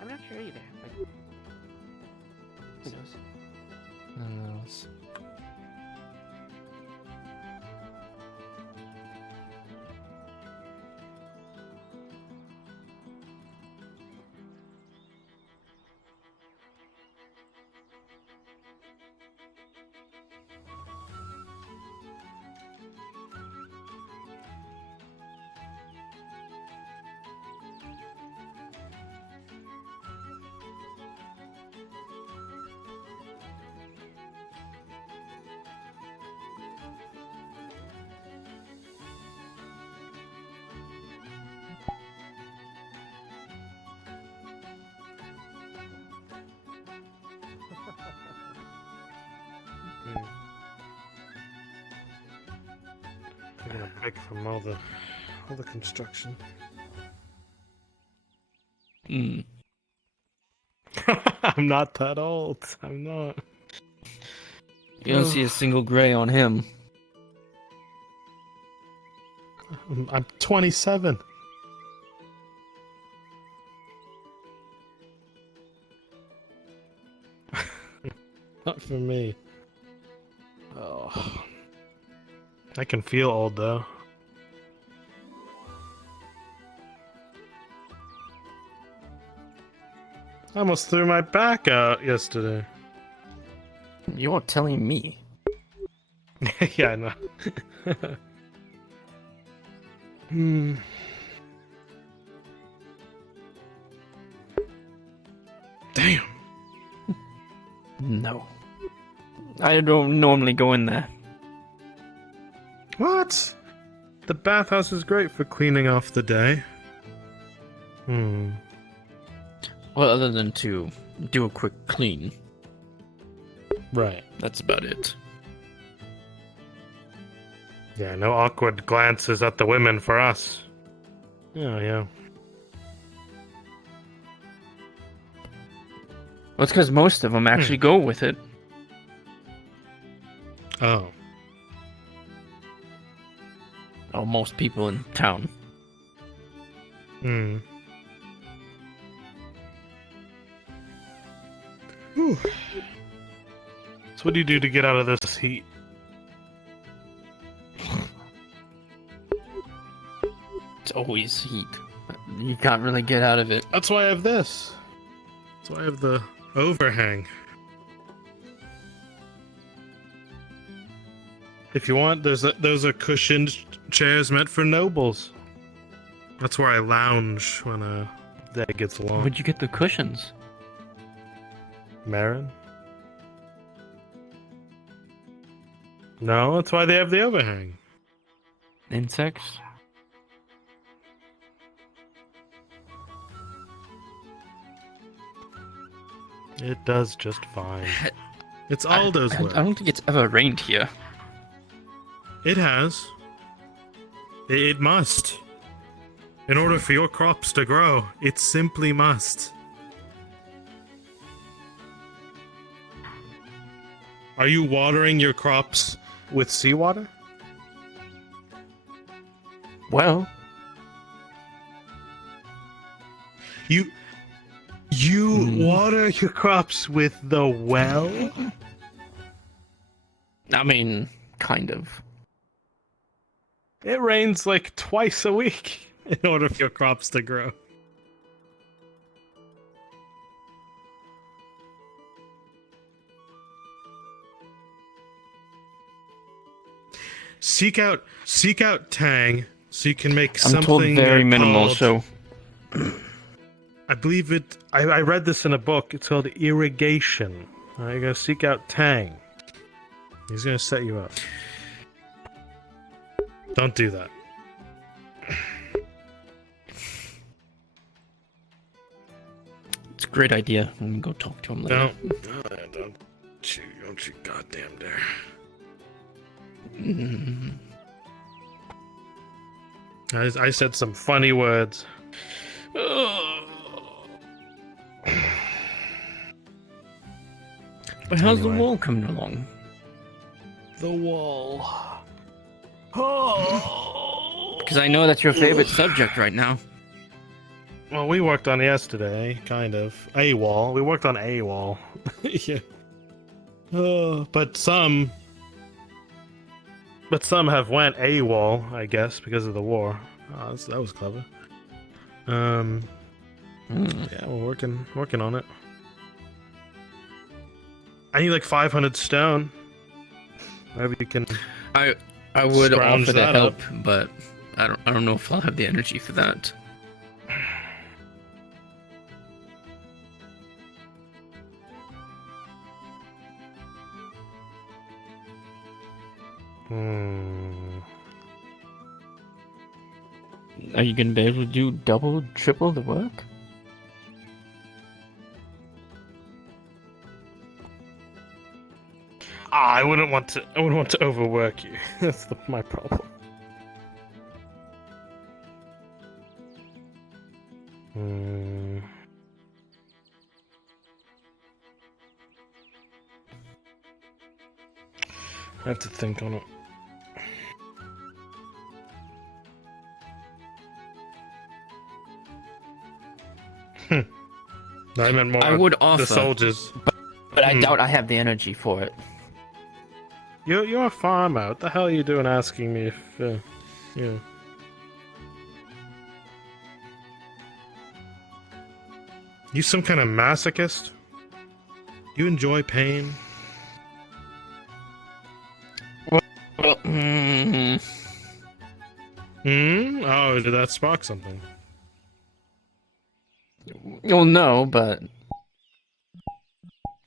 I'm not sure either, but who knows? Who knows? Taking a break from all the construction. Hmm. I'm not that old. I'm not. You don't see a single gray on him. I'm 27. Not for me. Oh. I can feel old though. I almost threw my back out yesterday. You're telling me. Yeah, I know. Hmm. Damn. No. I don't normally go in there. What? The bathhouse is great for cleaning off the day. Hmm. Well, other than to do a quick clean. Right. That's about it. Yeah, no awkward glances at the women for us. Yeah. Well, it's because most of them actually go with it. Oh. Oh, most people in town. Hmm. Whew. So what do you do to get out of this heat? It's always heat. You can't really get out of it. That's why I have this. That's why I have the overhang. If you want, those are cushioned chairs meant for nobles. That's where I lounge when the day gets long. Where'd you get the cushions? Marin? No, that's why they have the overhang. Insects? It does just fine. It's Aldo's work. I don't think it's ever rained here. It has. It must. In order for your crops to grow, it simply must. Are you watering your crops with seawater? Well, You water your crops with the well? I mean, kind of. It rains like twice a week in order for your crops to grow. Seek out Tang so you can make I'm something. told very minimal, called, so I believe it. I read this in a book. It's called irrigation. You're gonna seek out Tang. He's gonna set you up. Don't do that. it's a great idea. I'm gonna go talk to him later. Don't you goddamn dare. I said some funny words. But how's Anyway. the wall coming along? The wall. Because I know that's your favorite subject right now. Well, we worked on it yesterday, kind of. AWOL. We worked on AWOL. Yeah. But some have went AWOL, I guess, because of the war. Oh, that was clever. Yeah, we're working on it. I need like 500 stone. Maybe you can. I would scrounge offer to that help, up. but I don't know if I'll have the energy for that. Are you gonna be able to do double, triple the work? I wouldn't want to overwork you. That's my problem. I have to think on it. No, I meant more. I would the offer, soldiers. but I doubt I have the energy for it. You're a farmer. What the hell are you doing asking me if, yeah. You some kind of masochist? You enjoy pain? Well, Oh, did that spark something? well, no, but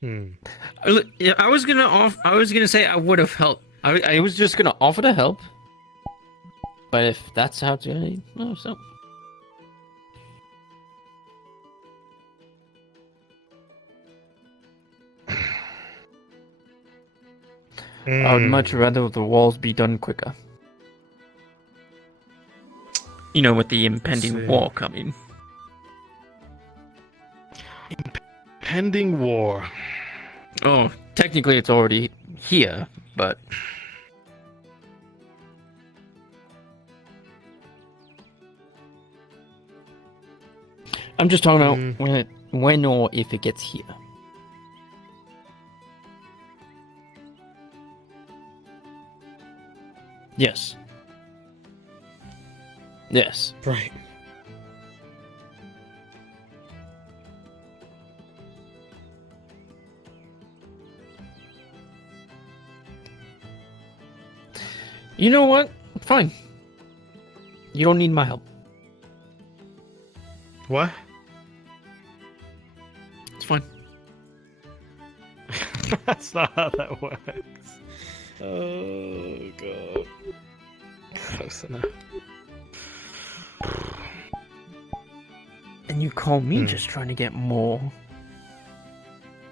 I was gonna say I would have helped. I was just gonna offer to help, but if that's how it's gonna, no, so. I would much rather the walls be done quicker. You know, with the impending war coming. Impending war. Oh, technically it's already here, but... I'm just talking about when or if it gets here. Yes. Yes. Right. You know what? Fine. You don't need my help. What? It's fine. That's not how that works. Oh, God. Close enough. And you call me just trying to get more.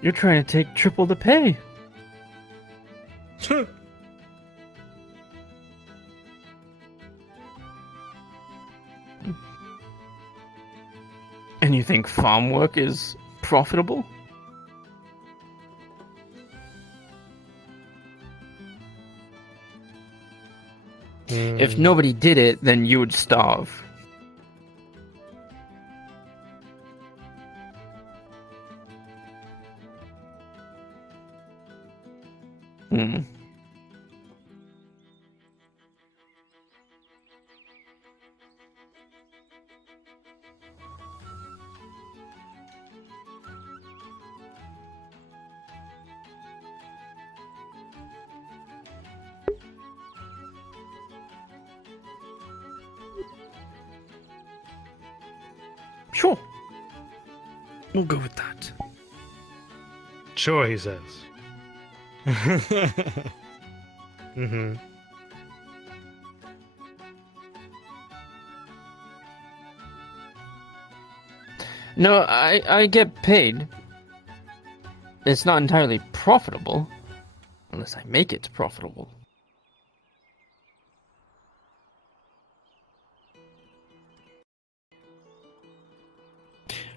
You're trying to take triple the pay. And you think farm work is profitable? If nobody did it, then you would starve. Sure. We'll go with that. Sure, he says. No, I get paid. It's not entirely profitable. Unless I make it profitable.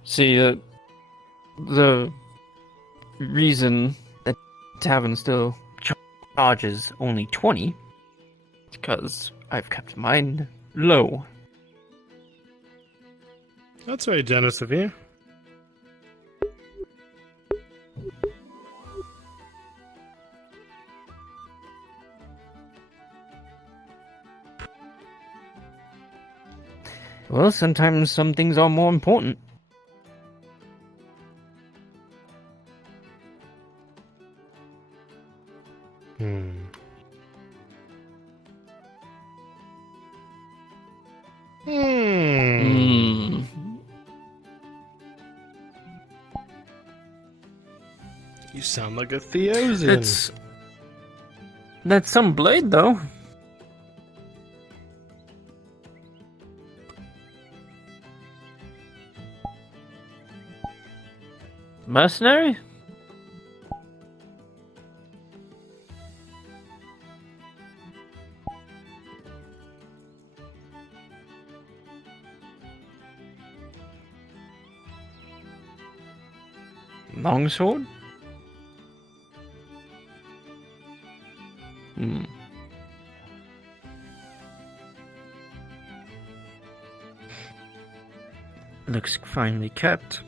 See, the reason that Tavern still charges only 20 is because I've kept mine low. That's very generous of you. Well, sometimes some things are more important. Hmm. Hmm. You sound like a Theosian. That's some blade, though. Mercenary? Longsword? Hmm. Looks finely kept.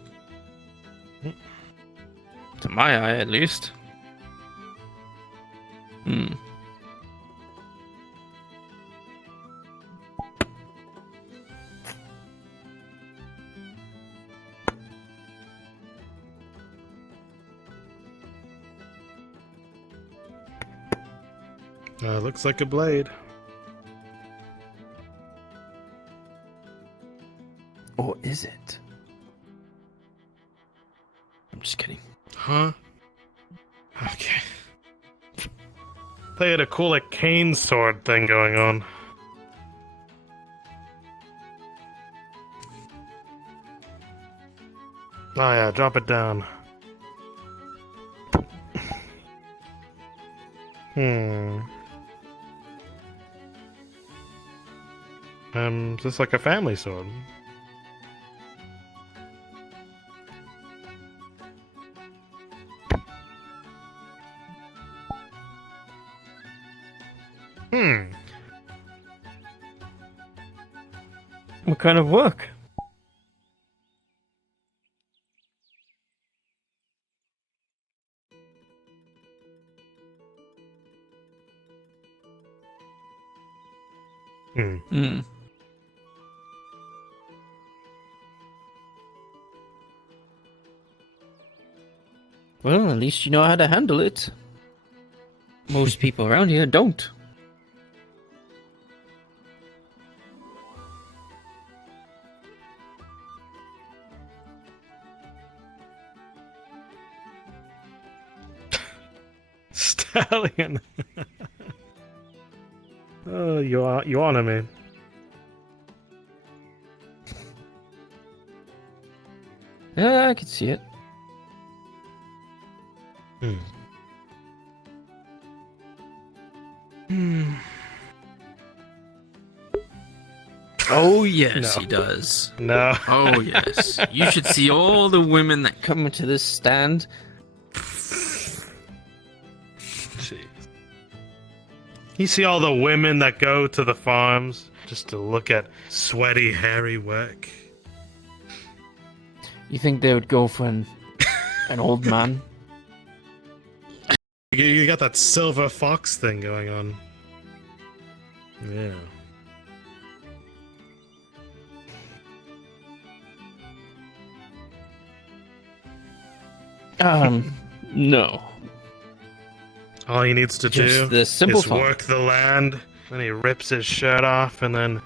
To my eye, at least. Hmm. Looks like a blade. Or is it? I'm just kidding. Huh? Okay. They had a cool, like, cane sword thing going on. Oh yeah, drop it down. Is this like a family sword? What kind of work? Hmm. Well, at least you know how to handle it. Most people around here don't. Stallion. Oh, you honor me. Yeah, I can see it. Oh yes, No. he does. No. Oh yes, you should see all the women that Come into this stand. Jeez. You see all the women that go to the farms just to look at sweaty, hairy work. You think they would go for an old man? You got that silver fox thing going on. Yeah. No. All he needs to Just do the simple is farm. work the land, then he rips his shirt off and then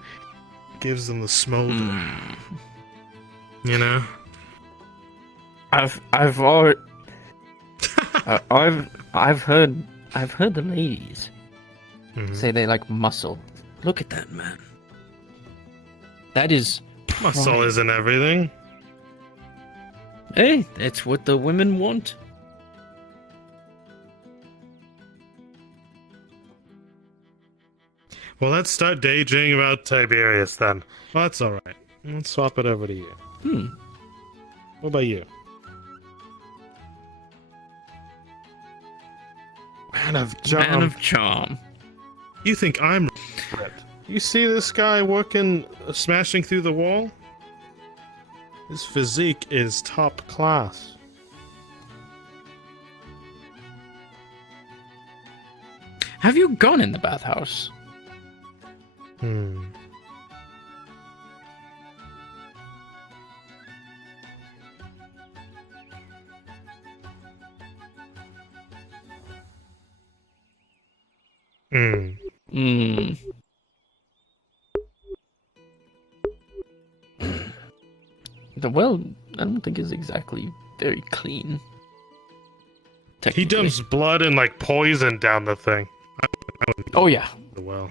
gives them the smolder. You know? I've heard the ladies say they like muscle. Look at that man. That is Muscle prime. isn't everything. Hey, that's what the women want. Well, let's start daydreaming about Tiberius then. Well, that's alright. Let's swap it over to you. What about you? Man of charm. Man of charm. You think I'm ripped? You see this guy working, smashing through the wall? His physique is top class. Have you gone in the bathhouse? Hmm. Hmm. Hmm. The well, I don't think is exactly very clean. He Technically. dumps blood and like poison down the thing. Oh yeah. The well.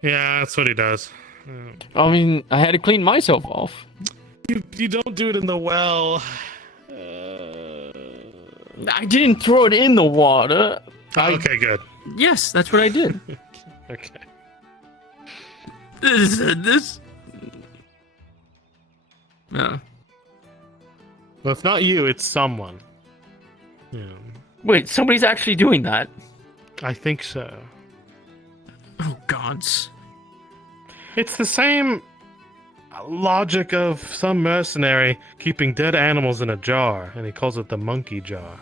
Yeah, that's what he does. I mean, I had to clean myself off. You don't do it in the well. I didn't throw it in the water. Okay, good. Yes, that's what I did. Okay. This. No. Well, if not you, it's someone. Yeah. Wait, somebody's actually doing that. I think so. Oh gods. It's the same logic of some mercenary keeping dead animals in a jar, and he calls it the monkey jar.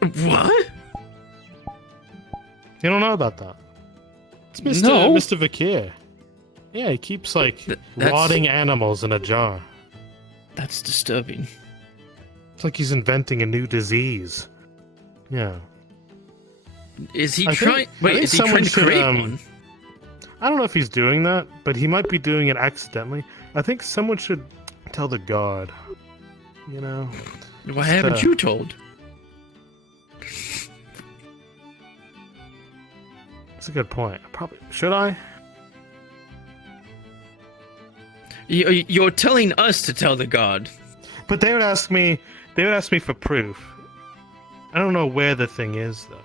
What? You don't know about that? It's Mr. No. Mr. Vakir. Yeah, he keeps like That's- rotting animals in a jar. That's disturbing. It's like he's inventing a new disease. Yeah. Is he I trying? think Wait, is he someone trying to should, create one? I don't know if he's doing that, but he might be doing it accidentally. I think someone should tell the guard. You know? Why haven't you told? That's a good point. Probably should I? You're telling us to tell the guard. But they would ask me. They would ask me for proof. I don't know where the thing is, though.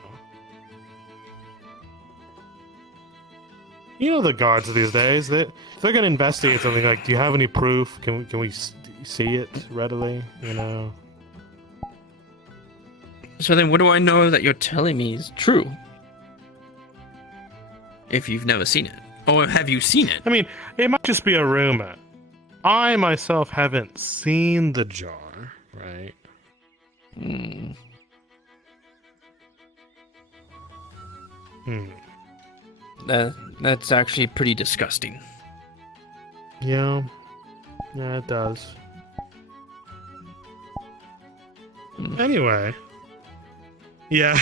You know the guards these days. They're gonna investigate something like, do you have any proof? Can we see it readily? You know. So then, what do I know that you're telling me is true? If you've never seen it, or have you seen it? I mean, it might just be a rumor. I myself haven't seen the jar, right? Hmm. That's actually pretty disgusting. Yeah. Yeah, it does. Anyway. Yeah.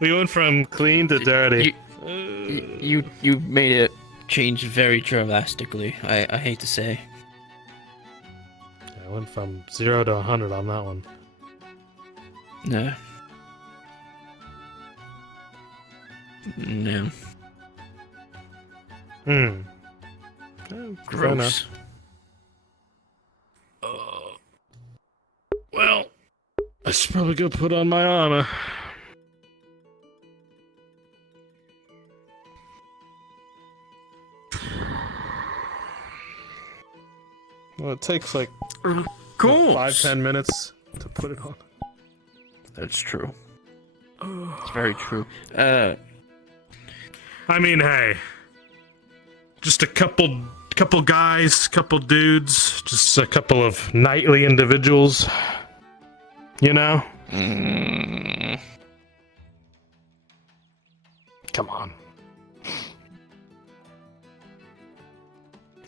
We went from clean to dirty. You made it change very drastically. I hate to say. I went from 0 to 100 on that one. No. No. Hmm. Fair enough. Gross. Well, I should probably go put on my armor. Well, it takes like of course. 5-10 minutes to put it on. That's true. It's very true. I mean, hey, just a couple guys, couple dudes, just a couple of knightly individuals, you know? Come on.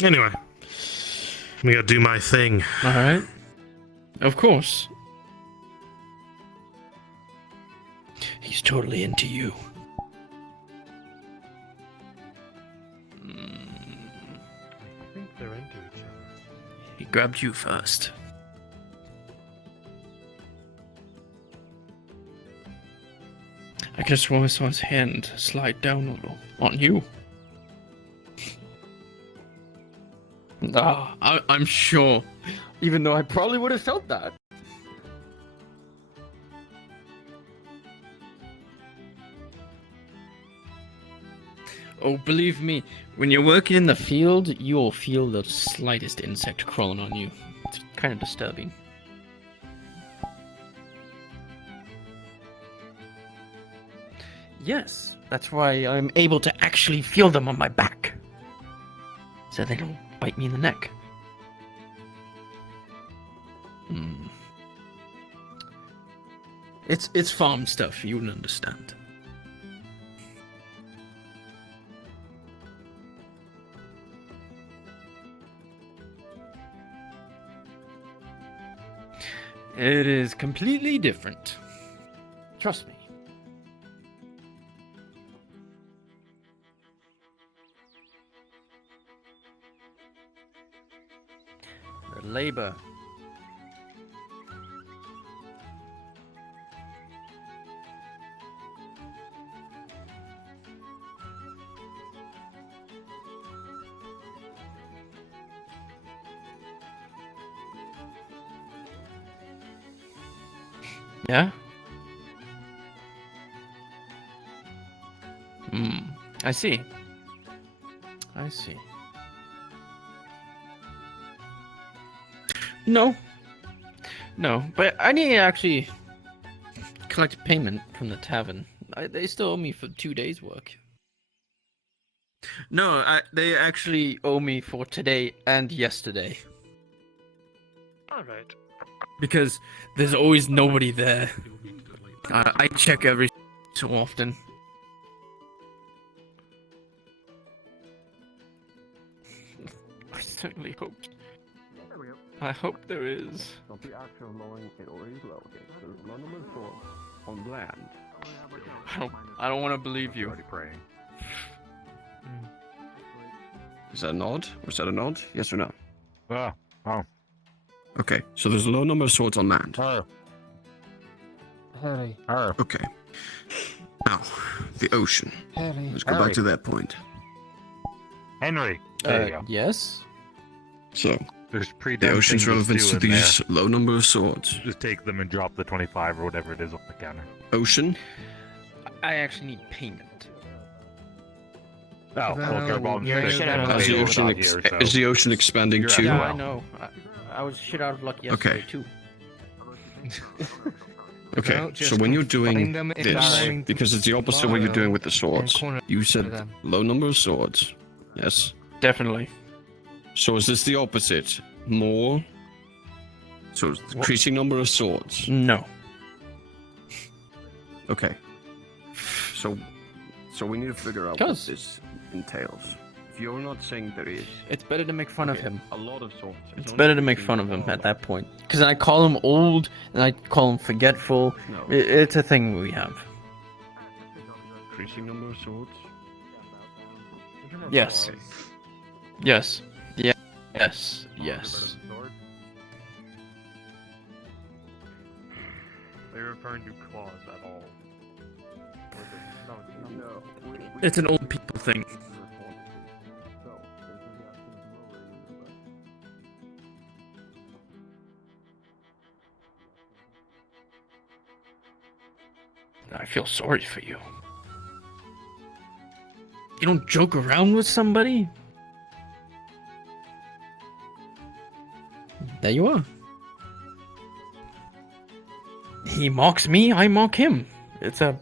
Anyway, I'm gonna do my thing. All right. Of course. He's totally into you. I think they're into each other. He grabbed you first. I just saw his hand slide down a little on you. I'm sure. Even though I probably would have felt that. Oh, believe me, when you're working in the field, you'll feel the slightest insect crawling on you. It's kind of disturbing. Yes, that's why I'm able to actually feel them on my back. So they don't bite me in the neck. Hmm. It's farm stuff. You wouldn't understand. It is completely different. Trust me. The labor. Yeah? I see. I see. No. No, but I need to actually collect payment from the tavern. They still owe me for 2 days' work. No, they actually owe me for today and yesterday. Alright. Because there's always nobody there. I check every so often. I certainly hope. I hope there is. Not the actual mowing, it already is low. Okay, so there's no number of swords on land. I don't want to believe you. Already praying. Is that a nod? Was that a nod? Yes or no? Oh. Okay, so there's a low number of swords on land. Harry, Okay. Now, the ocean. Harry. Let's go back to that point. Henry. There you go. Yes? So, There's pretty the damn ocean's things relevance to do in there. these low number of swords. Just take them and drop the 25 or whatever it is on the counter. Ocean, I actually need payment. Oh, well, Garbomb you're fixed shit it. out of I luck. is the know ocean, it's not here, is so- the ocean expanding You're too? out. Yeah, Wow. I know. I was shit out of luck yesterday too. Okay, Well, so just when you're find doing them in this, line because it's the opposite of what you're doing with the swords. corner You said them. low number of swords. Yes. Definitely. So is this the opposite? More? So it's increasing number of swords. No. Okay. So we need to figure out what Cause- this entails. If you're not saying there is It's better to make fun of him. a lot of swords. It's better to make fun of him at that point. Because I call him old, and I call him forgetful. No. It's a thing we have. Increasing number of swords. Yes. Yes. Yeah. Yes. Yes. Are you referring to claws at all? No, It's an old people thing. I feel sorry for you. You don't joke around with somebody? There you are. He mocks me, I mock him. It's a...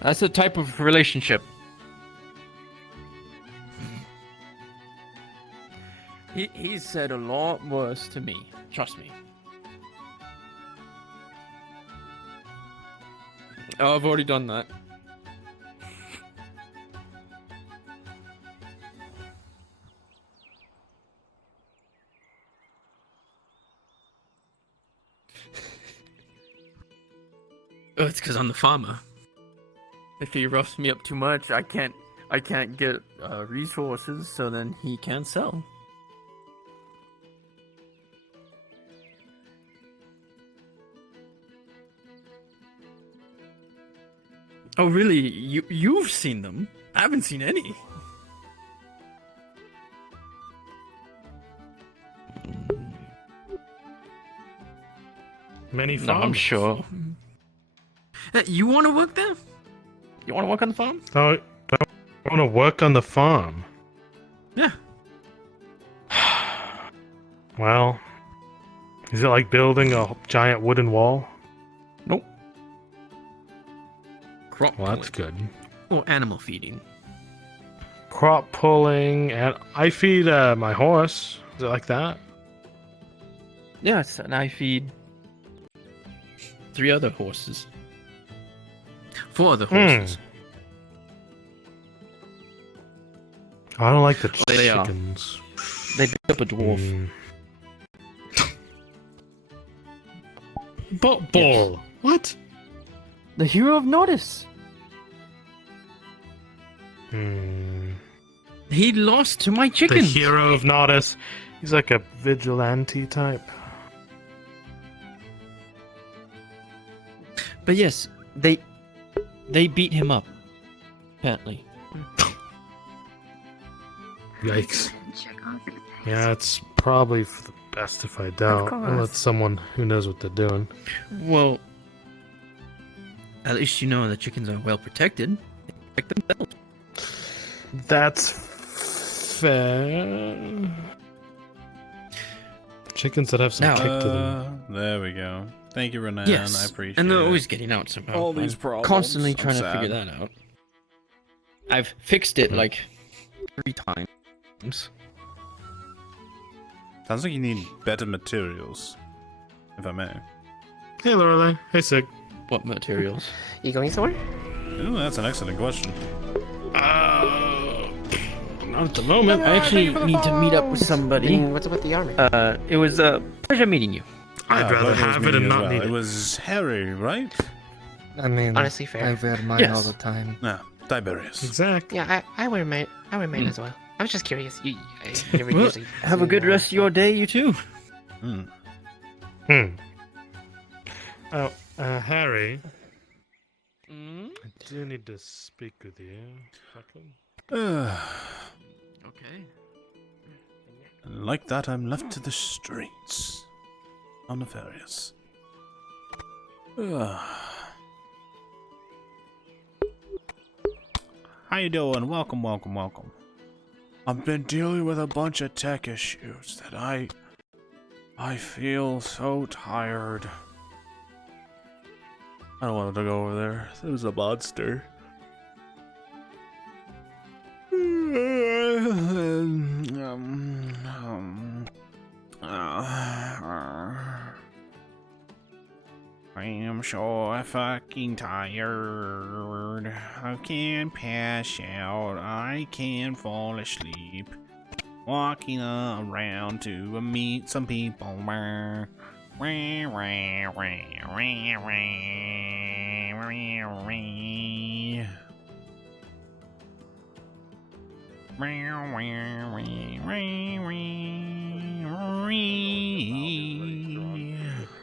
That's the type of relationship. He's said a lot worse to me. Trust me. Oh, I've already done that. Oh, it's because I'm the farmer. If he roughs me up too much, I can't get resources, so then he can't sell. Oh, really? You've seen them? I haven't seen any. Many No, I'm farms. sure. You want to work there? You want to work on the farm? No, I want to work on the farm. Yeah. Well, is it like building a giant wooden wall? Nope. Crop Well, that's good. Or animal feeding. Crop pulling, and I feed my horse. Is it like that? Yes, and I feed 3 other horses. 4 other horses. I don't like the They are. chickens. They pick up a dwarf. Ball. What? The hero of Nordis. He lost to my The chickens. hero of Nodus. He's like a vigilante type. But yes, they beat him up. Apparently. Yikes. Yeah, it's probably for the best if I don't. I'll let someone who knows what they're doing. Well, at least you know the chickens are well protected. They protect themselves. That's fair. Chickens that have some Now- kick to them. There we go. Thank you, Renan. Yes, I appreciate and they're it. always getting out somehow. All these I'm problems. constantly I'm trying to sad. figure that out. I've fixed it like 3 times. Sounds like you need better materials, if I may. Hey, Lorelei. Hey, Sig. What materials? You going somewhere? Ooh, that's an excellent question. Not at the moment. I actually need to meet up with somebody. What's up with the army? It was a pleasure meeting you. I'd rather pleasure was have it meeting and you as not well. need It it. was Harry, right? I mean, Honestly, fair. I wear mine Yes. all the time. No, Tiberius. Exactly. Yeah, I wear mine as well. I was just curious. You never Well, usually have a good rest of your day, you too. Oh, Harry. Mm? I do need to speak with you. Okay. Like that, I'm left to the streets. How nefarious. How you doing? Welcome, welcome, welcome. I've been dealing with a bunch of tech issues that I feel so tired. I don't want to go over there. There's a monster. I am so fucking tired. I can't pass out. I can't fall asleep. Walking around to meet some people.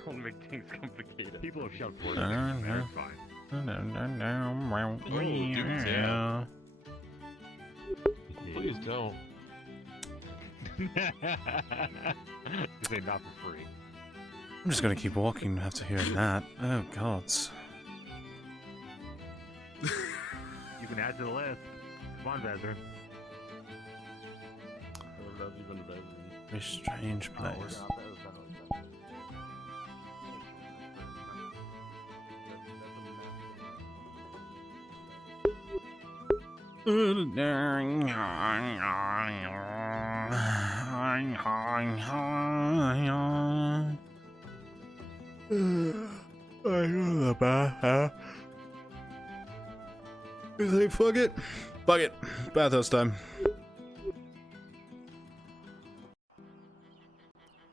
Don't make things complicated. People have shouted for it. Uh-huh. It's fine. Yeah. Please don't. This ain't not for free. I'm just gonna keep walking after hearing that. Oh gods. You can add to the list. Come on, Vezzer. Very strange place. I know the bath. You think fuck it? Fuck it. Bathhouse time.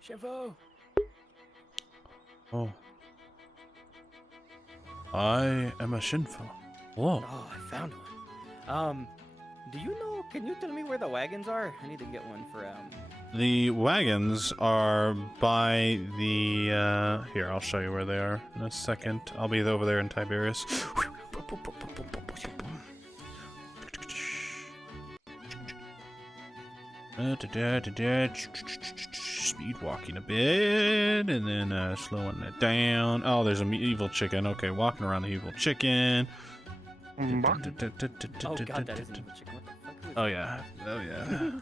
Shinpho. Oh. I am a Shinpho. Whoa. Oh, I found one. Do you know? Can you tell me where the wagons are? I need to get one for The wagons are by the, here, I'll show you where they are in a second. I'll be over there in Tiberius. Speed walking a bit, and then slowing it down. Oh, there's an evil chicken. Okay, walking around the evil chicken. Oh god, that isn't even chicken. What the fuck? Who is Oh yeah. Oh yeah.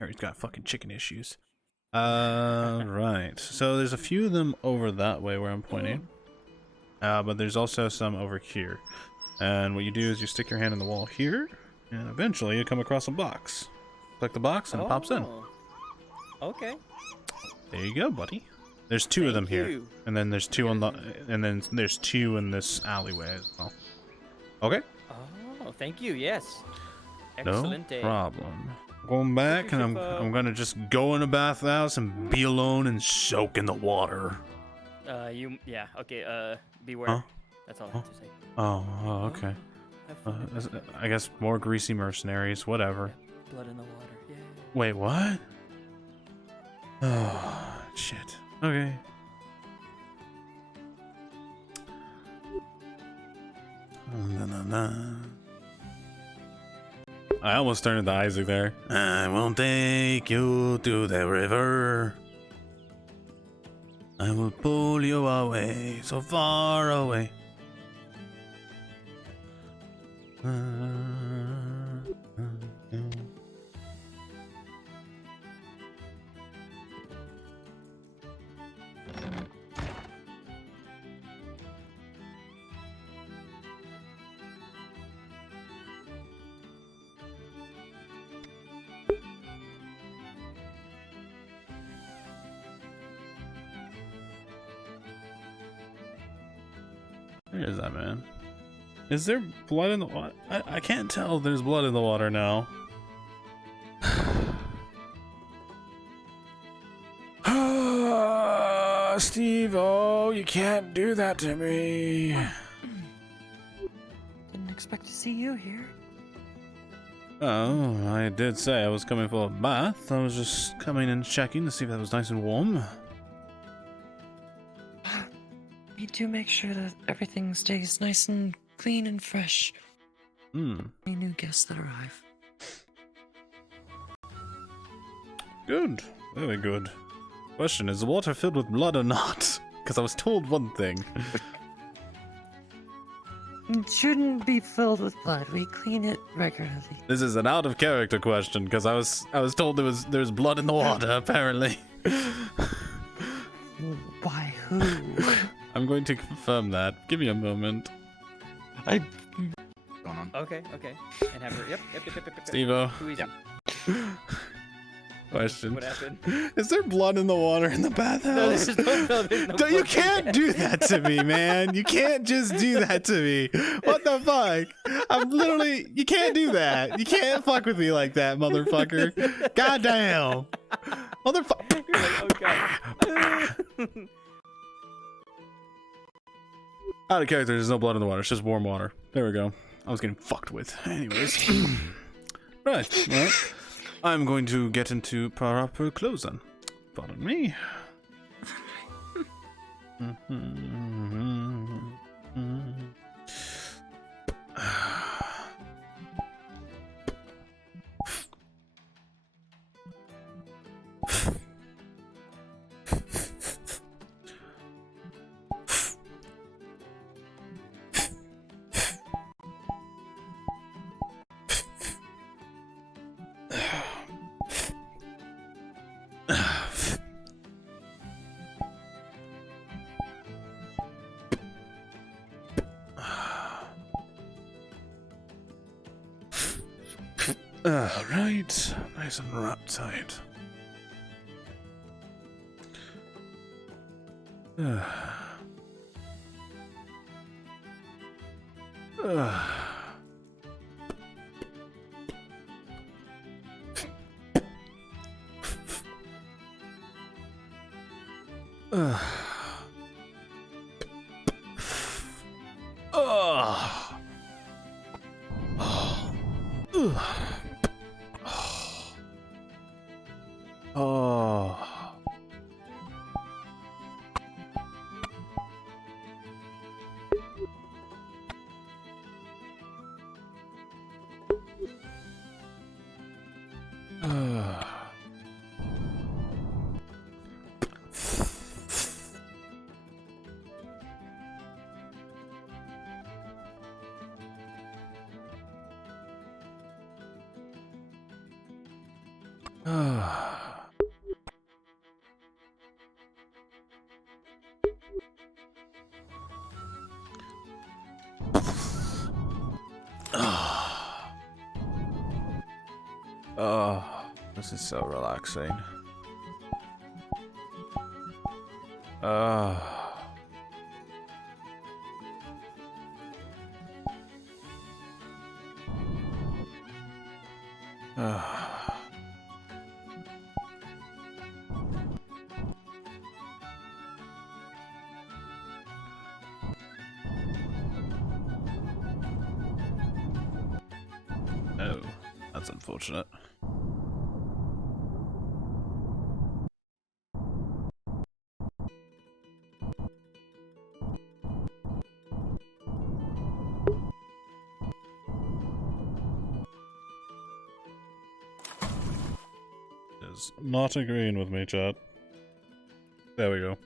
Harry's got fucking chicken issues. Right. So there's a few of them over that way where I'm pointing. But there's also some over here. And what you do is you stick your hand in the wall here, and eventually you come across a box. Click the box and it pops in. Oh. Okay. There you go, buddy. There's two of them here, you. and then there's two on the, and then there's two in this alleyway as well. Okay. Oh, thank you. Yes. Excellent. No problem. Going back, and I'm gonna just go in the bathhouse and be alone and soak in the water. Yeah. Okay. Beware. Huh? That's all I have to say. Oh, okay. Have fun. I guess more greasy mercenaries. Whatever. Blood in the water. Yeah. Wait, what? Oh, shit. Okay. I almost turned into Isaac there. I will take you to the river. I will pull you away, so far away. Where is that man? Is there blood in the water? I can't tell if there's blood in the water now. Steve, oh, you can't do that to me. Didn't expect to see you here. Oh, I did say I was coming for a bath. I was just coming and checking to see if that was nice and warm. We do make sure that everything stays nice and clean and fresh. Any new guests that arrive. Good. Very good. Question, is the water filled with blood or not? Because I was told one thing. It shouldn't be filled with blood. We clean it regularly. This is an out of character question because I was told there's blood in the water apparently. Why, who? I'm going to confirm that. Give me a moment. Going on. Okay. And have her. Yep. Steve-O. Too easy. Question. What happened? Is there blood in the water in the bathhouse? There's no You blood. can't do that to me, man. You can't just do that to me. What the fuck? I'm literally. You can't do that. You can't fuck with me like that, motherfucker. Goddamn. Motherfucker. You're like, okay. Out of character, there's no blood in the water. It's just warm water. There we go. I was getting fucked with. Anyways. Right. Well, I'm going to get into proper clothes then. Pardon me. Right, nice and wrapped tight. Oh, this is so relaxing. Oh, that's unfortunate. Is not agreeing with me, chat. There we go.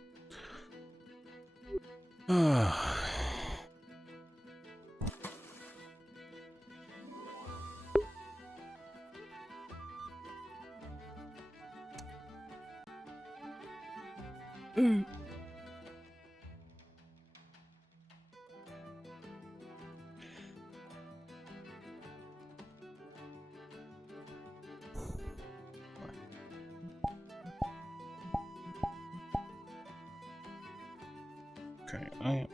Okay, I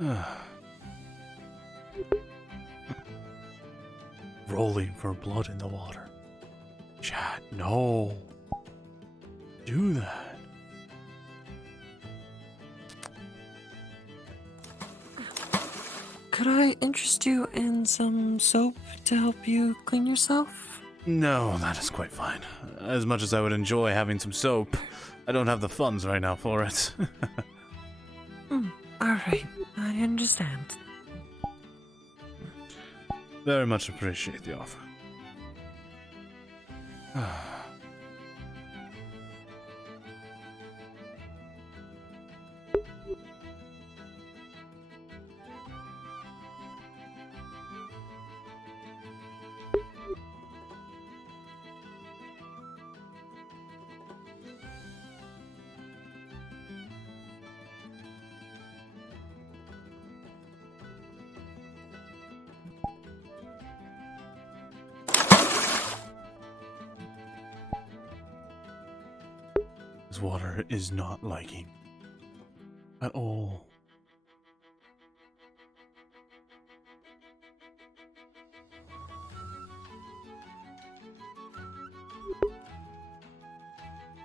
am. Rolling for blood in the water. Chat, no. Do that. Could I interest you in some soap to help you clean yourself? No, that is quite fine. As much as I would enjoy having some soap, I don't have the funds right now for it. Alright, I understand. Very much appreciate the offer. This water is not liking at all.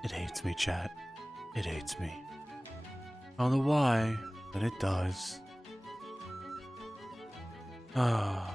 It hates me, chat. It hates me. I don't know why, but it does. Ah.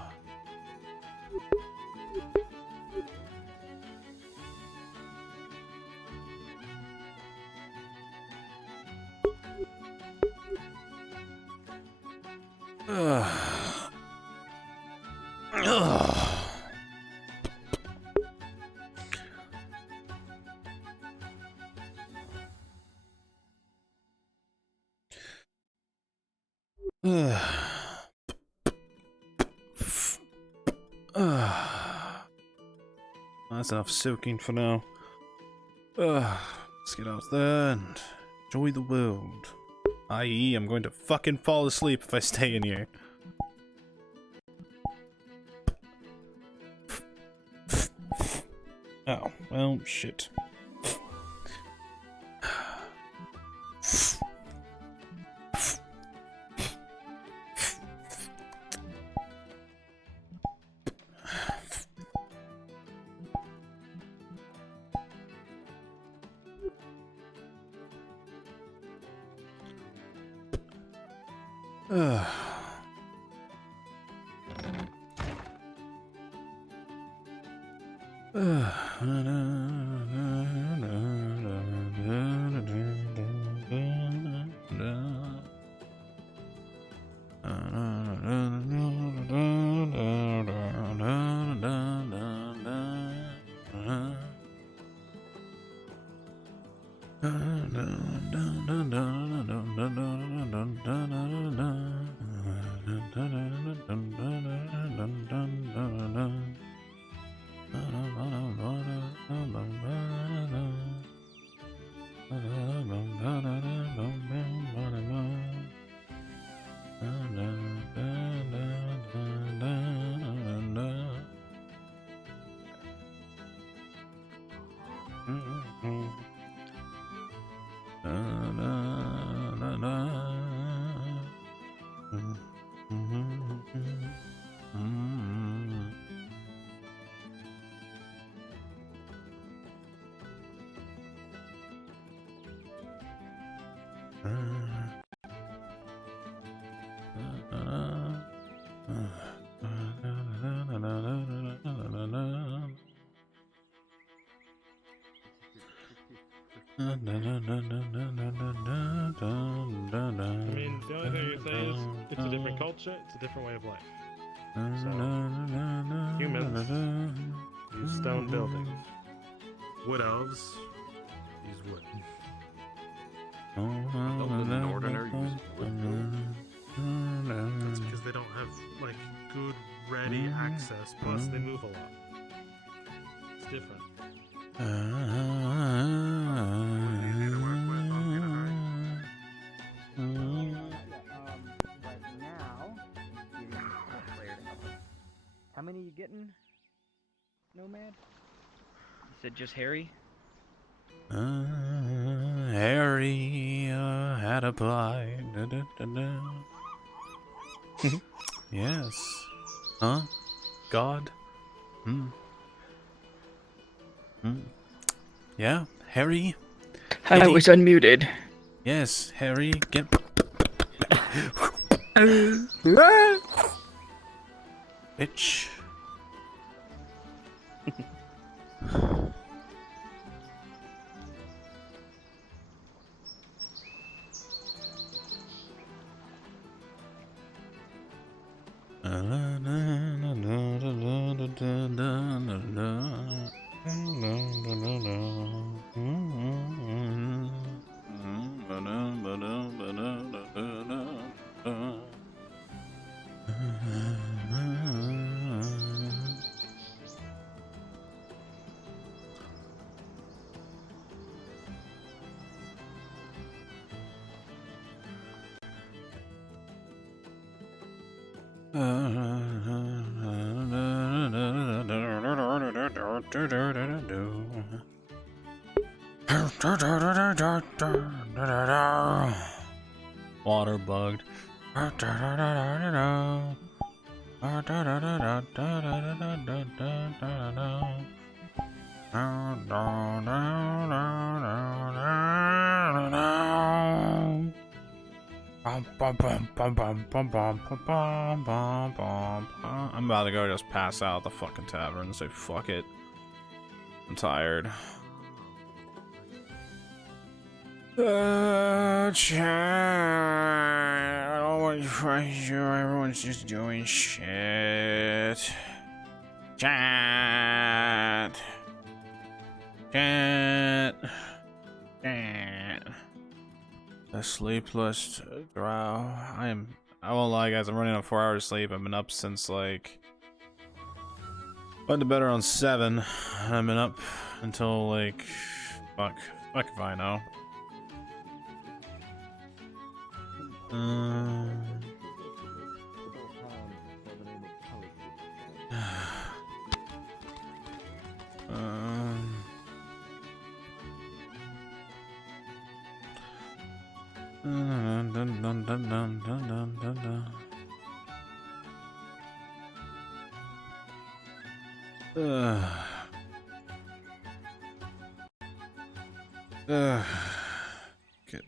That's enough soaking for now. Let's get out there and enjoy the world. I.e., I'm going to fucking fall asleep if I stay in here. Oh, well, shit. I mean, the only thing I can say is it's a different culture, it's a different way of life. So, humans use stone buildings. Wood elves use wood. Don't the Northerner use wood? That's because they don't have, like, good, ready access, plus they move a lot. It's different. Right now, getting a player to help us. How many you getting, Nomad? You said just Harry? Harry had applied. Yes. Huh? God? Yeah, Harry? I was unmuted. Yes, Harry, get... Bitch. Water bugged. I'm about to go just pass out at the fucking tavern and say fuck it. I'm tired. Chat. I don't want to fight you. Everyone's just doing shit. Chat. Chat. Chat. A sleepless drow. I won't lie, guys. I'm running on 4 hours sleep. I've been up since like. Went to bed around 7. I've been up until like. Fuck if I know. Good.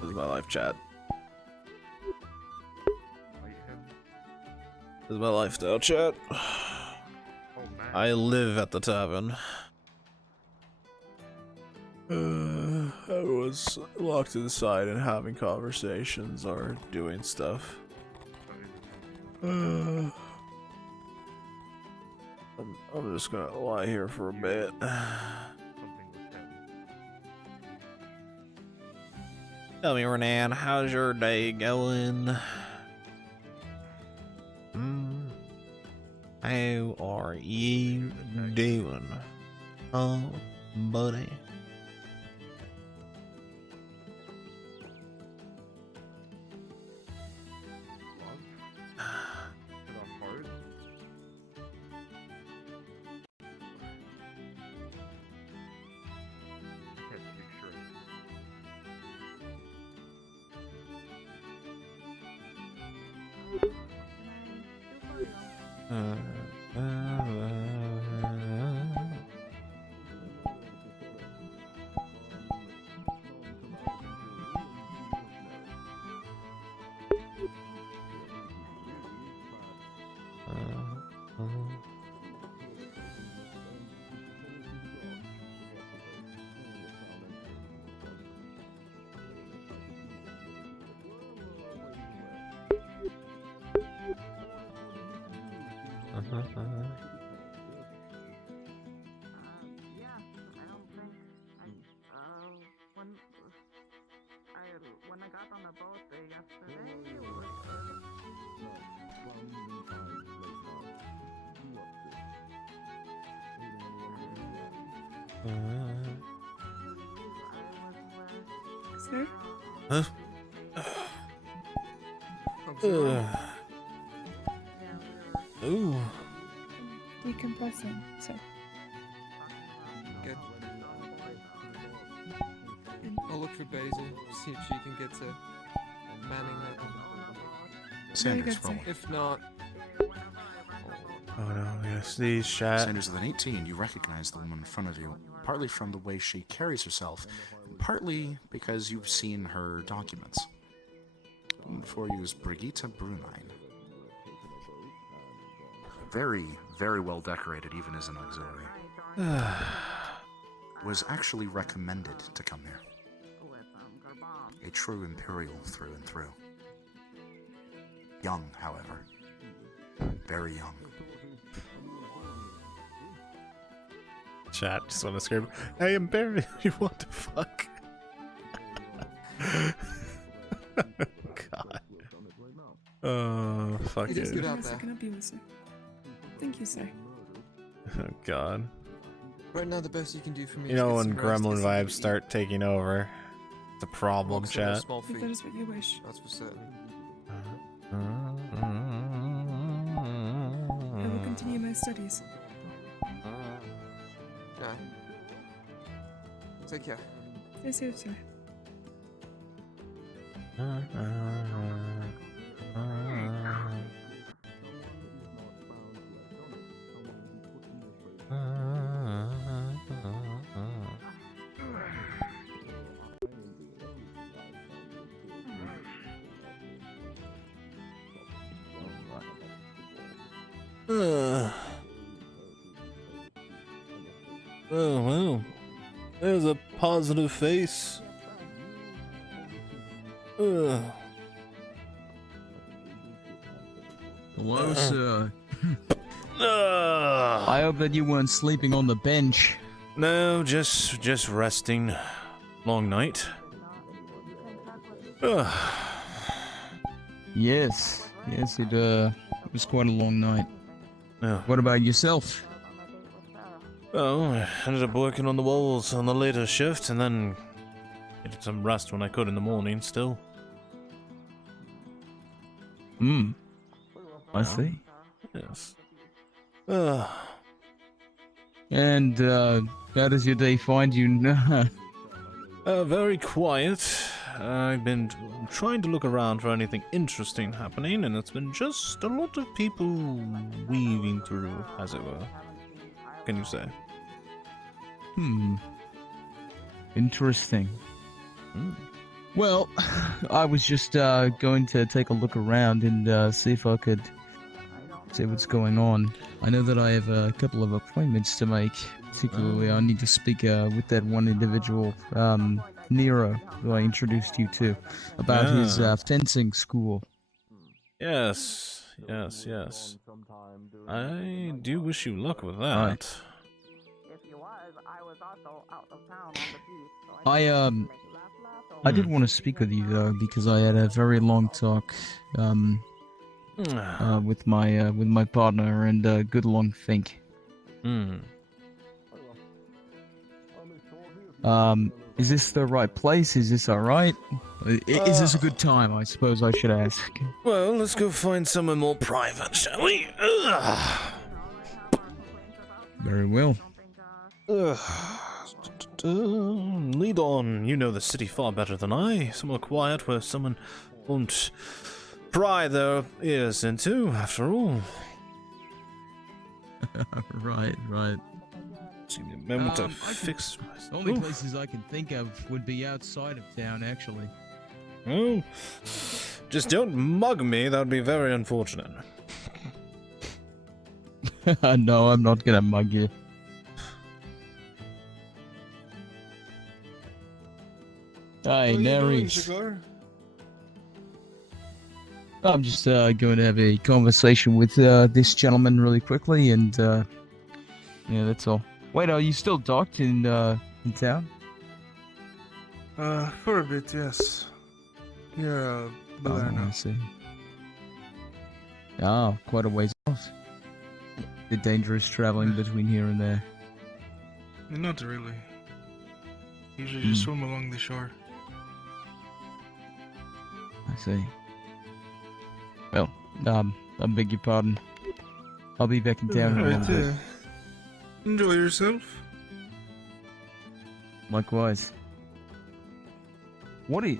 This is my life, chat. This is my lifestyle, chat. I live at the tavern. Everyone's locked inside and having conversations or doing stuff. I'm just gonna lie here for a bit. Tell me, Renan, how's your day going? How are you doing? Oh, buddy. When I got on the boat yesterday, it was Sir? Huh? Ooh. Decompressing, sir. Good. I'll look for Basil, see if she can get to manning that one. Sanders, Very good, if not... Oh no, yes, these chat. Sanders, with an 18, you recognize the woman in front of you, partly from the way she carries herself, and partly because you've seen her documents. The woman before you is Brigitte Brunine. Very, very well decorated, even as an auxiliary. Was actually recommended to come here. A true Imperial through and through. Young, however. Very young. Chat, just want to scream, hey, Imperial, you want to fuck? God. Oh, fuck It is it. good out there. Second abuse, sir. Thank you, sir. Oh, God. Right now, the best you can do for me You is know get when some rest, gremlin get something vibes to start taking over. It's a problem, Walks on her chat. small If that feet. is what you wish. That's for certain. I will continue my studies. Yeah. Take care. Stay safe, sir. Oh, well. There's a positive face. Hello, sir. I hope that you weren't sleeping on the bench. No, just resting. Long night. Yes, it was quite a long night. Yeah. What about yourself? Well, I ended up working on the walls on the later shift, and then getting some rest when I could in the morning still. I see. Yes. And, how does your day find you now? Very quiet. I've been trying to look around for anything interesting happening, and it's been just a lot of people weaving through, as it were. Can you say? Interesting. Well, I was just going to take a look around and see if I could see what's going on. I know that I have a couple of appointments to make. Particularly, I need to speak with that one individual, Nero, who I introduced you to, about his fencing school. Yes. I do wish you luck with that. I did want to speak with you though because I had a very long talk with my partner and a good long think. Is this the right place? Is this alright? Is this a good time? I suppose I should ask. Well, let's go find somewhere more private, shall we? Very well. Lead on. You know the city far better than I. Somewhere quiet where someone won't pry their ears into, after all. Right. Give me a moment to fix The only places I can think of would be outside of town, actually. Oh, just don't mug me. That would be very unfortunate. No, I'm not gonna mug you. Hi, Neres. I'm just going to have a conversation with this gentleman really quickly, and yeah, that's all. Wait, are you still docked in town? For a bit, yes. You're Balerno. I see. Ah, quite a ways off. The dangerous traveling between here and there. Not really. Usually just swim along the shore. I see. Well, I beg your pardon. I'll be back in town in a little bit. Enjoy yourself. Likewise. What is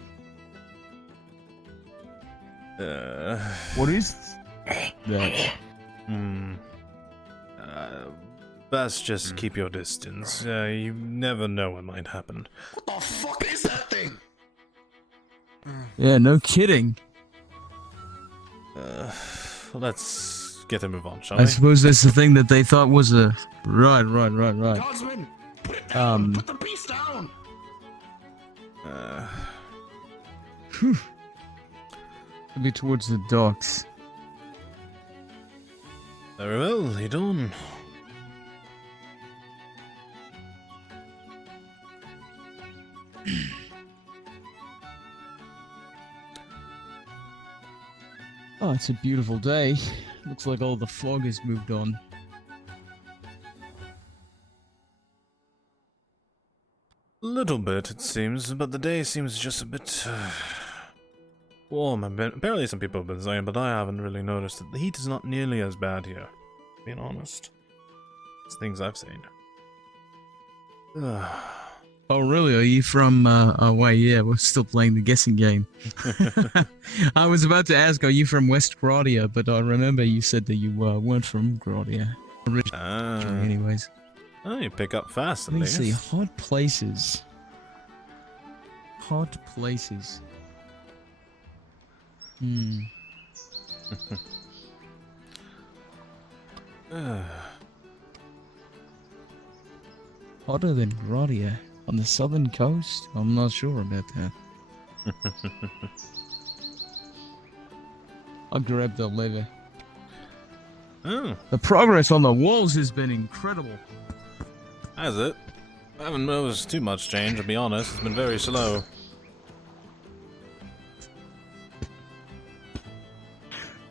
that? Best just keep your distance. You never know what might happen. What the fuck is that thing? Yeah, no kidding. Let's get a move on, shall I we? suppose that's the thing that they thought was a... Right. Guardsman, put it down! Put the beast down! Maybe towards the docks. Very well, lead on. Oh, it's a beautiful day. Looks like all the fog has moved on. Little bit, it seems, but the day seems just a bit warm. Apparently some people have been saying, but I haven't really noticed that the heat is not nearly as bad here, being honest. It's things I've seen. Oh, really? Are you from, oh, wait, yeah, we're still playing the guessing game. I was about to ask, are you from West Gradia? But I remember you said that you weren't from Gradia. Anyways. Oh, you pick up fast, at Let me least. see, hot places. Hot places. Hotter than Gradia. On the southern coast? I'm not sure about that. I'll grab the lever. Oh. The progress on the walls has been incredible. Has it? I haven't noticed too much change, to be honest. It's been very slow.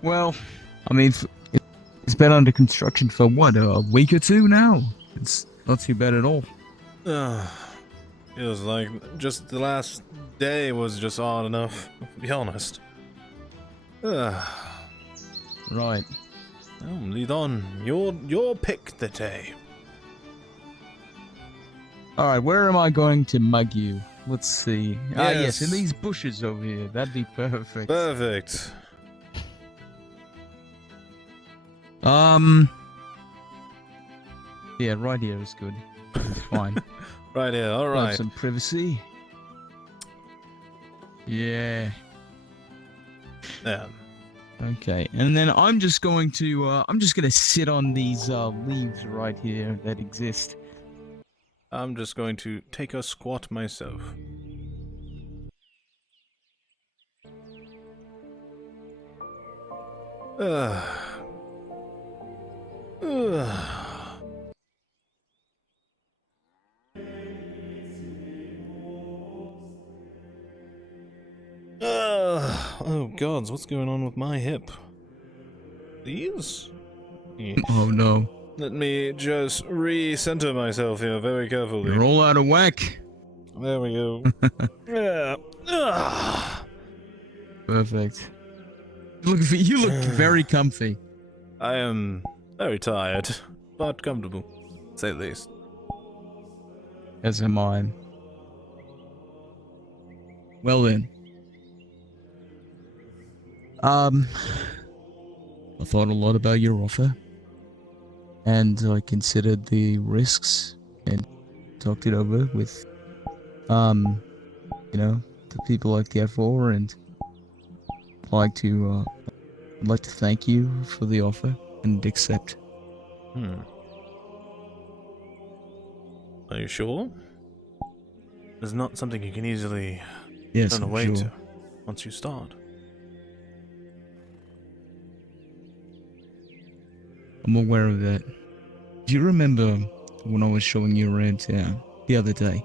Well, I mean, it's been under construction for what, a week or two now? It's not too bad at all. Feels like just the last day was just odd enough, to be honest. Right. Oh, lead on. Your pick the day. Alright, where am I going to mug you? Let's see. Ah, yes, in Yes. these bushes over here. That'd be perfect. Perfect. Yeah, right here is good. It's fine. Right here, Have alright. some privacy. Yeah. Yeah. Okay, and then I'm just going to sit on these leaves right here that exist. I'm just going to take a squat myself. Uh. Uh. Oh gods, what's going on with my hip? These? Oh no. Let me just recenter myself here very carefully. You're all out of whack. There we go. Yeah. Perfect. You look very comfy. I am very tired, but comfortable, to say the least. As am I. Well then. I thought a lot about your offer. And I considered the risks and talked it over with, you know, the people I care for, and I'd like to thank you for the offer and accept. Are you sure? It's not something you can easily Yes, turn I'm away sure. to once you start. I'm aware of that. Do you remember when I was showing you around town the other day?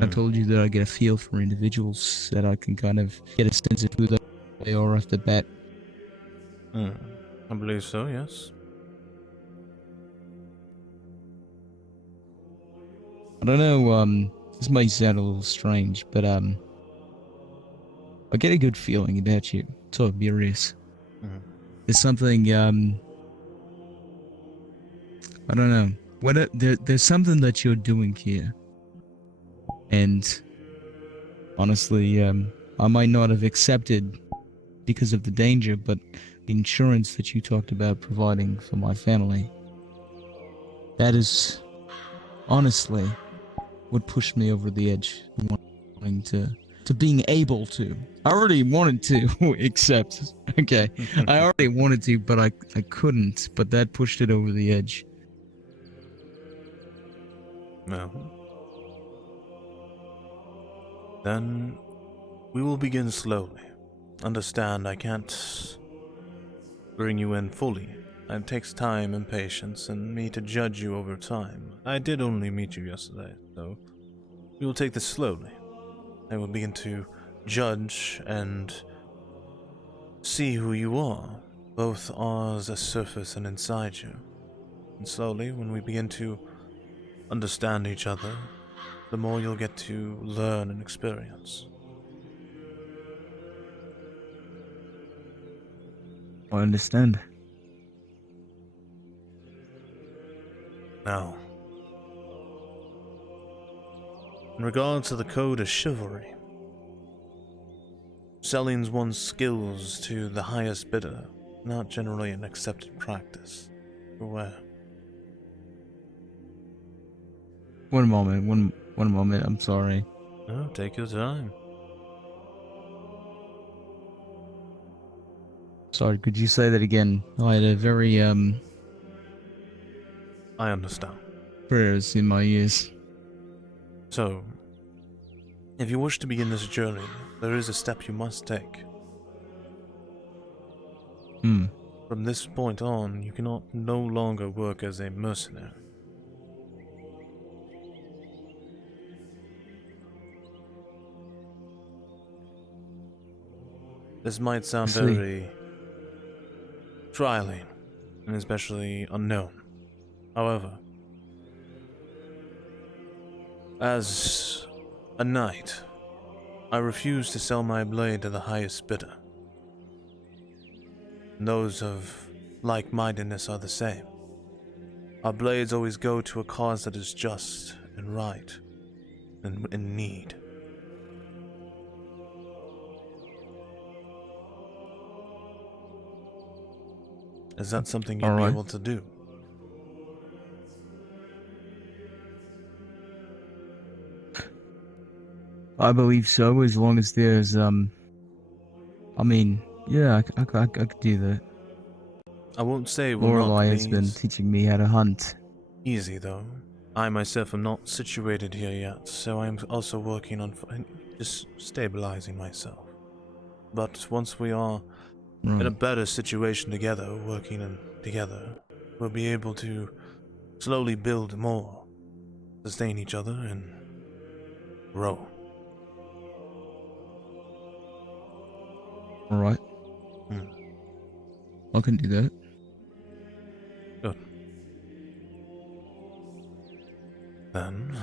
I told you that I get a feel for individuals, that I can kind of get a sense of who they are off the bat. I believe so, yes. I don't know, this might sound a little strange, but I get a good feeling about you, Tiberius. There's something, I don't know. There's something that you're doing here. And honestly, I might not have accepted because of the danger, but the insurance that you talked about providing for my family, that is honestly what pushed me over the edge, wanting to being able to. I already wanted to accept, okay. I already wanted to, but I couldn't, but that pushed it over the edge. No. Then we will begin slowly. Understand, I can't bring you in fully. It takes time and patience, and me to judge you over time. I did only meet you yesterday, so we will take this slowly. I will begin to judge and see who you are, both as a surface and inside you. And slowly, when we begin to understand each other, the more you'll get to learn and experience. I understand. Now, in regards to the code of chivalry, selling one's skills to the highest bidder, not generally an accepted practice. Beware. One moment, I'm sorry. No, take your time. Sorry, could you say that again? I had a very, I understand. prayers in my ears. So, if you wish to begin this journey, there is a step you must take. From this point on, you cannot no longer work as a mercenary. This might sound very trialing, and especially unknown. However, as a knight, I refuse to sell my blade to the highest bidder. And those of like-mindedness are the same. Our blades always go to a cause that is just and right and in need. Is that something you'd be able to do? I believe so, as long as there's, I mean, yeah, I could do that. I won't say it will Lorelei not has be been teaching me how to hunt. easy, though. I myself am not situated here yet, so I am also working on just stabilizing myself. But once we are in a better situation together, working together, we'll be able to slowly build more, sustain each other, and grow. Alright. I can do that. Good. Then,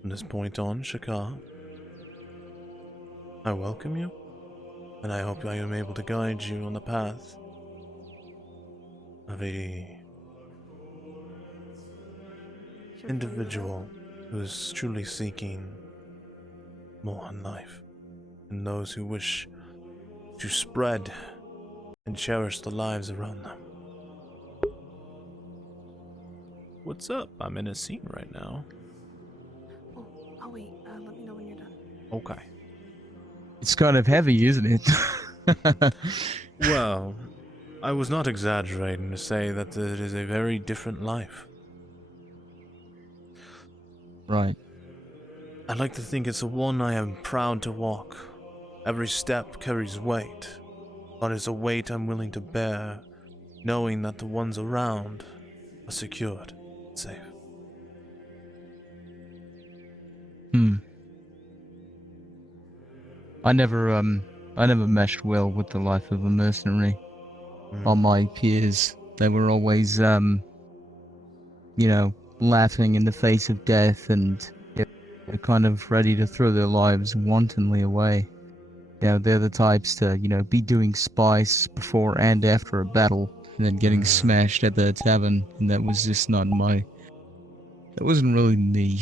from this point on, Shakar, I welcome you, and I hope I am able to guide you on the path of a individual who is truly seeking more in life, and those who wish to spread and cherish the lives around them. What's up? I'm in a scene right now. Oh, I'll wait. Let me know when you're done. Okay. It's kind of heavy, isn't it? Well, I was not exaggerating to say that it is a very different life. Right. I like to think it's a one I am proud to walk. Every step carries weight, but it's a weight I'm willing to bear, knowing that the ones around are secured and safe. I never meshed well with the life of a mercenary. All my peers, they were always, laughing in the face of death and they're kind of ready to throw their lives wantonly away. They're the types to, be doing spice before and after a battle and then getting smashed at the tavern, and that was just not that wasn't really me,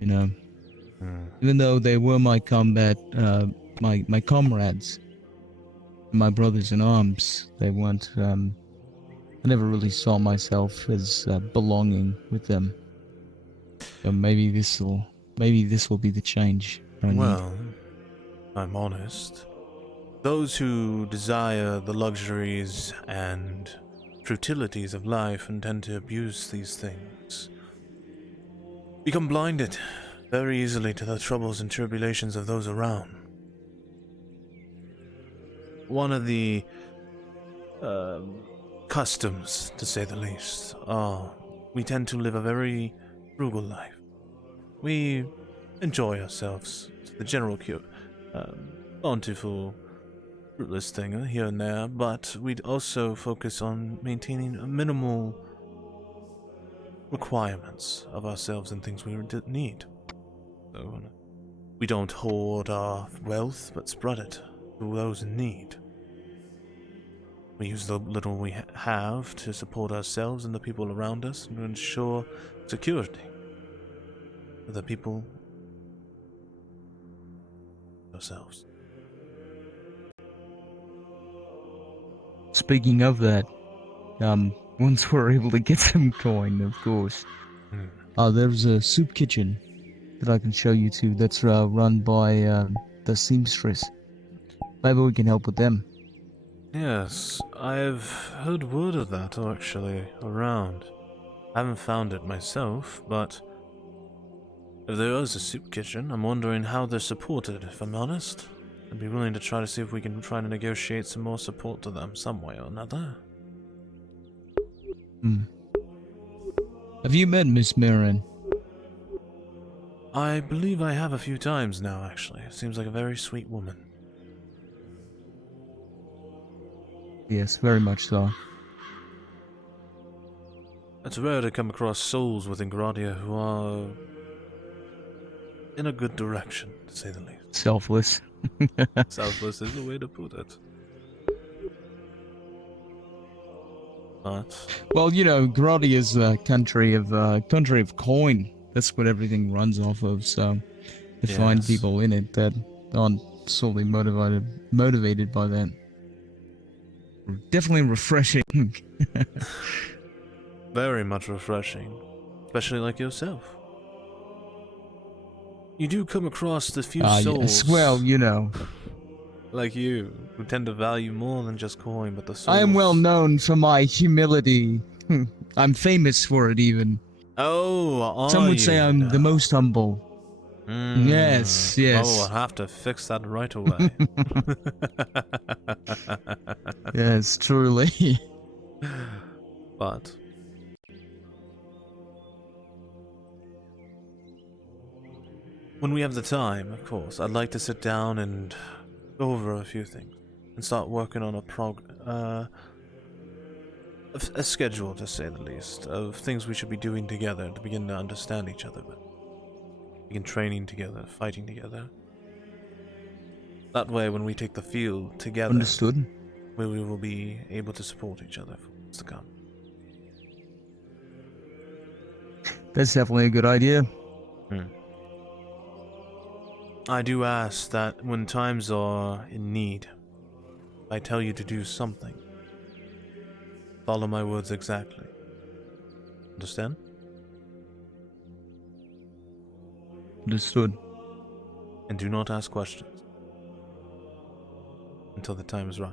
Even though they were my my comrades, my brothers in arms, they weren't, I never really saw myself as belonging with them. So maybe this will be the change I need. Well, if I'm honest, those who desire the luxuries and futilities of life and tend to abuse these things become blinded very easily to the troubles and tribulations of those around. One of the customs, to say the least, we tend to live a very frugal life. We enjoy ourselves to the general bountiful, fruitless thing here and there, but we'd also focus on maintaining minimal requirements of ourselves and things we need. So we don't hoard our wealth, but spread it to those in need. We use the little we have to support ourselves and the people around us and to ensure security for the people ourselves. Speaking of that, once we're able to get some coin, of course, there's a soup kitchen that I can show you to that's run by the seamstress. Maybe we can help with them. Yes, I've heard word of that actually around. I haven't found it myself, but if there is a soup kitchen, I'm wondering how they're supported, if I'm honest. I'd be willing to try to see if we can try to negotiate some more support to them some way or another. Have you met Miss Mirren? I believe I have a few times now, actually. Seems like a very sweet woman. Yes, very much so. It's rare to come across souls within Gradia who are in a good direction, to say the least. Selfless. Selfless is the way to put it. But well, Gradia's a country of coin. That's what everything runs off of. So, to find people in it that aren't solely motivated by that, definitely refreshing. very much refreshing, especially like yourself. You do come across the few souls. Yes. Well, like you, who tend to value more than just coin, but the souls. I am well known for my humility. I'm famous for it, even. Oh, some would say I'm the most humble. Yes. Oh, I'll have to fix that right away. Yes, truly. But when we have the time, of course, I'd like to sit down and go over a few things and start working on a schedule, to say the least, of things we should be doing together to begin to understand each other, but begin training together, fighting together. That way, when we take the field together, Understood. we will be able to support each other for what's to come. That's definitely a good idea. I do ask that when times are in need, I tell you to do something. Follow my words exactly. Understand? Understood. And do not ask questions until the time is right.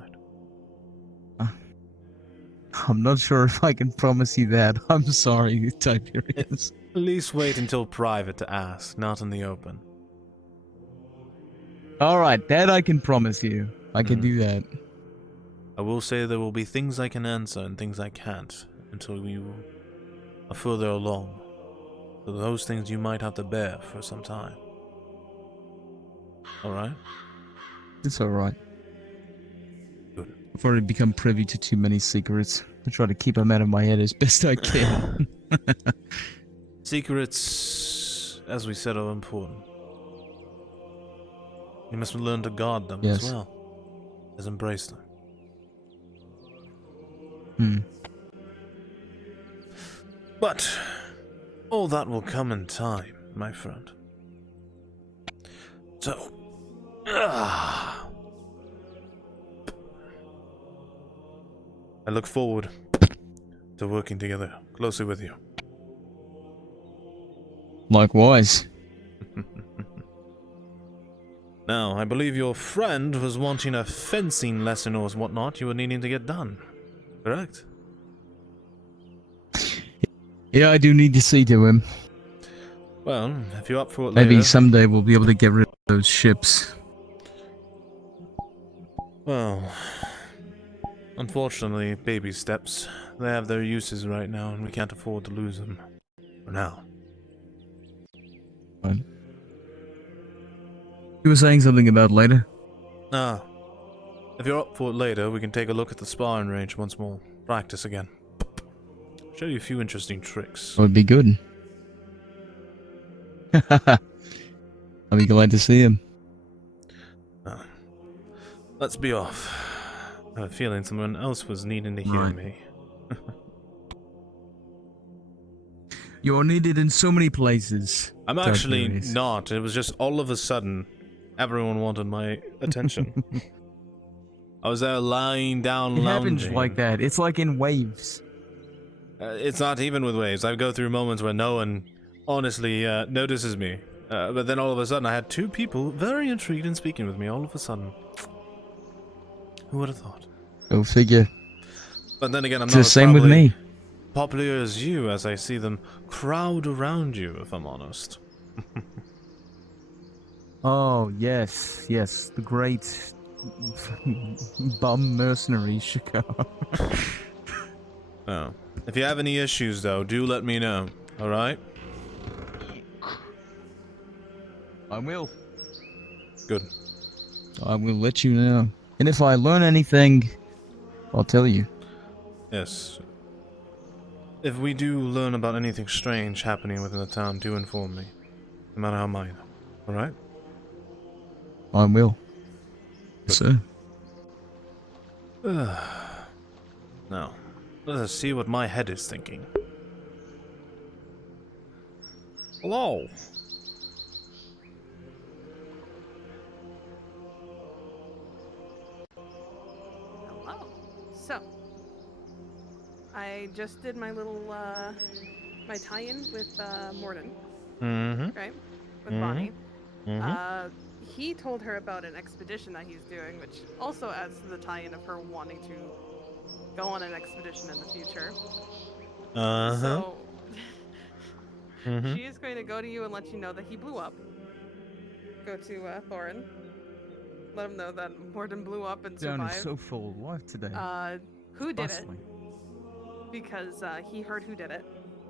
I'm not sure if I can promise you that. I'm sorry, Tiberius. At least wait until private to ask, not in the open. Alright, that I can promise you. I can do that. I will say there will be things I can answer and things I can't until you are further along. So those things you might have to bear for some time. Alright? It's alright. Good. I've already become privy to too many secrets. I try to keep them out of my head as best I can. Secrets, as we said, are important. You must learn to guard them as well as embrace them. But all that will come in time, my friend. So, I look forward to working together closely with you. Likewise. Now, I believe your friend was wanting a fencing lesson or whatnot you were needing to get done. Correct? Yeah, I do need to see to him. Well, if you're up for it later... Maybe someday we'll be able to get rid of those ships. Well, unfortunately, baby steps. They have their uses right now, and we can't afford to lose them. For now. Fine. You were saying something about later? Ah. If you're up for it later, we can take a look at the sparring range once more. Practice again. Show you a few interesting tricks. That would be good. I'll be glad to see him. Let's be off. I have a feeling someone else was needing to hear me. You're needed in so many places. I'm actually not. It was just all of a sudden, everyone wanted my attention. I was there lying down, It lounging. happens like that. It's like in waves. It's not even with waves. I go through moments where no one honestly notices me. But then all of a sudden I had two people very intrigued in speaking with me all of a sudden. Who would have thought? Go figure. But then again, I'm It's not the as same with me. popular as you as I see them crowd around you, if I'm honest. Oh, yes, yes. The great bum mercenary Chicago. Oh. If you have any issues, though, do let me know, alright? I will. Good. I will let you know. And if I learn anything, I'll tell you. Yes. If we do learn about anything strange happening within the town, do inform me. No matter how minor. Alright? I will. Yes, sir. Now, let us see what my head is thinking. Hello. Hello. So, I just did my little, my tie-in with, Morden. Mm-hmm. Right? With Bonnie. Mm-hmm. He told her about an expedition that he's doing, which also adds to the tie-in of her wanting to go on an expedition in the future. Uh-huh. So, Mm-hmm. she is going to go to you and let you know that he blew up. Go to Thorin. Let him know that Morden blew up and Down survived. is so full of life today. Who did Bustling. it? Because he heard who did it.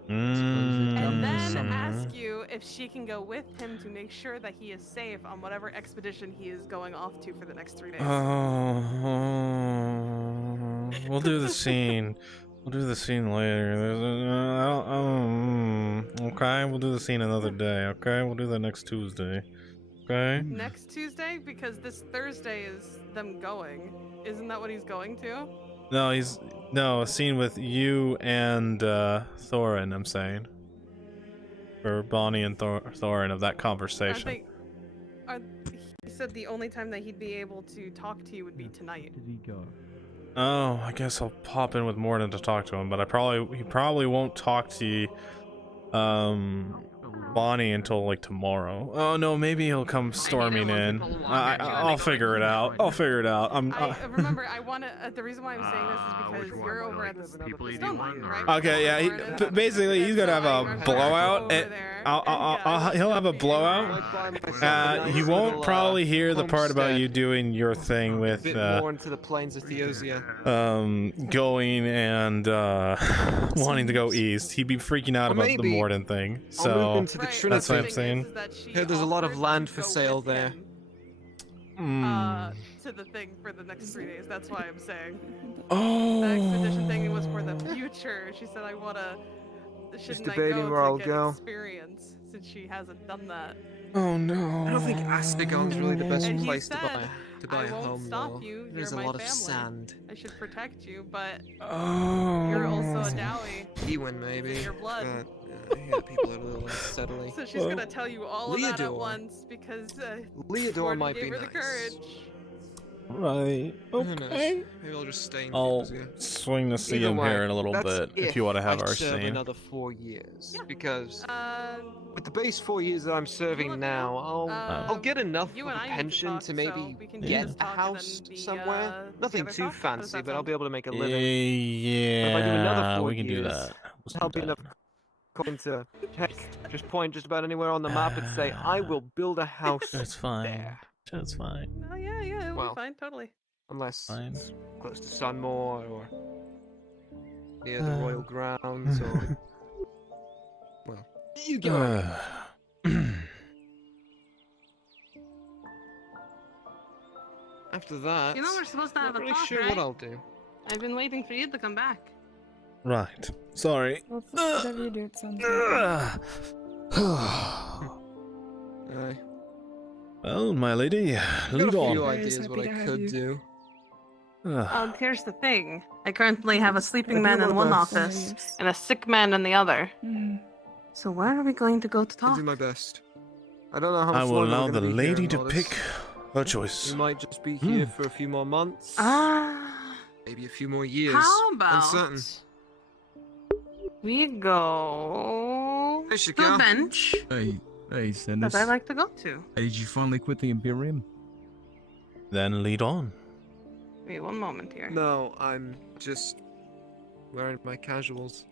And then ask you if she can go with him to make sure that he is safe on whatever expedition he is going off to for the next 3 days. We'll do the scene. We'll do the scene later. Okay, we'll do the scene another day. Okay, we'll do that next Tuesday. Okay. Next Tuesday, because this Thursday is them going. Isn't that what he's going to? No, a scene with you and Thorin. I'm saying, for Bonnie and Thorin of that conversation. He said the only time that he'd be able to talk to you would be tonight. Did he go? Oh, I guess I'll pop in with Morden to talk to him, but he probably won't talk to Bonnie until like tomorrow. Oh no, maybe he'll come storming in. I'll figure it out. I'll figure it out. Remember, I want to. The reason why I'm saying this is because you're over at the Stone Line, right? Okay, yeah. Basically, he's gonna have a blowout. He'll have a blowout. He won't probably hear the part about you doing your thing with more into the plains of Theosia. going and wanting to go east. He'd be freaking out about the Morden thing. So that's what I'm saying. Heard there's a lot of land for sale there. To the thing for the next 3 days. That's why I'm saying. Oh. The expedition thing was for the future. She said, "I wanna." Just debating where I'll go. Experience since she hasn't done that. Oh no. I don't think Astegon's really the best place to buy I a won't home. stop you. There's You're a my lot of family. sand. I should protect you, but Oh. you're also a Dowie. Ewan, maybe. Your blood. Yeah, people are a little unsettly. So she's gonna tell you all of that at once because Leodor might gave be her nice. the courage. Right. Who knows? Okay. Maybe I'll just stay in I'll Theosia. swing to see Either him way, here in a little that's bit if you want to have I our serve scene. another 4 years because Uh, with the base 4 years that I'm serving now, I'll get enough of you a and I need to pension talk, to maybe so we can get just a talk and house then the, somewhere. the Nothing other too talk? How does fancy, that but I'll sound? be able to make a living. Yeah, If I do another 4 we can do years, that. I'll be enough coin to heck, just point just about anywhere on the map and say, I will build a house That's fine. there. That's fine. Oh yeah, it'll Well, be fine, totally. Unless Fine. it's close to Sunmore or near the Royal Grounds or... Well, you get what I mean. After that, You know we're supposed to I'm have not a really talk, sure right? what I'll do. I've been waiting for you to come back. Right. Sorry. Well, whatever you do, it sounds Aye. Well, my lady, I've lead got a on. few Very ideas what happy I to have could you. do. Here's the thing. I currently have a sleeping man in my one best. office and a sick man in the other. Mhm. So where are we going to go to I'll talk? do my best. I don't know how much I will longer allow we're the gonna be here lady and to all this. pick her choice. We might just be here for a few more months. Maybe a few more years. How about Uncertain. we go There she to the go. bench Hey, that Sanders. I like to go to. Did you finally quit the Imperium? Then lead on. Wait, one moment here. No, I'm just wearing my casuals.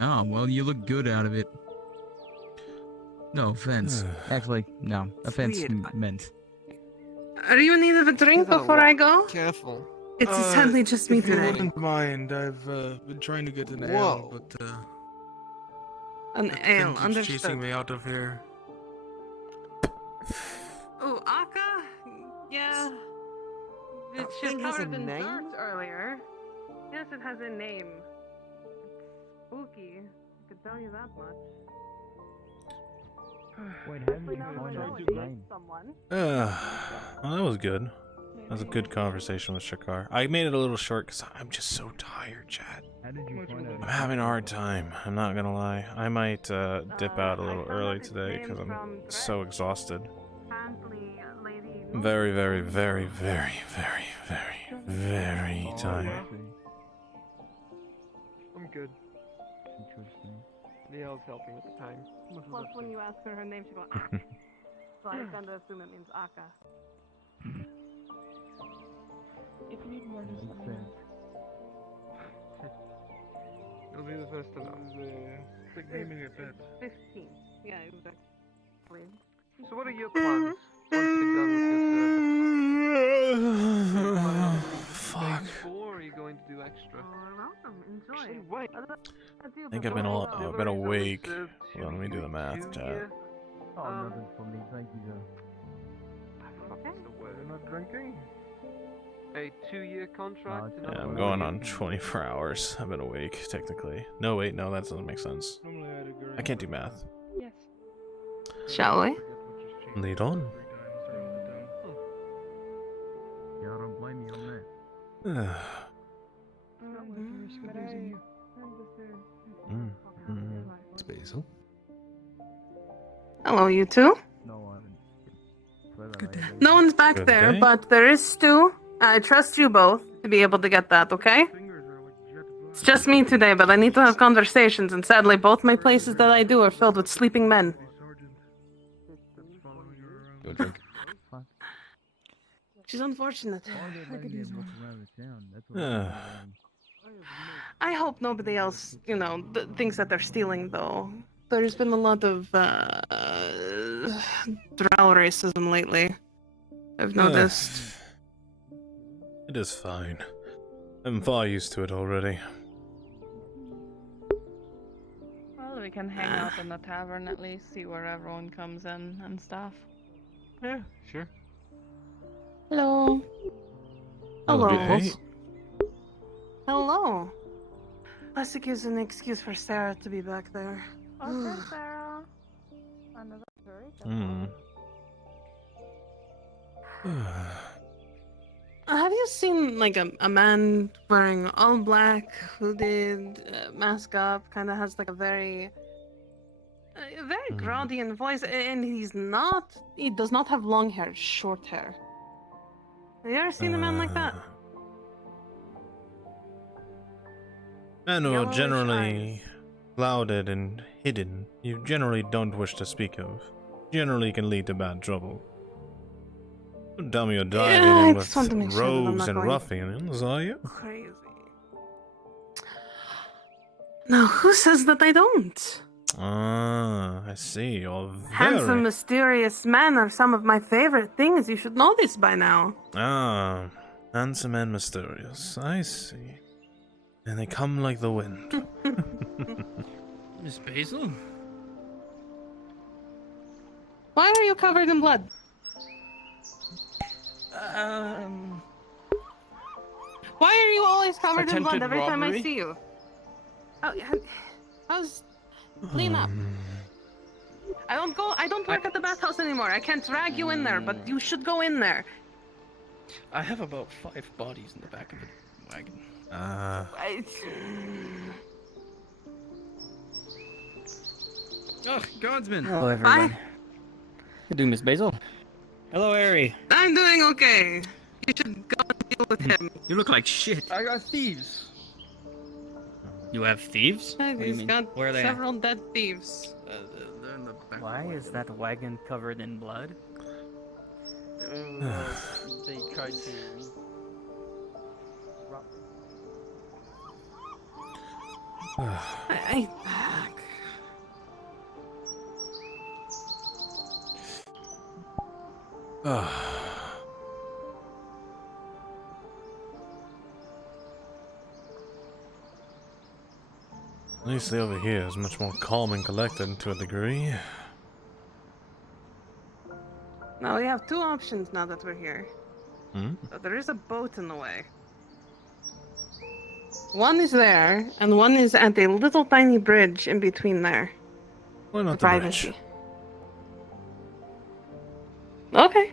Oh, well, you look good out of it. No offense. Actually, no. Offense Weird. meant. Are you in need of a drink before I go? Careful. It's sadly just me if you today. wouldn't mind, I've been trying to get an Whoa. ale, but An that ale, thing keeps understood. chasing me out of here. Oh, Akka? Yeah. It That should thing has a covered in name? dirt earlier. Yes, it has a name. It's spooky. I could tell you that much. Wait, Definitely not when I would hate someone. Well, that was good. That was a good conversation with Shakar. I made it a little short because I'm just so tired, Chad. How did you find out? I'm having a hard time. I'm not gonna lie. I might dip out a little early today because I'm so exhausted. I'm very, very, very, very, very, very, very tired. I'm good. Interesting. Leo's helping with the time. Plus, when you ask her name, she goes, Akka. So I tend to assume it means Akka. If you need more, just let me know. It'll be the first time. naming a bit. 15. Yeah, exactly. So what are your plans? Once you're done with your service? Fuck. Base 4, or are you going to do extra? Welcome. Enjoy. Actually, wait. I think I've been awake. Hold on, let me do the math, chat. Oh, nothing for me. Thank you, though. You're not drinking? A 2-year contract? Yeah, I'm going on 24 hours. I've been awake, technically. No, wait, no, that doesn't make sense. I can't do math. Yes. Shall we? Lead on. Yeah, I don't blame you on that. It's Basil. Hello, you two. No, No one's back Good there, day. but there is Stu. I trust you both to be able to get that, okay? It's just me today, but I need to have conversations, and sadly, both my places that I do are filled with sleeping men. Go drink. Which is unfortunate. I could use one. I hope nobody else, thinks that they're stealing, though. There's been a lot of drow racism lately. I've noticed. It is fine. I'm far used to it already. Well, we can hang out in the tavern at least, see where everyone comes in and stuff. Yeah, sure. Hello. Hello. Hello. Hey. Hello. Classic is an excuse for Sarah to be back there. Okay, Sarah. Another very Have you seen like a man wearing all black, hooded, mask up, kind of has like a very Graudian voice, and he does not have long hair, short hair. Have you ever seen a man like that? Men who are Yellowish generally clouded and hidden, you generally don't wish to speak of. Generally can lead to bad trouble. Don't tell me you're diving Yeah, I in just want to make with sure that I'm rogues not and going ruffians, are you? Crazy. Now, who says that I don't? Ah, I see. You're Handsome, very... mysterious men are some of my favorite things. You should know this by now. Ah, handsome and mysterious. I see. And they come like the wind. Miss Basil? Why are you covered in blood? Why are you always covered in blood Attempted every time I robbery? see you? Oh, yeah. How's... Clean up. I don't work at the bathhouse anymore. I can't drag you in there, but you should go in there. I have about 5 bodies in the back of the wagon. Oh, Godsman! Hello, everyone. Hi. You doing, Miss Basil? Hello, Ari. I'm doing okay. You should go and deal with him. You look like shit. I got thieves. You have thieves? do you He's mean? got Where are they at? several dead thieves. They're in the back. Why is that wagon covered in blood? They tried to. I At least the over here is much more calm and collected to a degree. Now we have 2 options now that we're here. Hmm? But there is a boat in the way. One is there, and one is at a little tiny bridge in between there. Why not For the privacy. bridge? Okay.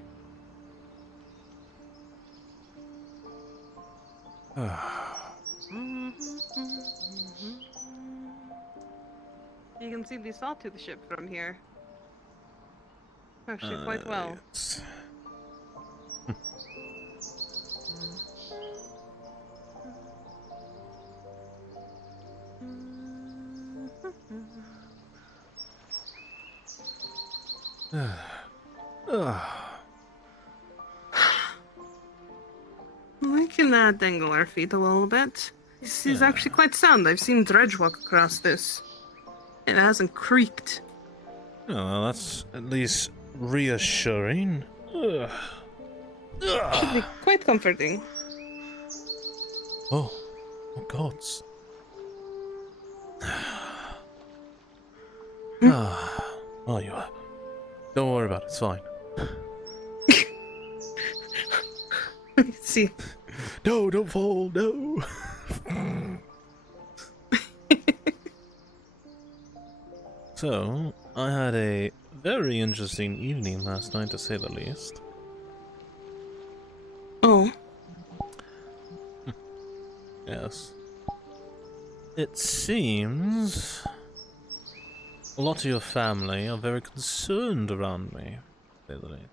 You can see the sawtooth ship from here. Actually, quite well. Yes. We can dangle our feet a little bit. This is actually quite sound. I've seen Dredge walk across this. It hasn't creaked. Oh, well, that's at least reassuring. Should be quite comforting. Oh, oh gods. Oh, you are. Don't worry about it. It's fine. See. No, don't fall. No. So, I had a very interesting evening last night, to say the least. Oh. Yes. It seems a lot of your family are very concerned around me, to say the least.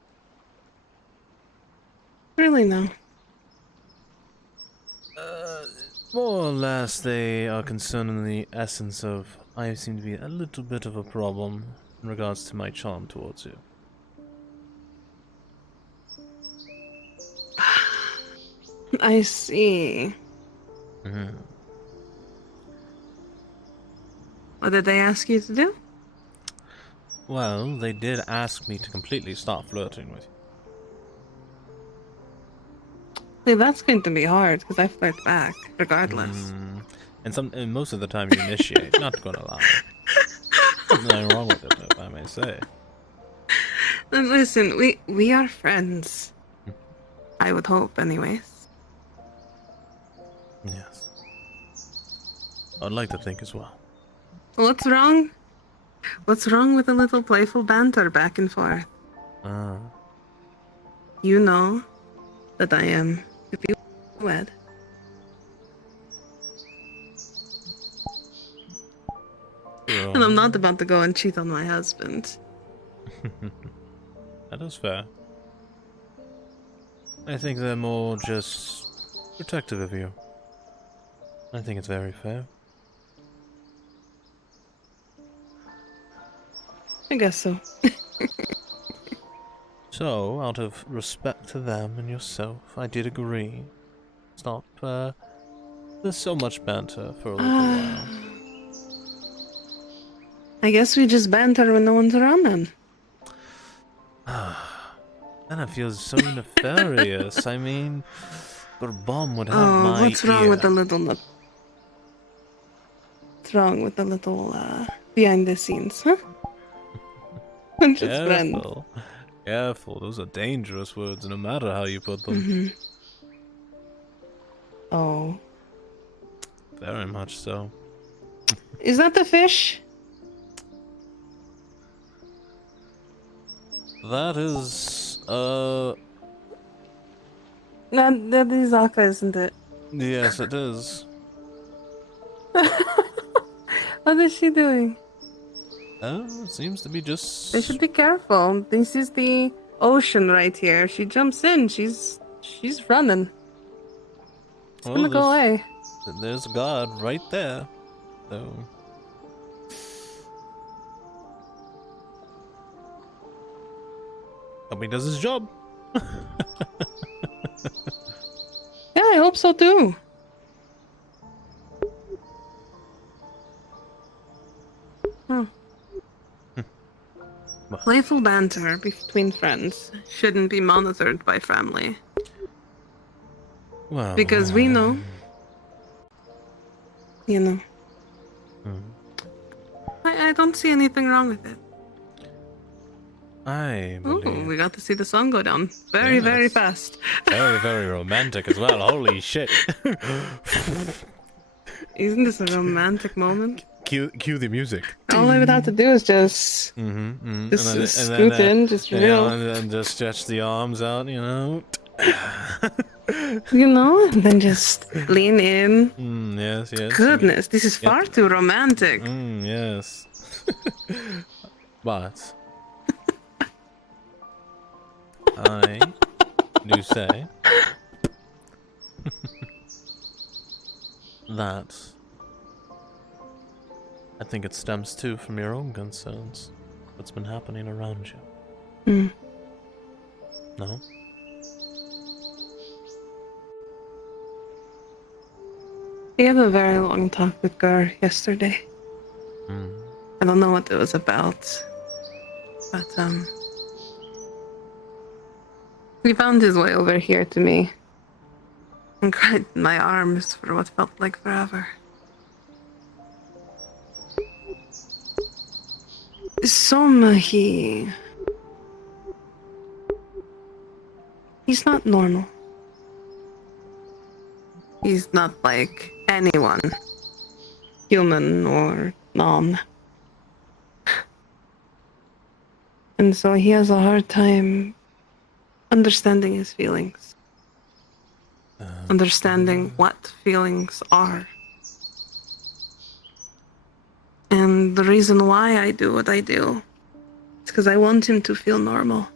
Really no. More or less, they are concerned in the essence of I seem to be a little bit of a problem in regards to my charm towards you. I see. Mm-hmm. What did they ask you to do? Well, they did ask me to completely stop flirting with you. See, that's going to be hard, because I flirt back, regardless. And most of the time you initiate, not gonna lie. There's nothing wrong with it, if I may say. And listen, we are friends. I would hope, anyways. Yes. I'd like to think as well. What's wrong? What's wrong with a little playful banter back and forth? You know that I am to be wed. And I'm not about to go and cheat on my husband. That is fair. I think they're more just protective of you. I think it's very fair. I guess so. So, out of respect to them and yourself, I did agree. Stop, there's so much banter for a little while. I guess we just banter when no one's around then. Then it feels so nefarious. I mean, your bomb would have my what's wrong ear. with the little What's wrong with the little behind the scenes, huh? I'm just friends. Careful. Careful, those are dangerous words, no matter how you put them. Oh. Very much so. Is that the fish? That is, That is Aka, isn't it? yes, it is. What is she doing? Oh, it seems to be just... They should be careful. This is the ocean right here. She jumps in. She's running. It's gonna go away. There's God right there. So... hope he does his job. Yeah, I hope so too. Huh. Playful banter between friends shouldn't be monitored by family. Well, because we know. You know. I don't see anything wrong with it. I believe. Ooh, we got to see the sun go down. Very, very fast. Very, very romantic as well. Holy shit. Isn't this a romantic moment? Cue the music. All I would have to do is just scoot in, just real. And then just stretch the arms out, you know. You know, and then just lean in. Yes, yes. Goodness, this is far too romantic. Yes. But I do say that I think it stems too from your own concerns. What's been happening around you? No? We had a very long talk with Gar yesterday. I don't know what it was about, but he found his way over here to me and cried in my arms for what felt like forever. Soma, he's not normal. He's not like anyone, human or non. And so he has a hard time understanding his feelings. Understanding what feelings are. And the reason why I do what I do is because I want him to feel normal.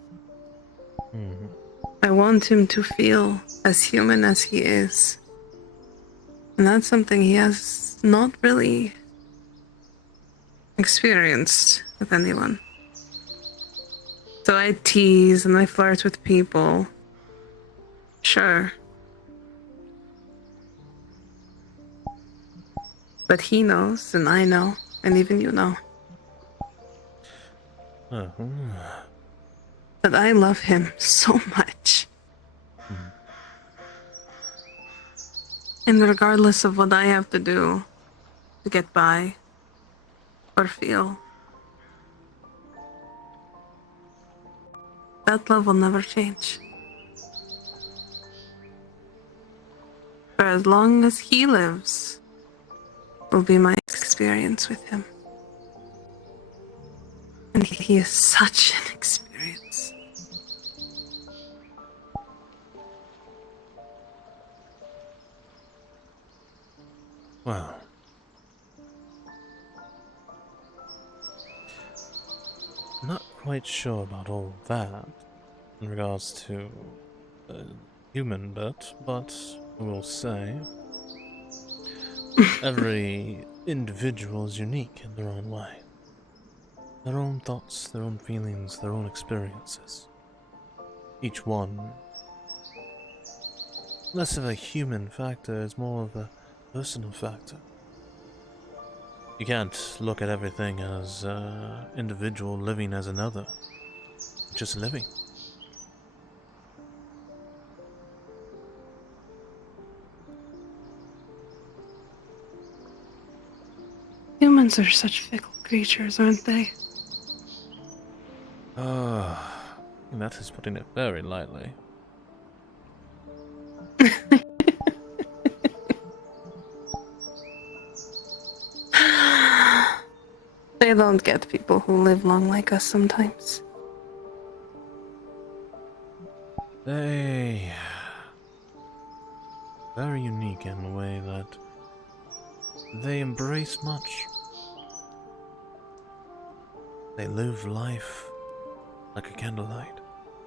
I want him to feel as human as he is. And that's something he has not really experienced with anyone. So I tease and I flirt with people. Sure. But he knows, and I know, and even you know. That I love him so much. And regardless of what I have to do to get by or feel, that love will never change. For as long as he lives, will be my experience with him. And he is such an experience. Well. Not quite sure about all that in regards to the human bit, but I will say every individual is unique in their own way. Their own thoughts, their own feelings, their own experiences. Each one less of a human factor, is more of a personal factor. You can't look at everything as individual living as another. Just living. Humans are such fickle creatures, aren't they? That is putting it very lightly. They don't get people who live long like us sometimes. They... very unique in the way that they embrace much. They live life like a candlelight.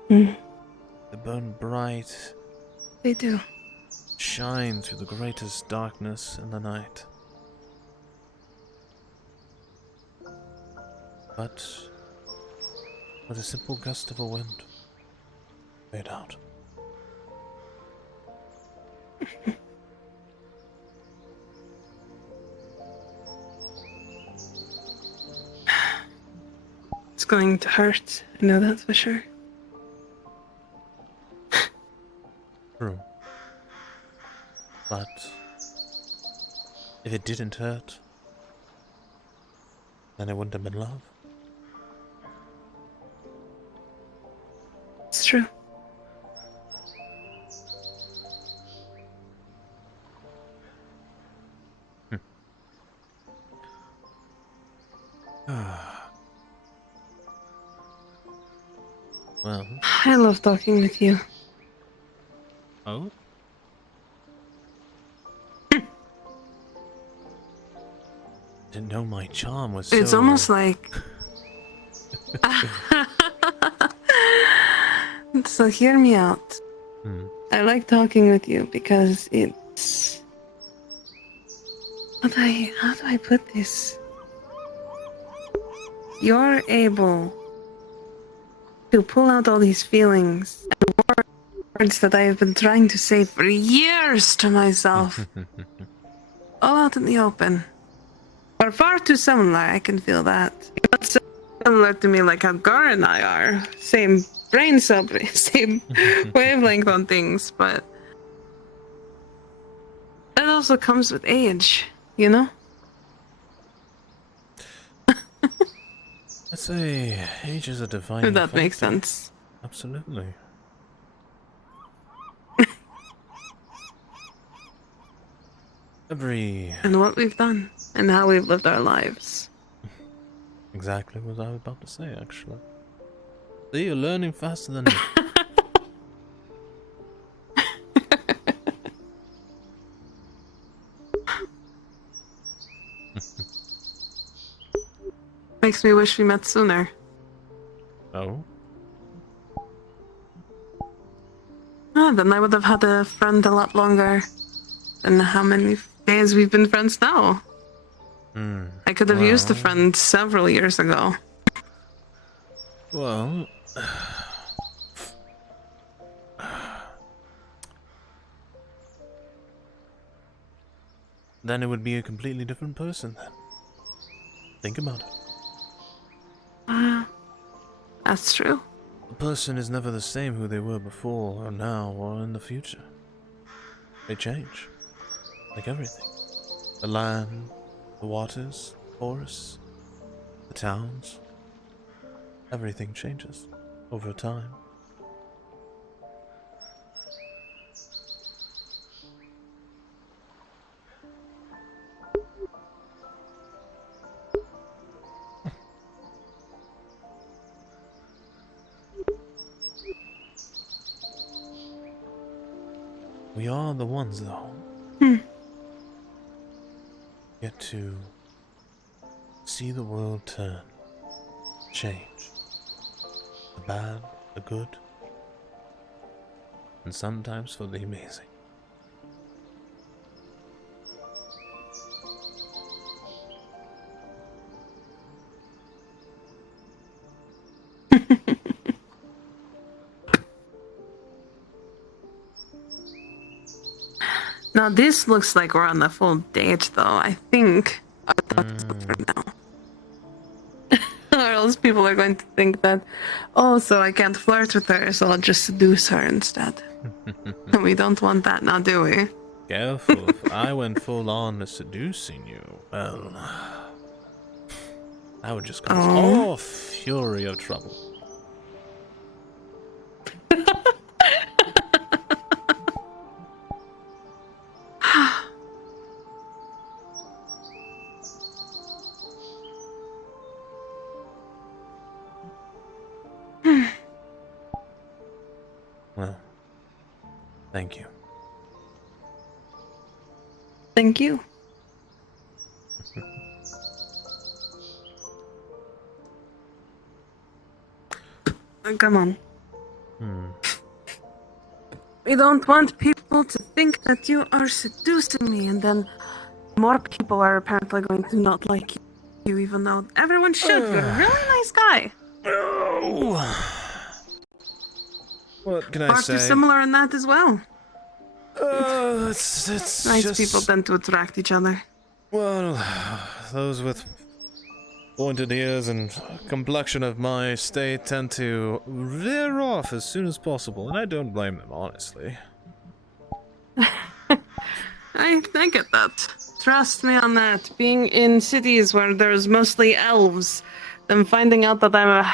Mm. They burn bright. They do. Shine through the greatest darkness in the night. But with a simple gust of a wind, fade out. It's going to hurt. I know that for sure. True. But if it didn't hurt, then it wouldn't have been love. It's true. Well. I love talking with you. Oh? Didn't know my charm was so... It's almost like... So hear me out. I like talking with you because it's... How do I put this? You're able to pull out all these feelings and words that I have been trying to say for years to myself. All out in the open. We're far too similar, I can feel that. You're not so similar to me like how Gar and I are. Same brain cell, same wavelength on things, but that also comes with age, you know? That's I'd say age is a defining If that makes factor. sense. Absolutely. And what we've done, and how we've lived our lives. Exactly what I was about to say, actually. See, you're learning faster than me. Makes me wish we met sooner. Oh? Then I would have had a friend a lot longer than how many days we've been friends now. I could have used a friend several years ago. Well... then it would be a completely different person then. Think about it. That's true. A person is never the same who they were before, or now, or in the future. They change. Like everything. The land, the waters, forests, the towns. Everything changes over time. We are the ones, though, get to see the world turn, change. The bad, the good, and sometimes for the amazing. Now this looks like we're on the full date, though. I think for now. Or else people are going to think that, oh, so I can't flirt with her, so I'll just seduce her instead. And we don't want that now, do we? Careful, if I went full on to seducing you, well, I would just cause all fury of trouble. Well, thank you. Thank you. Come on. We don't want people to think that you are seducing me, and then more people are apparently going to not like you, even though everyone should. You're a really nice guy. What can I Mark say? is similar in that as well. It's nice just... people tend to attract each other. Well, those with pointed ears and complexion of my state tend to veer off as soon as possible, and I don't blame them, honestly. I get that. Trust me on that. Being in cities where there's mostly elves, then finding out that I'm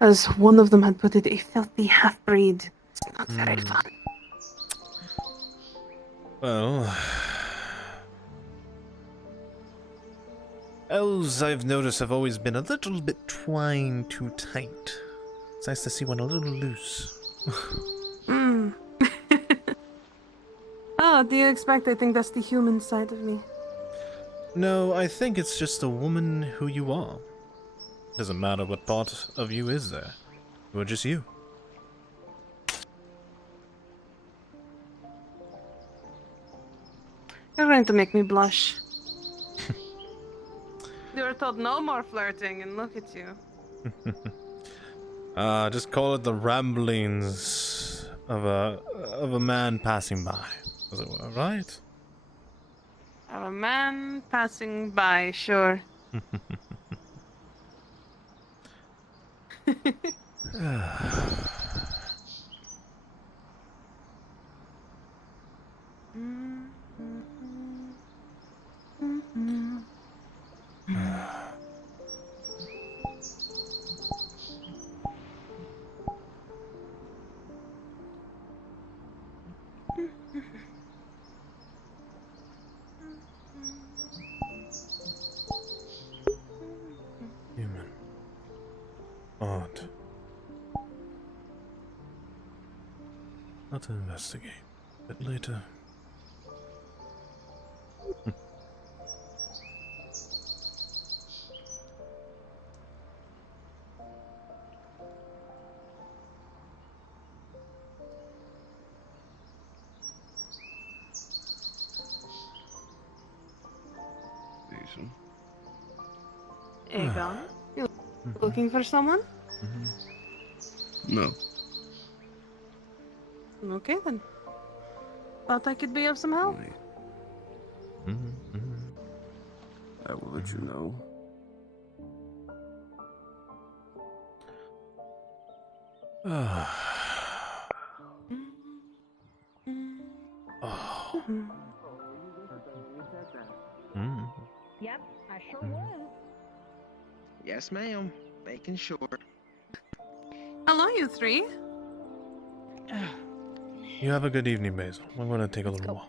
as one of them had put it, a filthy half-breed. It's not very fun. Well... elves, I've noticed, have always been a little bit twined too tight. It's nice to see one a little loose. Oh, do you expect I think that's the human side of me? No, I think it's just a woman who you are. Doesn't matter what part of you is there. You're just you. You're going to make me blush. You were told no more flirting, and look at you. Just call it the ramblings of a man passing by, as it were, right? Of a man passing by, sure. Human. Odd. Not to investigate, but later. Decent. Aegon, you looking for someone? No. Okay then. Thought I could be of some help. I will let you know. Yep, I sure was. Yes, ma'am. Making sure. Hello, you three. You have a good evening, Basil. I'm gonna take a little walk.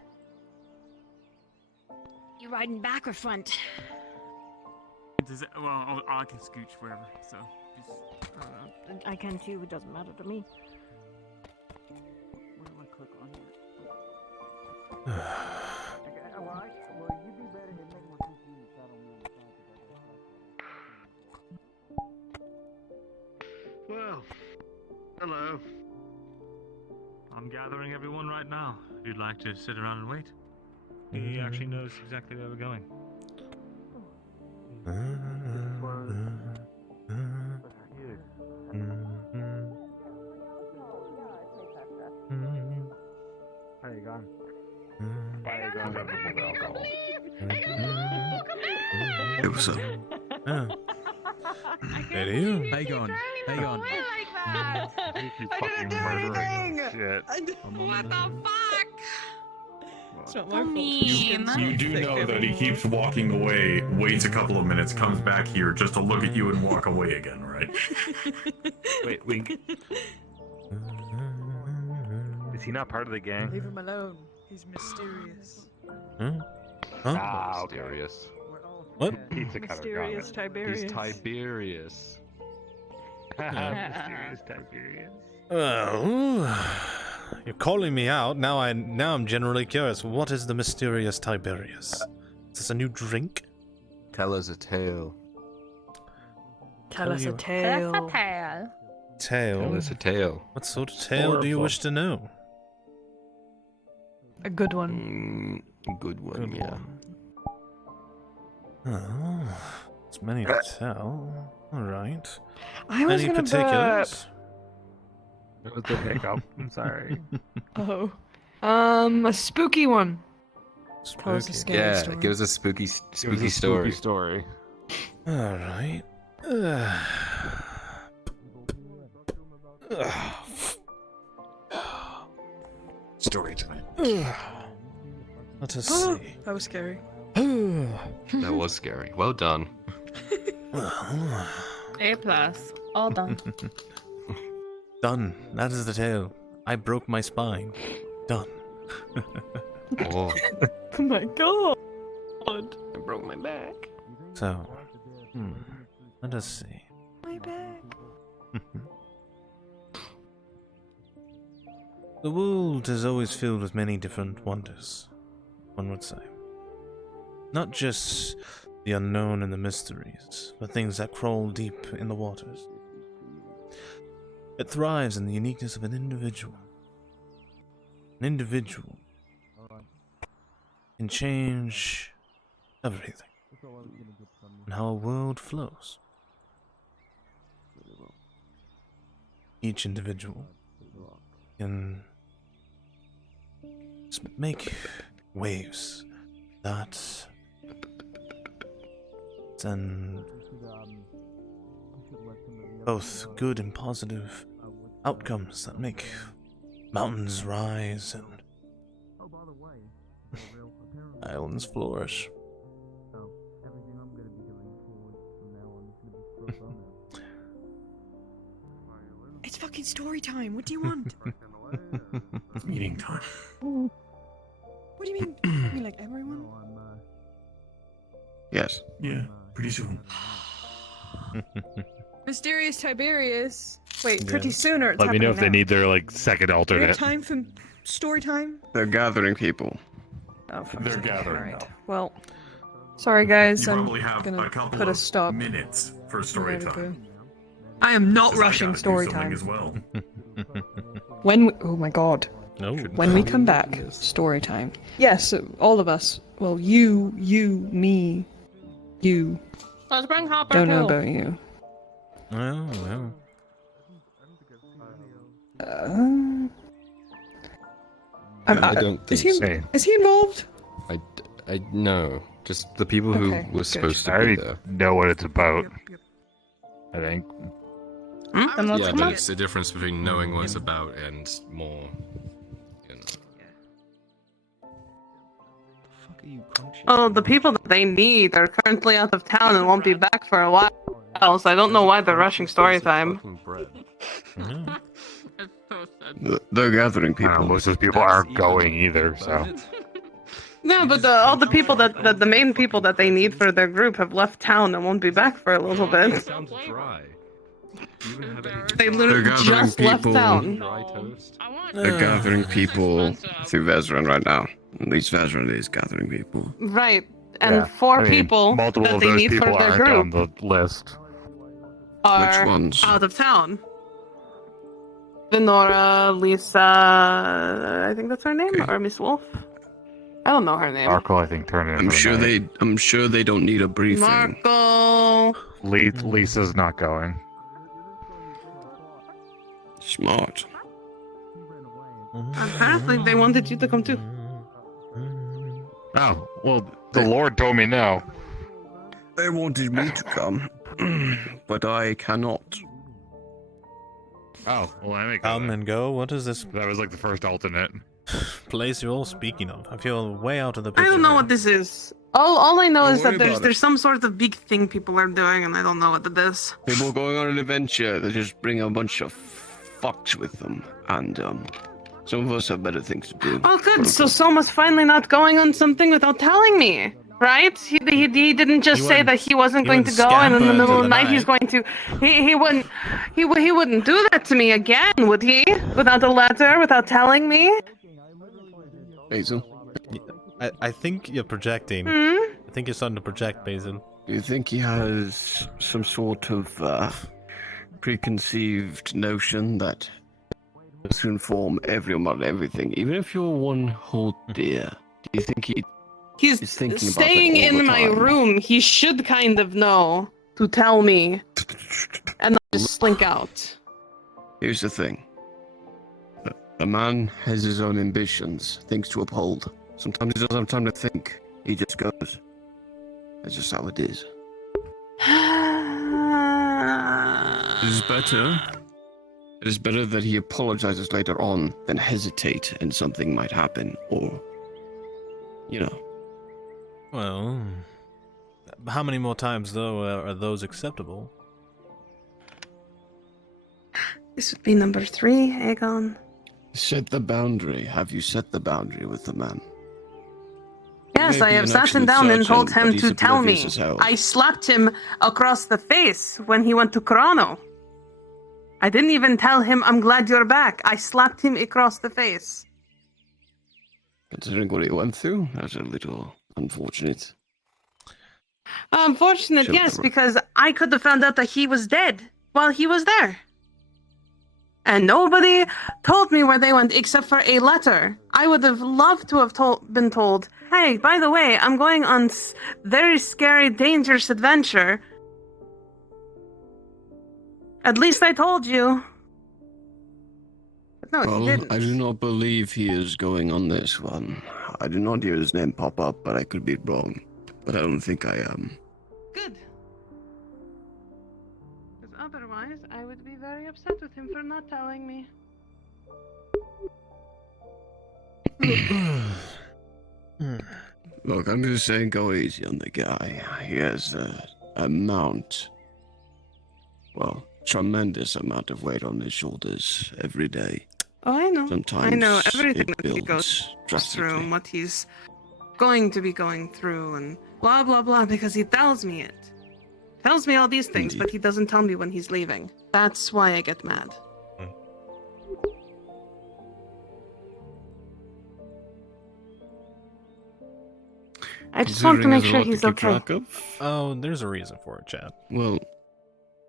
You riding back or front? Does it, well, I can scooch wherever, so just, I don't know. I can too, it doesn't matter to me. What do I click on here? Well, you'd be better than make more confused. I don't know. Well, hello. I'm gathering everyone right now. If you'd like to sit around and wait. He actually knows exactly where we're going. How you going? Hey, what's up? Hey, do you? How you going? How you going? I didn't do anything! What the fuck? It's not my Mean. You do know that he keeps walking away, waits a couple of minutes, comes back here just to look at you and walk away again, right? Wait, wink. Is he not part of the gang? Leave him alone. He's mysterious. Mysterious. What? Pizza cutter. Mysterious Tiberius. He's Tiberius. Mysterious Tiberius. You're calling me out. Now I'm generally curious. What is the mysterious Tiberius? Is this a new drink? Tell us a tale. Tell us a tale. Tale? Tell us a tale. What sort of tale do you wish to know? A good one. Good one, yeah. Oh, it's many to tell. Alright. I was Any gonna particulars? It was the hiccup. I'm sorry. Oh. A spooky one. Tell us a Spooky. scary story. Give us a spooky story. Alright. Story time. Let us see. That was scary. That was scary. Well done. A+. All done. Done. That is the tale. I broke my spine. Done. Oh. Oh my god. I broke my back. So, let us see. My back. The world is always filled with many different wonders, one would say. Not just the unknown and the mysteries, but things that crawl deep in the waters. It thrives in the uniqueness of an individual. An individual can change everything, and how a world flows. Each individual can make waves that send both good and positive outcomes that make mountains rise and islands flourish. It's fucking story time. What do you want? Meeting time. What do you mean? You mean like everyone? Yes. Yeah, pretty soon. Mysterious Tiberius. Wait, Yeah. pretty soon or it's Let me know if they happening need their like second now? Do we have alternate. time for story time? They're gathering people. Oh, fuck. They're gathering. Alright. Well, sorry guys. You I'm probably have gonna a couple put a of stop. minutes for story There we time. go. I am not 'Cause I rushing gotta do story something time. as well. When we, oh my god. No. When we come back, story time. Yes, all of us. Well, you, me, you. Let's bring Hopper Don't know too. about you. Well, well. I don't is think he, so. is he involved? I no, just the people who Okay, were good. supposed I to be already there. know what it's about. I think. Then let's Yeah, come but up. it's the difference between knowing what it's about and more. You know. Oh, the people that they need are currently out of town and won't be back for a while. So I don't know why they're rushing story time. They're gathering I don't know, people. most of those people aren't going either, so. Yeah, but all the people that the main people that they need for their group have left town and won't be back for a little bit. Sounds dry. They literally gathering just left people. town. They're gathering people through Vezran right now. At least Vezran is gathering people. Right, and Yeah. four I mean, people multiple that of they those need for people their aren't on group the list. are ones? out of town. Venora, Lisa, I think that's her name, or Miss Wolf. I don't know her name. Marco, I think, turned in. I'm sure they don't need a briefing. Marco. Lisa's not going. Smart. Apparently, they wanted you to come too. Oh, well, the Lord told me no. They wanted me to come, but I cannot. Oh, well, I make Come and go. What is this That was like the first alternate. place you're all speaking of? I feel way out of the I picture. don't know what this is. All I know Don't is worry that about there's some sort of big thing people are doing, and I don't know what it is. People going on an adventure. They just bring a bunch of fucks with them, and some of us have better things to do. Oh, good. So Soma's finally not going on something without telling me, right? He didn't just He say wouldn't- that he wasn't he going to wouldn't go, and in the scamper middle of into the the night he's night. going to. He wouldn't do that to me again, would he? Without a letter, without telling me. Basil, I think you're projecting. Hmm? I think you're starting to project, Basil. do you think he has some sort of preconceived notion that has to inform everyone about everything, even if you're one whole deer? Do you think He's He's thinking about staying it all in the my time. room. He should kind of know to tell me, and not just slink out. Here's the thing. A man has his own ambitions, things to uphold. Sometimes he doesn't have time to think. He just goes. That's just how it is. It is better. It is better that he apologizes later on than hesitate and something might happen, or, you know. Well, how many more times though are those acceptable? This would be number 3, Aegon. Set the boundary. Have you set the boundary with the man? Yes, Maybe I have an sat him absolute down and told sergeant, him but to he's tell me. oblivious as hell. I slapped him across the face when he went to Chrono. I didn't even tell him, I'm glad you're back. I slapped him across the face. Considering what he went through, that's a little unfortunate. Unfortunate, Sure, yes, right. because I could have found out that he was dead while he was there. And nobody told me where they went except for a letter. I would have loved to have been told, hey, by the way, I'm going on very scary, dangerous adventure. At least I told you. But no, he Well, didn't. I do not believe he is going on this one. I do not hear his name pop up, but I could be wrong. But I don't think I am. Good. Because otherwise, I would be very upset with him for not telling me. Look, I'm just saying go easy on the guy. He has a mount. Well, tremendous amount of weight on his shoulders every day. Oh, I know. Sometimes I know everything it that he builds goes through drastically. and what he's going to be going through and blah blah blah because he tells me it. Tells me all these things, but he doesn't tell me when he's leaving. That's why I get mad. I just want to make sure he's okay. Oh, there's a reason for it, Chad. Well,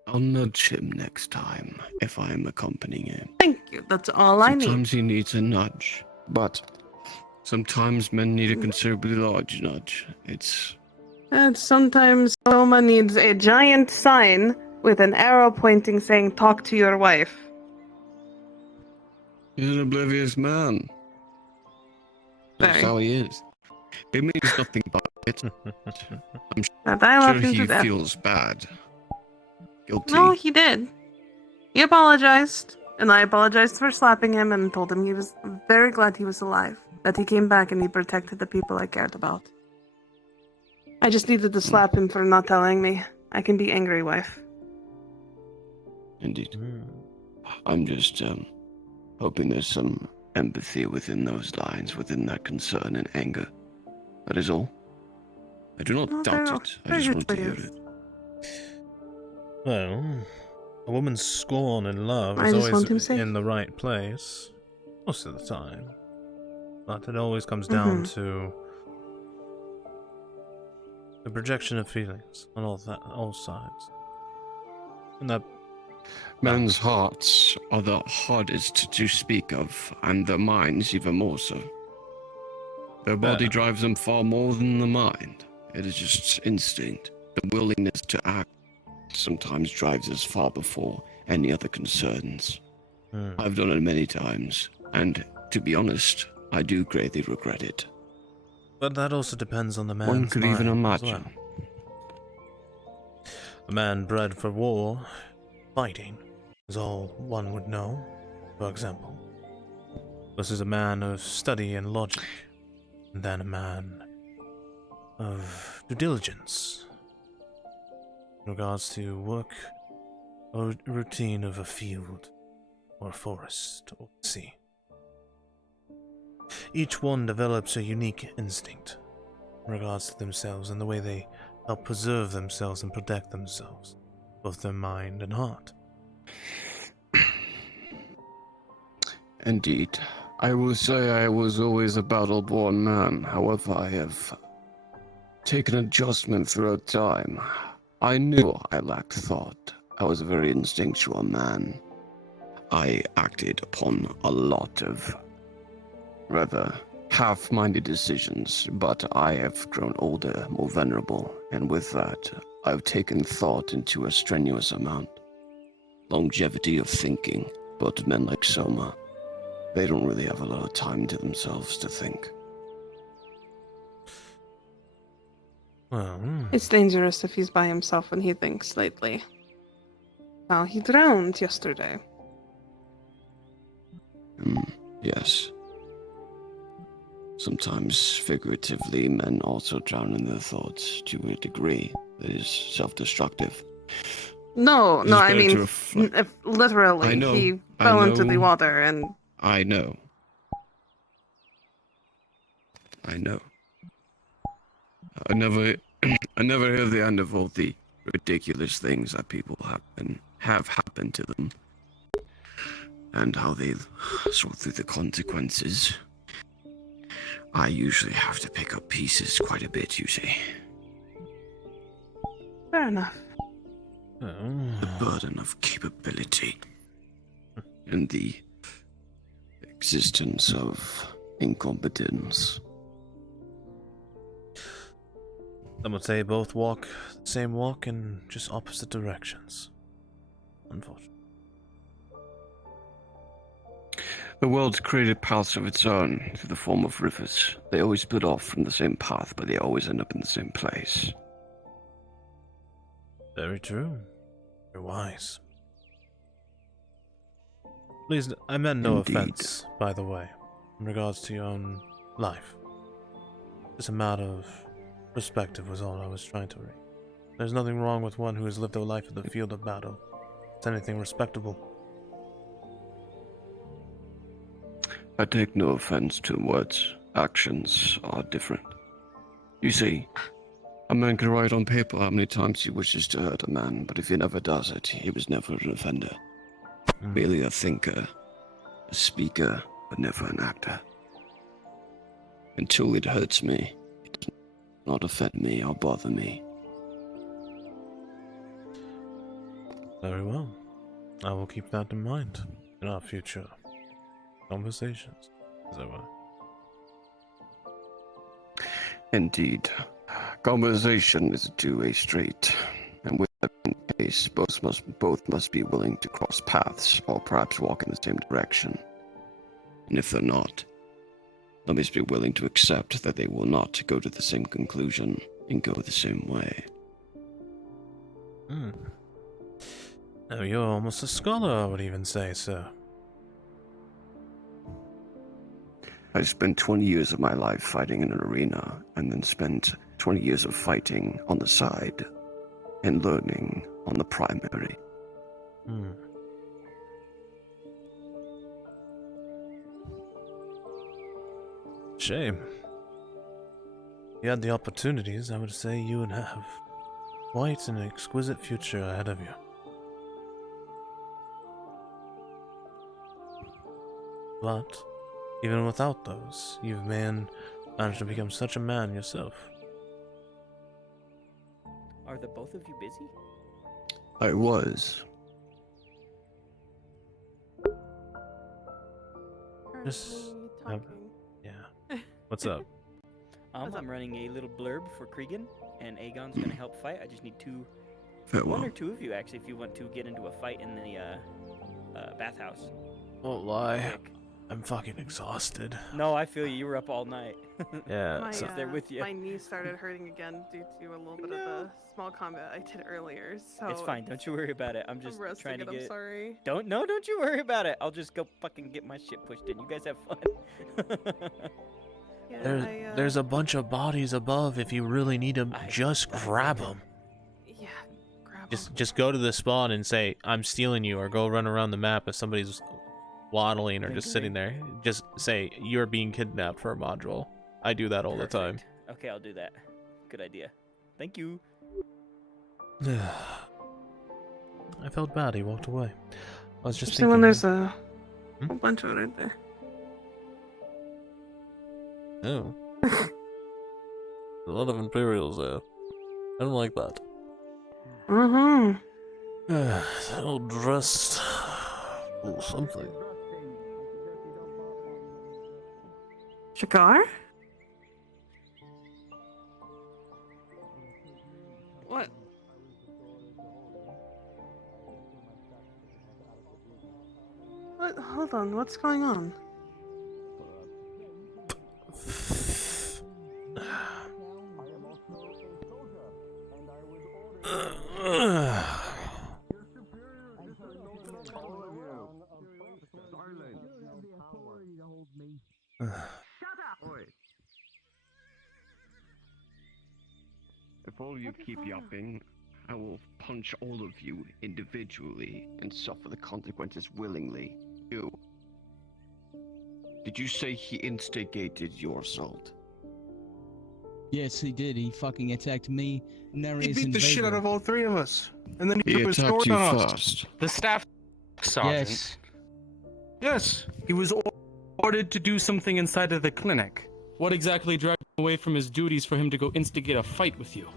I'll nudge him next time if I'm accompanying him. Thank you. That's all I need. Sometimes he needs a nudge, but sometimes men need a considerably large nudge. And sometimes Soma needs a giant sign with an arrow pointing saying, "Talk to your wife." He's an oblivious man. That's Very. how he is. It means nothing by it. I'm But I love sure him to he death. feels bad. Guilty. No, he did. He apologized, and I apologized for slapping him and told him he was very glad he was alive, that he came back and he protected the people I cared about. I just needed to slap him for not telling me. I can be angry, wife. Indeed. I'm just hoping there's some empathy within those lines, within that concern and anger. That is all. I do not doubt it. I just want to hear it. Well, a woman's scorn and love I is just want him always safe. in the right place. Most of the time. But it always comes down to the projection of feelings on all sides. And that Men's hearts are the hardest to speak of, and their minds even more so. Their body drives them far more than the mind. It is just instinct. The willingness to act sometimes drives us far before any other concerns. I've done it many times, and to be honest, I do greatly regret it. But that also depends on the man's One could even mind as imagine. well. A man bred for war, fighting, is all one would know, for example. This is a man of study and logic, and then a man of due diligence in regards to work or routine of a field or a forest or sea. Each one develops a unique instinct in regards to themselves and the way they help preserve themselves and protect themselves, both their mind and heart. Indeed. I will say I was always a battle-born man. However, I have taken adjustment throughout time. I knew I lacked thought. I was a very instinctual man. I acted upon a lot of rather half-minded decisions, but I have grown older, more venerable, and with that, I've taken thought into a strenuous amount. Longevity of thinking, but men like Soma, they don't really have a lot of time to themselves to think. Well, It's dangerous if he's by himself when he thinks lately. Well, he drowned yesterday. Yes. Sometimes, figuratively, men also drown in their thoughts to a degree that is self-destructive. No, It's no, I better mean, to reflect. if literally, I know, he I fell into the know. water and... I know. I know. I never hear the end of all the ridiculous things that people have happened to them, and how they sort through the consequences. I usually have to pick up pieces quite a bit, you see. Fair enough. The burden of capability and the existence of incompetence. Some would say both walk the same walk in just opposite directions. Unfortunately. The world's created paths of its own through the form of rivers. They always split off from the same path, but they always end up in the same place. Very true. You're wise. Please, I meant no Indeed. offense, by the way, in regards to your own life. Just a matter of perspective was all I was trying to read. There's nothing wrong with one who has lived a life in the field of battle. It's anything respectable. I take no offense to words. Actions are different. You see, a man can write on paper how many times he wishes to hurt a man, but if he never does it, he was never an offender. Merely a thinker, a speaker, but never an actor. Until it hurts me, it does not offend me or bother me. Very well. I will keep that in mind in our future conversations, as it were. Indeed. Conversation is a two-way street, and with that being the case, both must be willing to cross paths, or perhaps walk in the same direction. And if they're not, they must be willing to accept that they will not go to the same conclusion and go the same way. Oh, you're almost a scholar, I would even say, sir. I spent 20 years of my life fighting in an arena, and then spent 20 years of fighting on the side, and learning on the primary. Shame. If you had the opportunities, I would say you would have quite an exquisite future ahead of you. But, even without those, you've managed to become such a man yourself. Are the both of you busy? I was. Just, yeah. What's up? I'm running a little blurb for Cregan, and Aegon's gonna help fight. I just need Very one well. or two of you actually, if you want to get into a fight in the bathhouse. Won't lie, I'm fucking exhausted. No, I feel you. You were up all night. Yeah, My, so- They're with you. My knee started hurting again due to a little bit of the small combat I did earlier. So It's fine. Don't you worry about it. I'm just resting trying to it, I'm get. sorry. Don't you worry about it. I'll just go fucking get my shit pushed in. You guys have fun. There's a bunch of bodies above. If you really need them, just grab them. Yeah, grab Just go to the spawn and say, "I'm stealing you," or go run around the map if somebody's waddling or just sitting there. Just say you're being kidnapped for a module. I do that all the time. Okay, I'll do that. Good idea. Thank you. I felt bad. He walked away. I was just Especially when there's a whole bunch of it right there. Oh. A lot of Imperials there. I don't like that. All dressed. Oh, something. Shakar? What? What? Hold on. What's going on? If all you keep yapping, I will punch all of you individually and suffer the consequences willingly. You. Did you say he instigated your assault? Yes, he did. He fucking attacked me, Nereus, He beat and the shit out Vega. of all three of us, and then He he was attacked sword you on us. first. The staff sergeant. Yes. Yes, he was ordered to do something inside of the clinic. What exactly dragged him away from his duties for him to go instigate a fight with you?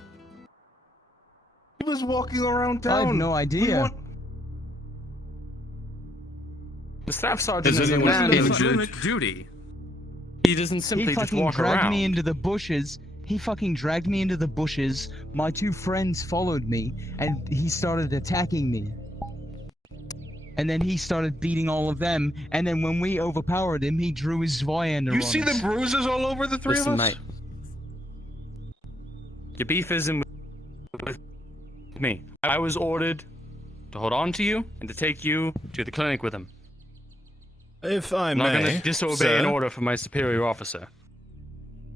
He was walking around I town. have no idea. The staff sergeant Is is a anyone man in of clinic duty? He doesn't simply He just fucking walk dragged around. me into the bushes. He fucking dragged me into the bushes. My two friends followed me, and he started attacking me. And then he started beating all of them. And then when we overpowered him, he drew his Zweihander You on see the us. bruises all over the three Listen, of us? mate. Your beef isn't with me. I was ordered to hold on to you and to take you to the clinic with him. If I I'm not may, going to disobey sir, an order from my superior officer.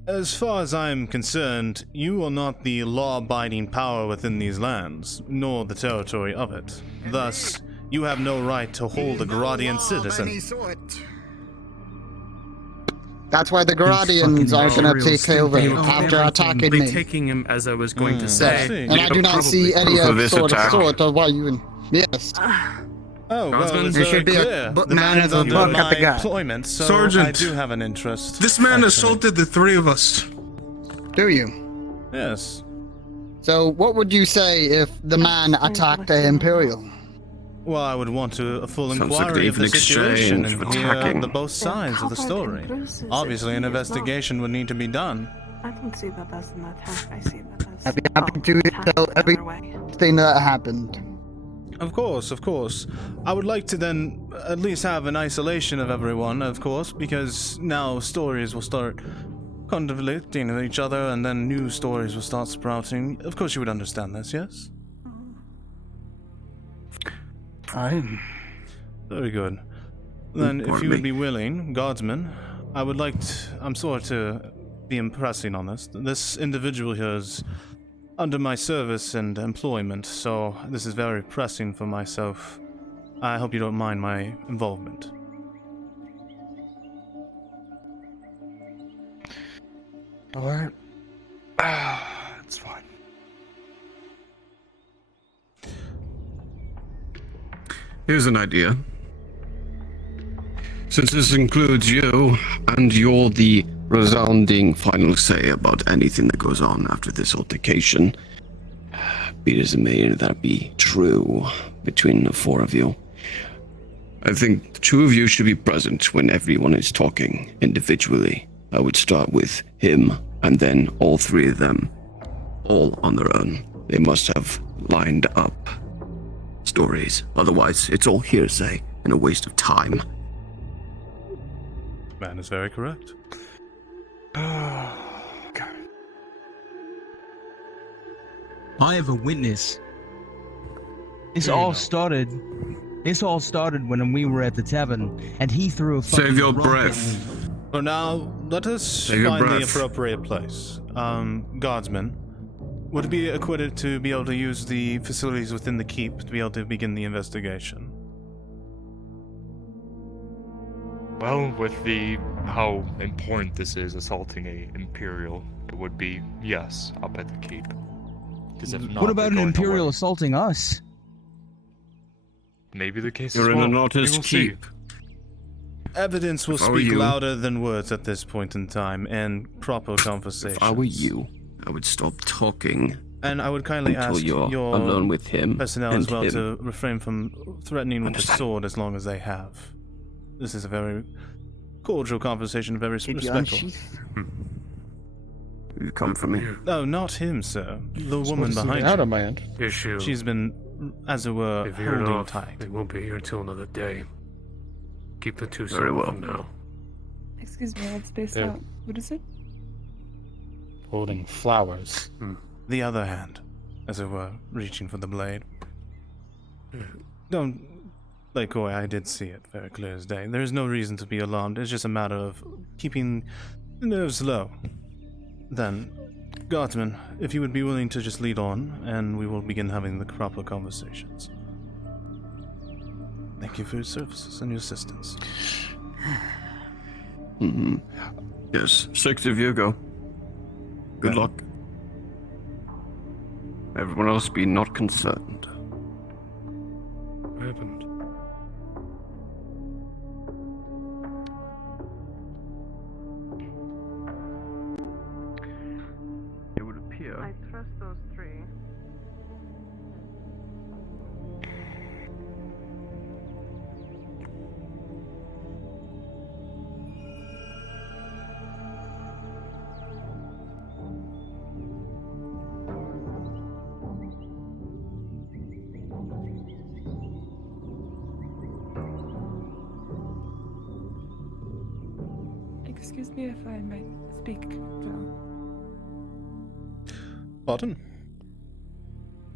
As far as I'm concerned, you are not the law-abiding power within these lands, nor the territory of it. Thus, you have no right to hold a Garadian citizen. That's why the Guardians are gonna take over after attacking me. Taking him as I was going to Yes, say. and I do not see any sort of why you. Yes. Oh, well, Guardsman, it's there very should be a clear. bu- The man man is at the under buck at my the guy. employment, so Sergeant, I do have an interest. This man actually. assaulted the three of us. Do you? Yes. So, what would you say if the man attacked the Imperial? Well, I would want a full Sounds like inquiry they of the even situation exchanged and of hear attacking. the both sides of the story. Obviously, an investigation would need to be done. I don't see that as an attack. I see that as I'd be happy to tell everything that happened. Of course, of course. I would like to then at least have an isolation of everyone, of course, because now stories will start conflicting with each other and then new stories will start sprouting. Of course you would understand this, yes? Fine. Very good. Then, if you would be willing, Guardsman, I would like to... I'm sorry to be impressing on this. This individual here is under my service and employment, so this is very pressing for myself. I hope you don't mind my involvement. Alright. It's fine. Here's an idea. Since this includes you, and you're the resounding final say about anything that goes on after this altercation, be it as it may that be true between the four of you, I think the two of you should be present when everyone is talking individually. I would start with him, and then all three of them, all on their own. They must have lined up stories. Otherwise, it's all hearsay and a waste of time. Man is very correct. Okay. I have a witness. This all started when we were at the tavern, and he threw a fucking Save your rock at breath. me. For now, let us Save your find the breath. appropriate place. Guardsman, would it be equipped to be able to use the facilities within the keep to be able to begin the investigation? Well, with how important this is, assaulting a Imperial, it would be yes, up at the keep. Because if not, What about an they're going Imperial nowhere. assaulting us? Maybe the case You're is in well. an We artist will see. keep. Evidence will If I were speak you- louder than words at this point in time, and proper conversation. If I were you, I would stop talking. And I would kindly until ask you're your alone with him personnel and as well him. to refrain from threatening with the sword as long as they have. This is a very cordial conversation, very Did you respectful. unsheath? You come from me. No, not him, sir. The woman Supposed to behind be you. out of my hand. She's been, as it were, If you're holding off, tight. They won't be here till another day. Keep the two Very separate well. from now. Excuse me, let's space There. out. What is it? Holding flowers. The other hand, as it were, reaching for the blade. Don't, like Koi, I did see it very clear as day. There is no reason to be alarmed. It's just a matter of keeping the nerves low. Then, Guardsman, if you would be willing to just lead on, and we will begin having the proper conversations. Thank you for your services and your assistance. Mm-hmm. Yes, 6 of you go. Good luck. Everyone else be not concerned. What happened? It would appear. I trust those three. Excuse me if I might speak, Joe. Pardon?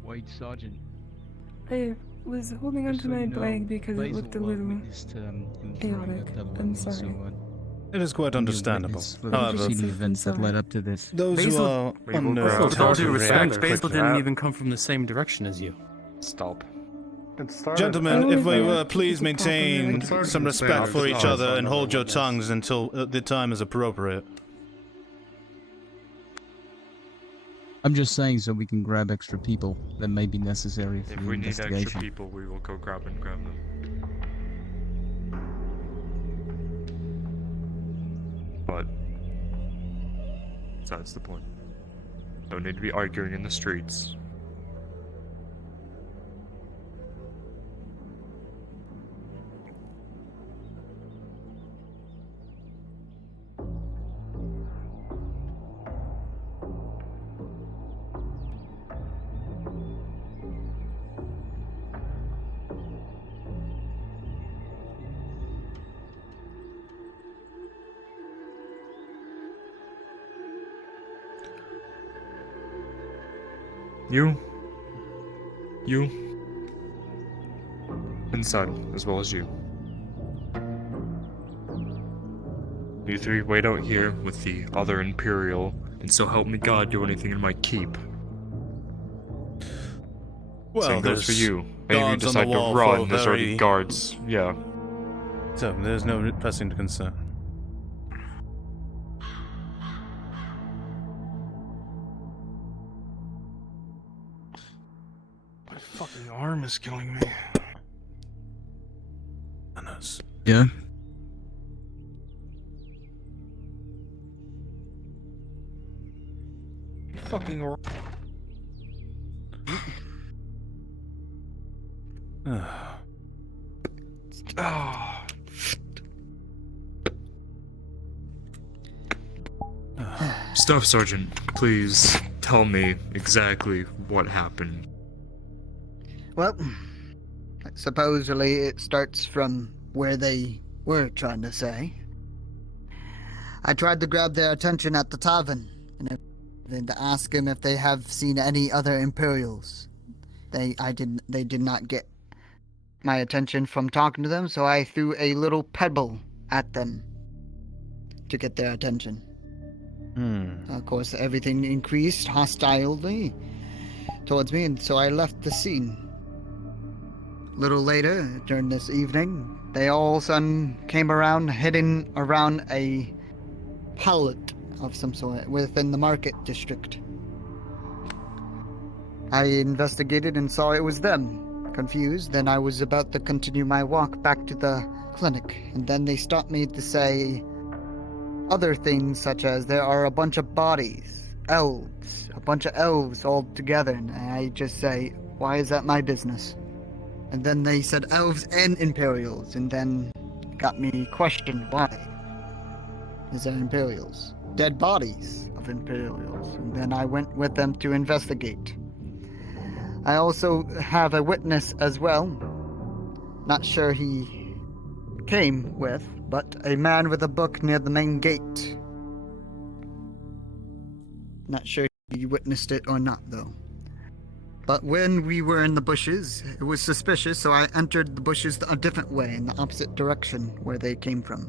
White Sergeant. I was holding onto my leg because it looked a little chaotic. I'm sorry. It is quite understandable. However, See the events that led up to this. those who are unnerved... With all due respect, react Basil quickly. didn't even come from the same direction as you. Stop. Gentlemen, if we please maintain some respect for each other and hold your tongues until the time is appropriate. I'm just saying so we can grab extra people that may be necessary for If the we need investigation. extra people, we will go grab them. But besides the point. Don't need to be arguing in the streets. You, inside, as well as you. You three wait out here with the other Imperial, and so help me God do anything in my keep. Well, Same goes for you. Maybe you guards on decide the to wall run, for there's already very- guards, yeah. So, there's no pressing concern. My fucking arm is killing me. Yeah? Fucking Staff Sergeant, please tell me exactly what happened. Well, supposedly it starts from where they were trying to say. I tried to grab their attention at the tavern and then to ask them if they have seen any other Imperials. They did not get my attention from talking to them, so I threw a little pebble at them to get their attention. Of course, everything increased hostilely towards me, and so I left the scene. A little later, during this evening, they all of a sudden came around, hidden around a pallet of some sort within the market district. I investigated and saw it was them. Confused, then I was about to continue my walk back to the clinic, and then they stopped me to say other things such as there are a bunch of bodies, elves, a bunch of elves all together, and I just say, why is that my business? And then they said elves and Imperials, and then got me questioned why is there Imperials? Dead bodies of Imperials, and then I went with them to investigate. I also have a witness as well, not sure he came with, but a man with a book near the main gate. Not sure if he witnessed it or not, though. But when we were in the bushes, it was suspicious, so I entered the bushes a different way, in the opposite direction where they came from.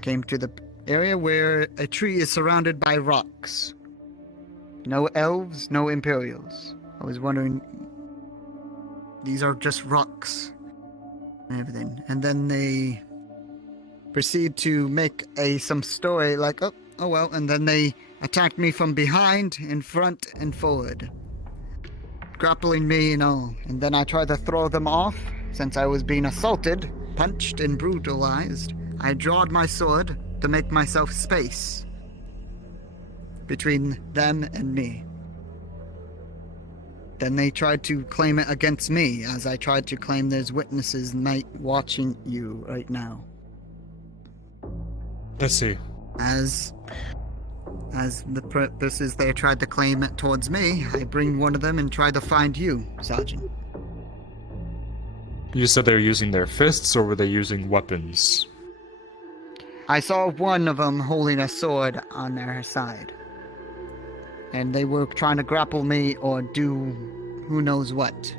Came to the area where a tree is surrounded by rocks. No elves, no Imperials. I was wondering, these are just rocks and everything. And then they proceed to make some story like, oh well, and then they attacked me from behind, in front, and forward, grappling me and all. And then I tried to throw them off, since I was being assaulted, punched, and brutalized. I drawed my sword to make myself space between them and me. Then they tried to claim it against me, as I tried to claim there's witnesses watching you right now. Let's see. As the purposes they tried to claim it towards me, I bring one of them and try to find you, Sergeant. You said they were using their fists, or were they using weapons? I saw one of them holding a sword on their side. And they were trying to grapple me or do who knows what.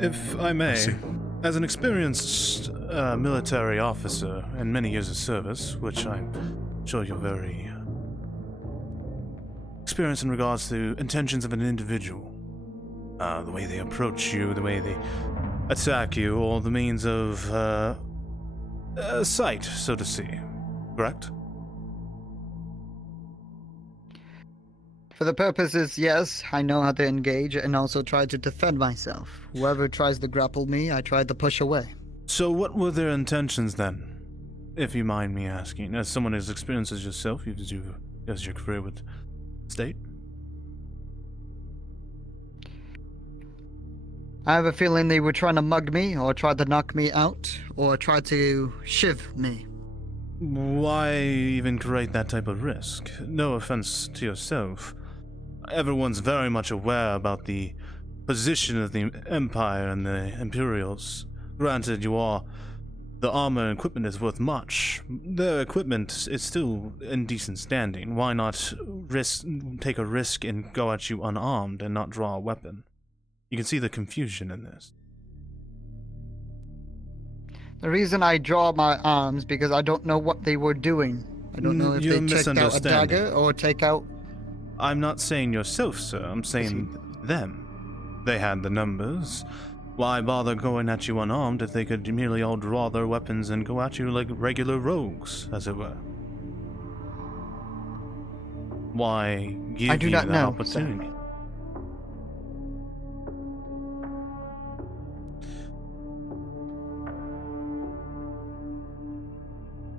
If I may, as an experienced military officer and many years of service, which I'm sure you're very experienced in regards to intentions of an individual, The way they approach you, the way they attack you, all the means of sight, so to see. Correct? For the purposes, yes, I know how to engage and also try to defend myself. Whoever tries to grapple me, I try to push away. So what were their intentions then? If you mind me asking, as someone as experienced as yourself, as your career with State? I have a feeling they were trying to mug me, or try to knock me out, or try to shiv me. Why even create that type of risk? No offense to yourself. Everyone's very much aware about the position of the Empire and the Imperials. Granted, the armor and equipment is worth much. Their equipment is still in decent standing. Why not take a risk and go at you unarmed and not draw a weapon? You can see the confusion in this. The reason I draw my arms because I don't know what they were doing. I don't know if You're they checked out a misunderstanding. dagger or take out... I'm not saying yourself, sir. I'm saying them. They had the numbers. Why bother going at you unarmed if they could merely all draw their weapons and go at you like regular rogues, as it were? Why give you that opportunity?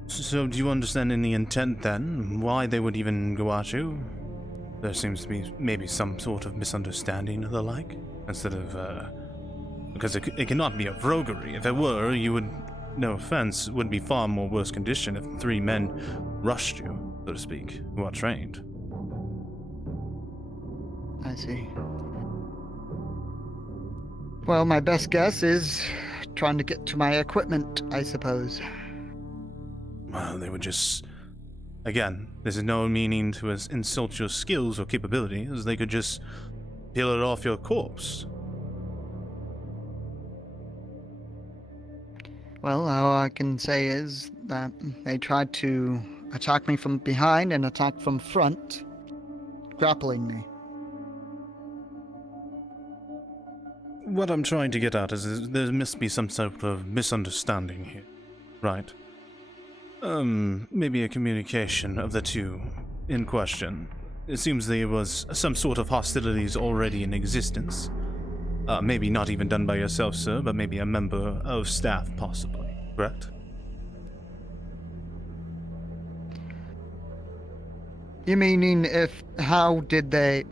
So do you understand any intent then? Why they would even go at you? There seems to be maybe some sort of misunderstanding or the like, instead of, because it cannot be a roguery. If it were, you would, no offense, would be far more worse condition if 3 men rushed you, so to speak, who are trained. I see. Well, my best guess is trying to get to my equipment, I suppose. Well, they would just... Again, this is no meaning to insult your skills or capabilities. They could just peel it off your corpse. Well, all I can say is that they tried to attack me from behind and attack from front, grappling me. What I'm trying to get at is there must be some sort of misunderstanding here, right? Maybe a communication of the two in question. It seems there was some sort of hostilities already in existence. Maybe not even done by yourself, sir, but maybe a member of staff, possibly. Correct? You meaning how did they...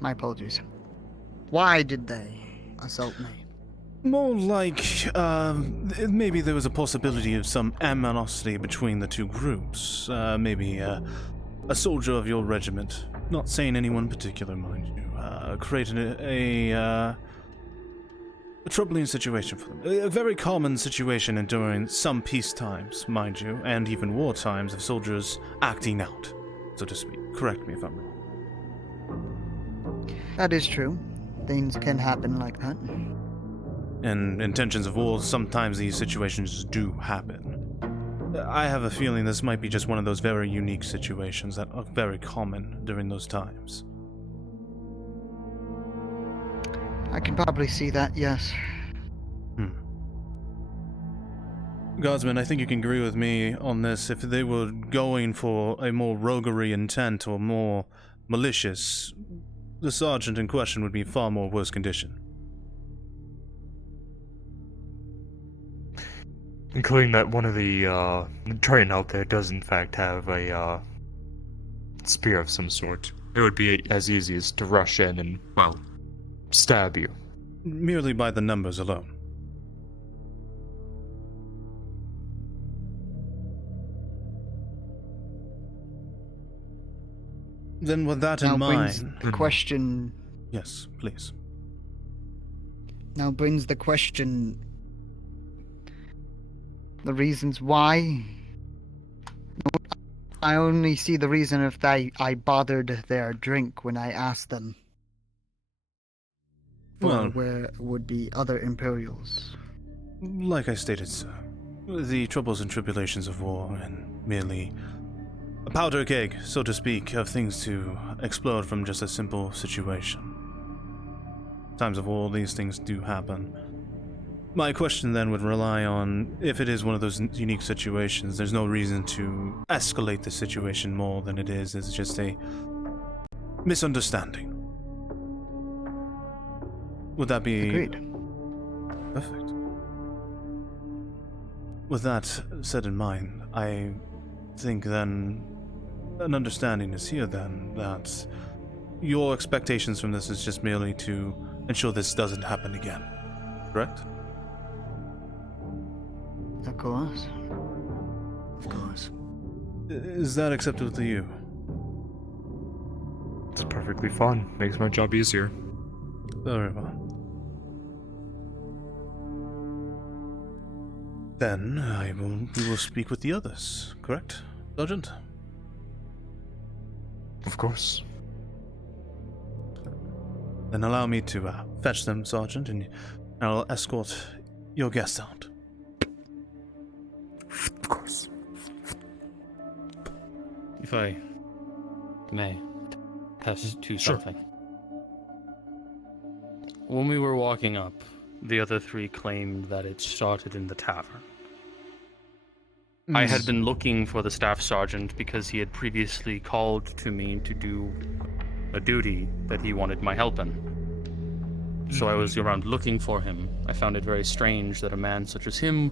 My apologies. Why did they assault me? More like, maybe there was a possibility of some animosity between the two groups. Maybe a soldier of your regiment, not saying anyone particular, mind you, created a troubling situation for them. A very common situation during some peace times, mind you, and even war times of soldiers acting out, so to speak. Correct me if I'm wrong. That is true. Things can happen like that. In intentions of war, sometimes these situations do happen. I have a feeling this might be just one of those very unique situations that are very common during those times. I can probably see that, yes. Guardsman, I think you can agree with me on this. If they were going for a more roguery intent or more malicious, the sergeant in question would be far more worse condition. Including that one of the train out there does in fact have a spear of some sort. It would be as easy as to rush in and, well, stab you. Merely by the numbers alone. Then with that in mind... The question... Yes, please. Now brings the question... The reasons why? I only see the reason if I bothered their drink when I asked them. Well, where would be other Imperials? Like I stated, sir, the troubles and tribulations of war and merely a powder keg, so to speak, of things to explode from just a simple situation. times of war, these things do happen. My question then would rely on, if it is one of those unique situations, there's no reason to escalate the situation more than it is. It's just a misunderstanding. Would that be... Agreed. Perfect. With that said in mind, I think then an understanding is here then that your expectations from this is just merely to ensure this doesn't happen again, correct? Of course. Of course. Is that acceptable to you? It's perfectly fine. Makes my job easier. Very well. Then we will speak with the others, correct, Sergeant? Of course. Then allow me to fetch them, Sergeant, and I'll escort your guests out. Of course. If I may test to Sure. something. When we were walking up, the other three claimed that it started in the tavern. I had been looking for the staff sergeant because he had previously called to me to do a duty that he wanted my help in. So I was around looking for him. I found it very strange that a man such as him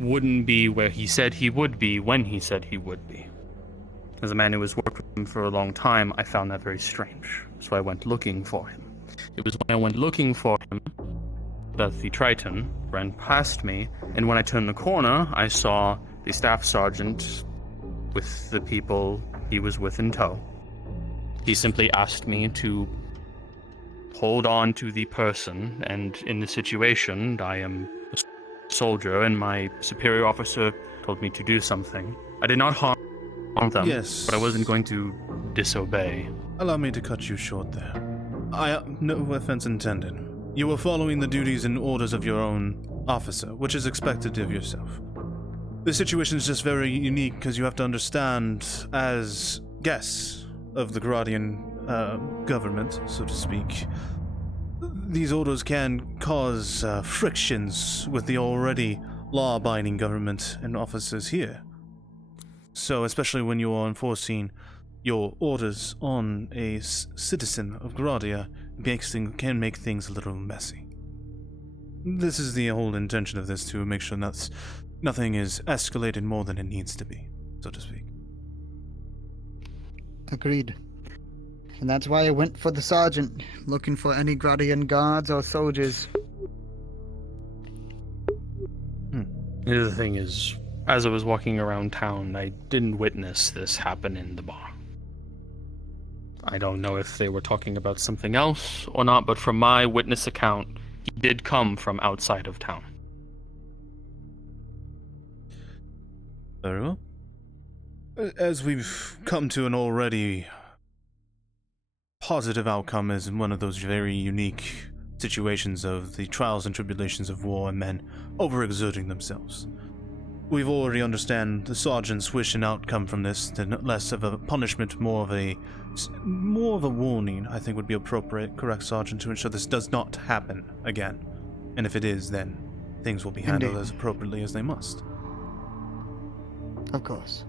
wouldn't be where he said he would be when he said he would be. As a man who has worked with him for a long time, I found that very strange. So I went looking for him. It was when I went looking for him that the Triton ran past me, and when I turned the corner, I saw the staff sergeant with the people he was with in tow. He simply asked me to hold on to the person, and in the situation, I am a soldier, and my superior officer told me to do something. I did not harm them, Yes. but I wasn't going to disobey. Allow me to cut you short there. No offense intended. You were following the duties and orders of your own officer, which is expected of yourself. The situation is just very unique because you have to understand, as guests of the Gradian government, so to speak, these orders can cause frictions with the already law-abiding government and officers here. So, especially when you are enforcing your orders on a citizen of Gradia, can make things a little messy. This is the whole intention of this, to make sure that nothing is escalated more than it needs to be, so to speak. Agreed. And that's why I went for the sergeant, looking for any Gradian guards or soldiers. The other thing is, as I was walking around town, I didn't witness this happen in the bar. I don't know if they were talking about something else or not, but from my witness account, he did come from outside of town. Very well. As we've come to an already positive outcome as one of those very unique situations of the trials and tribulations of war and men overexerting themselves. We've already understand the sergeant's wish and outcome from this, less of a punishment, more of a warning, I think would be appropriate, correct, Sergeant, to ensure this does not happen again. And if it is, then things will be handled Indeed. as appropriately as they must. Of course.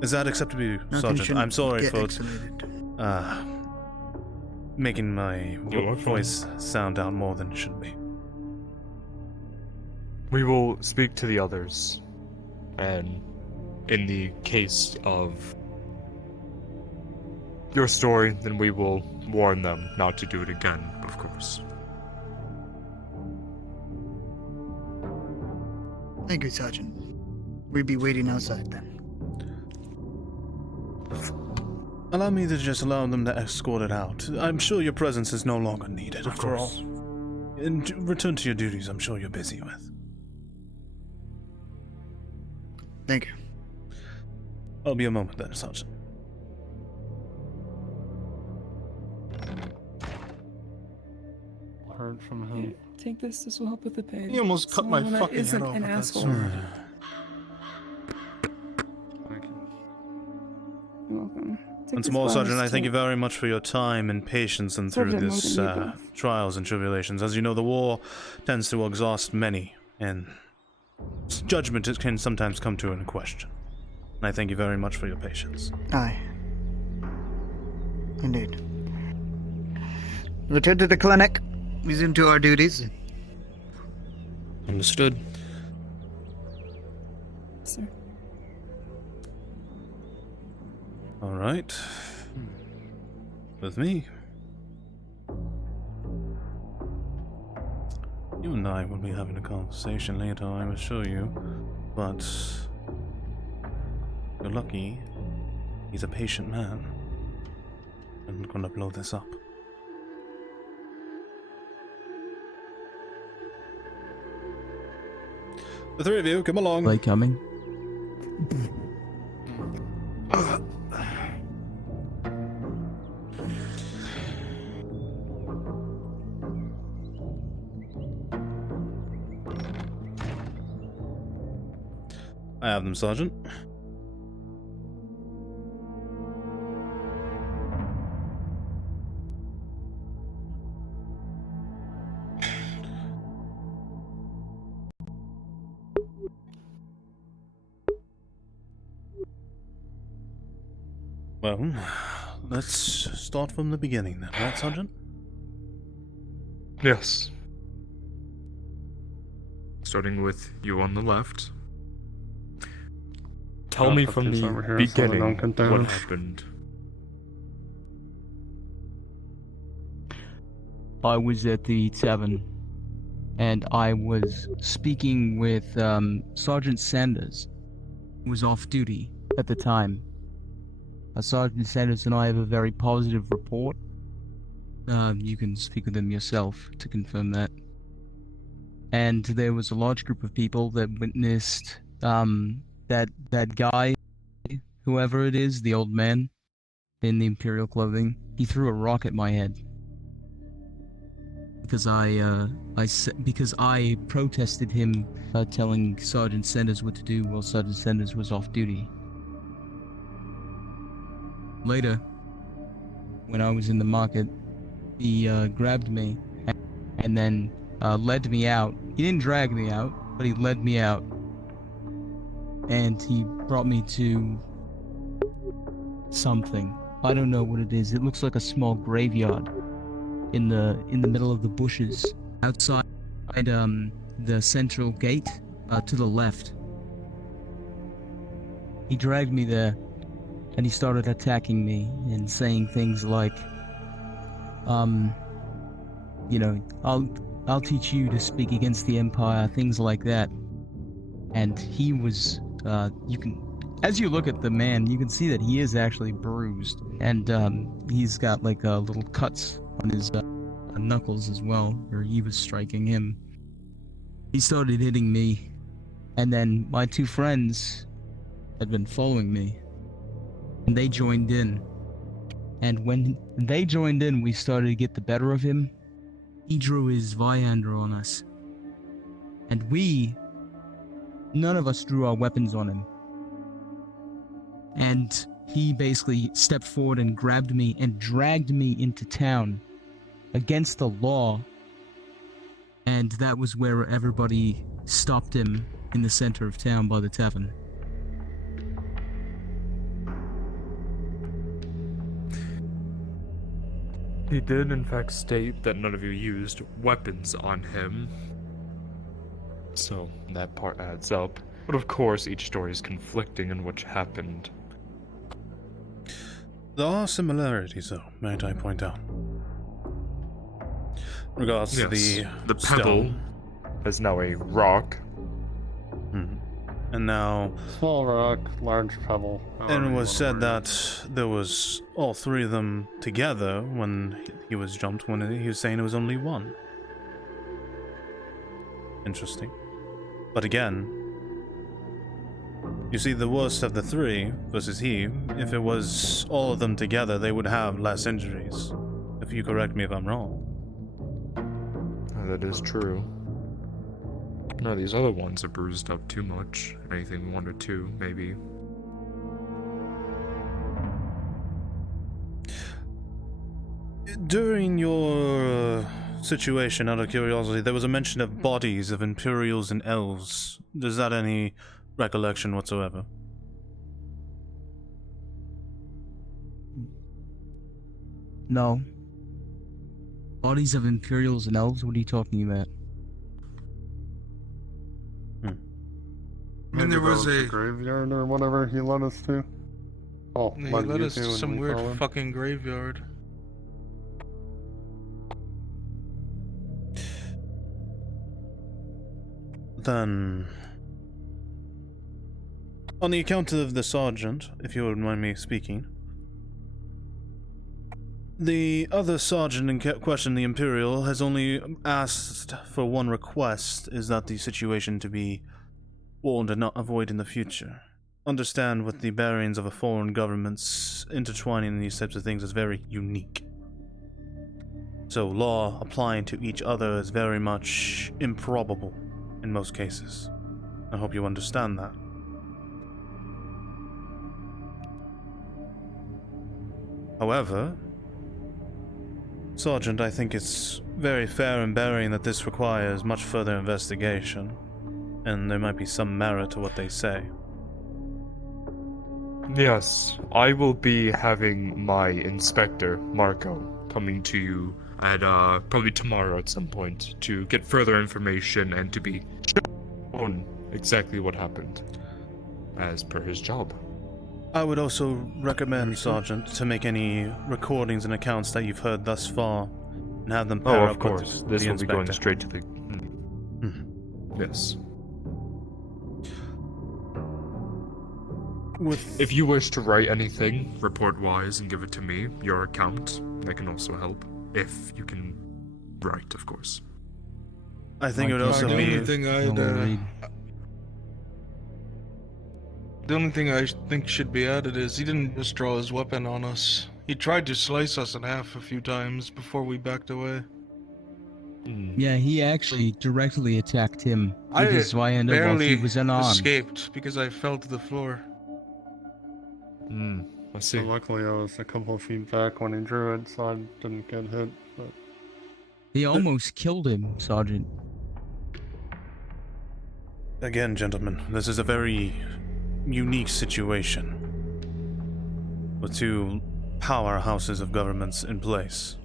Is that acceptable to you, Nothing Sergeant? shouldn't I'm sorry get for escalated. making my No, voice sound out more than it should be. We will speak to the others, and in the case of your story, then we will warn them not to do it again, of course. Thank you, Sergeant. We'll be waiting outside then. Allow me to just allow them to escort it out. I'm sure your presence is no longer needed, after all. And return to your duties I'm sure you're busy with. Thank you. I'll be a moment then, Sergeant. Heard from him. Take this. This will help with the pain. He almost cut my Someone that fucking isn't head off an with that asshole. sword. You're welcome. Once more, Sergeant, I thank you very much for your time and patience and through Sergeant, more this than you both. trials and tribulations. As you know, the war tends to exhaust many, and judgment can sometimes come to in question. And I thank you very much for your patience. Aye. Indeed. Return to the clinic. Resume to our duties. Understood. Sir. All right. With me. You and I will be having a conversation later, I assure you. But you're lucky. He's a patient man. I'm not gonna blow this up. The three of you, come along. Are they coming? I have them, Sergeant. Well, let's start from the beginning then, right, Sergeant? Yes. Starting with you on the left. Tell me from the beginning what happened. I was at the tavern, and I was speaking with Sergeant Sanders, who was off duty at the time. Sergeant Sanders and I have a very positive report. You can speak with him yourself to confirm that. And there was a large group of people that witnessed that guy, whoever it is, the old man in the Imperial clothing. He threw a rock at my head because I protested him telling Sergeant Sanders what to do while Sergeant Sanders was off duty. Later, when I was in the market, he grabbed me and then led me out. He didn't drag me out, but he led me out. And he brought me to something. I don't know what it is. It looks like a small graveyard in the middle of the bushes outside the central gate to the left. He dragged me there, and he started attacking me and saying things like, you know, I'll teach you to speak against the Empire, things like that. And he was, as you look at the man, you can see that he is actually bruised, and he's got like little cuts on his knuckles as well, where he was striking him. He started hitting me, and then my two friends had been following me, and they joined in. And when they joined in, we started to get the better of him. He drew his Viander on us, and none of us drew our weapons on him. And he basically stepped forward and grabbed me and dragged me into town against the law. And that was where everybody stopped him, in the center of town by the tavern. He did in fact state that none of you used weapons on him. So that part adds up. But of course, each story is conflicting in what happened. There are similarities, though, might I point out. In regards to the pebble stone. is now a rock. And now... Small rock, large pebble. And it was said that there was all three of them together when he was jumped, when he was saying it was only one. Interesting. But again, you see, the worst of the three versus he, if it was all of them together, they would have less injuries. If you correct me if I'm wrong. That is true. No, these other ones are bruised up too much. Anything 1 or 2, maybe. During your situation, out of curiosity, there was a mention of bodies of Imperials and Elves. Does that any recollection whatsoever? No. Bodies of Imperials and Elves? What are you talking about? I mean, there was the a graveyard or whatever he led us to. Oh, he led us to some weird fucking graveyard. Then, on the account of the sergeant, if you wouldn't mind me speaking, the other sergeant in question, the Imperial, has only asked for one request, is that the situation to be warned and not avoid in the future. Understand with the bearings of a foreign government's intertwining in these types of things is very unique. So law applying to each other is very much improbable in most cases. I hope you understand that. However, Sergeant, I think it's very fair and bearing that this requires much further investigation, and there might be some merit to what they say. Yes, I will be having my inspector, Marco, coming to you at probably tomorrow at some point to get further information and to be shown exactly what happened, as per his job. I would also recommend, Sergeant, to make any recordings and accounts that you've heard thus far, and have them pair Oh, up of course. with This the will be going inspector. straight to the... Yes. If you wish to write anything, report-wise, and give it to me, your account, that can also help. If you can write, of course. I think it would also The be... only thing the only thing I think should be added is he didn't just draw his weapon on us. He tried to slice us in half a few times before we backed away. Yeah, he actually directly attacked him I with his Wyanda while barely he was unarmed. escaped because I fell to the floor. I see. So luckily I was a couple of feet back when he drew it, so I didn't get hit. But He almost killed him, Sergeant. Again, gentlemen, this is a very unique situation, with two powerhouses of governments in place.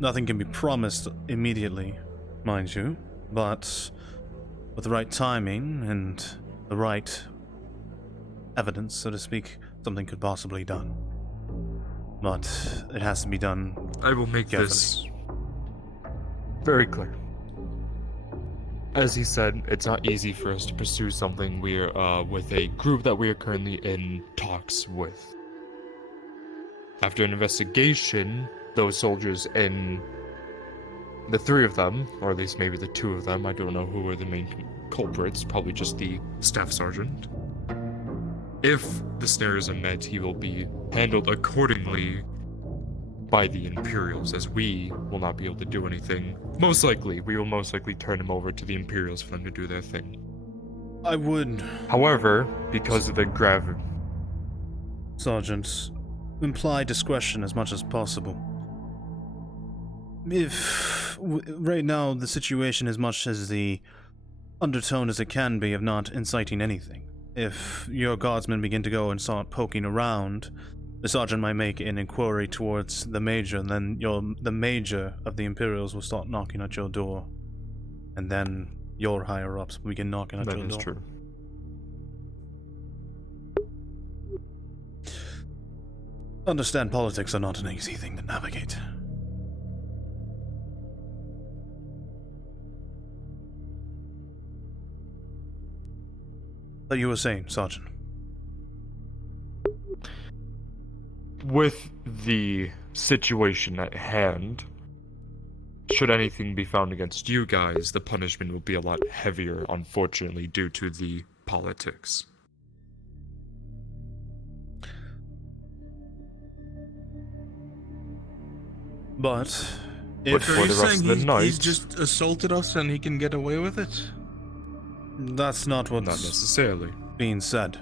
Nothing can be promised immediately, mind you, but with the right timing and the right evidence, so to speak, something could possibly be done. But it has to be done. I will make carefully. this very clear. As he said, it's not easy for us to pursue something. We're with a group that we are currently in talks with. After an investigation, those soldiers in the three of them, or at least maybe the two of them, I don't know who are the main culprits, probably just the staff sergeant. If the snares are met, he will be handled accordingly by the Imperials, as we will not be able to do anything. Most likely, we will most likely turn him over to the Imperials for them to do their thing. I would... However, because of the gravity... Sergeant, imply discretion as much as possible. If right now the situation is much as the undertone as it can be of not inciting anything. If your guardsmen begin to go and start poking around, the sergeant might make an inquiry towards the major, and then the major of the Imperials will start knocking at your door. And then your higher-ups will begin knocking at your door. That is true. Understand politics are not an easy thing to navigate. But you were saying, Sergeant. With the situation at hand, should anything be found against you guys, the punishment will be a lot heavier, unfortunately, due to the politics. But If for are you the rest saying of the night, he's just assaulted us and he can get away with it? That's not what's not necessarily being said.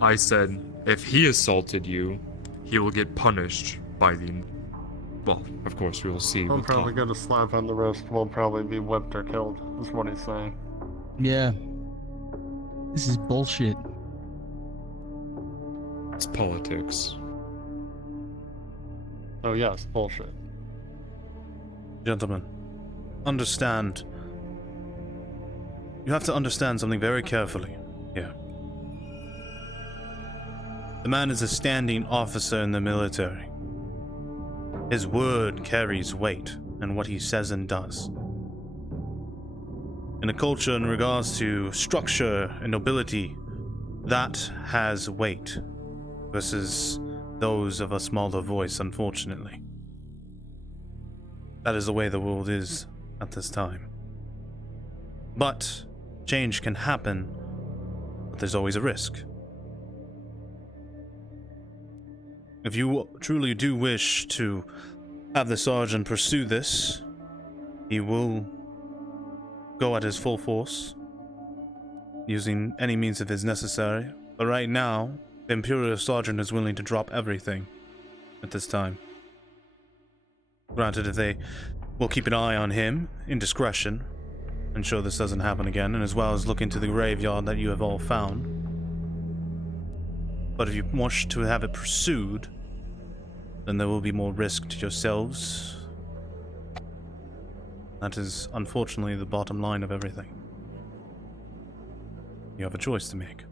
I said if he assaulted you, he will get punished by the well, of course, we will see. He'll with probably time. get a slap on the wrist. We'll probably be whipped or killed, is what he's saying. Yeah. This is bullshit. It's politics. Oh yes, bullshit. Gentlemen, understand. You have to understand something very carefully here. The man is a standing officer in the military. His word carries weight in what he says and does. In a culture in regards to structure and nobility, that has weight versus those of a smaller voice, unfortunately. That is the way the world is at this time. But change can happen, but there's always a risk. If you truly do wish to have the sergeant pursue this, he will go at his full force, using any means if it's necessary. But right now, the Imperial Sergeant is willing to drop everything at this time. Granted, if they will keep an eye on him in discretion, ensure this doesn't happen again, and as well as look into the graveyard that you have all found. But if you wish to have it pursued, then there will be more risk to yourselves. That is unfortunately the bottom line of everything. You have a choice to make.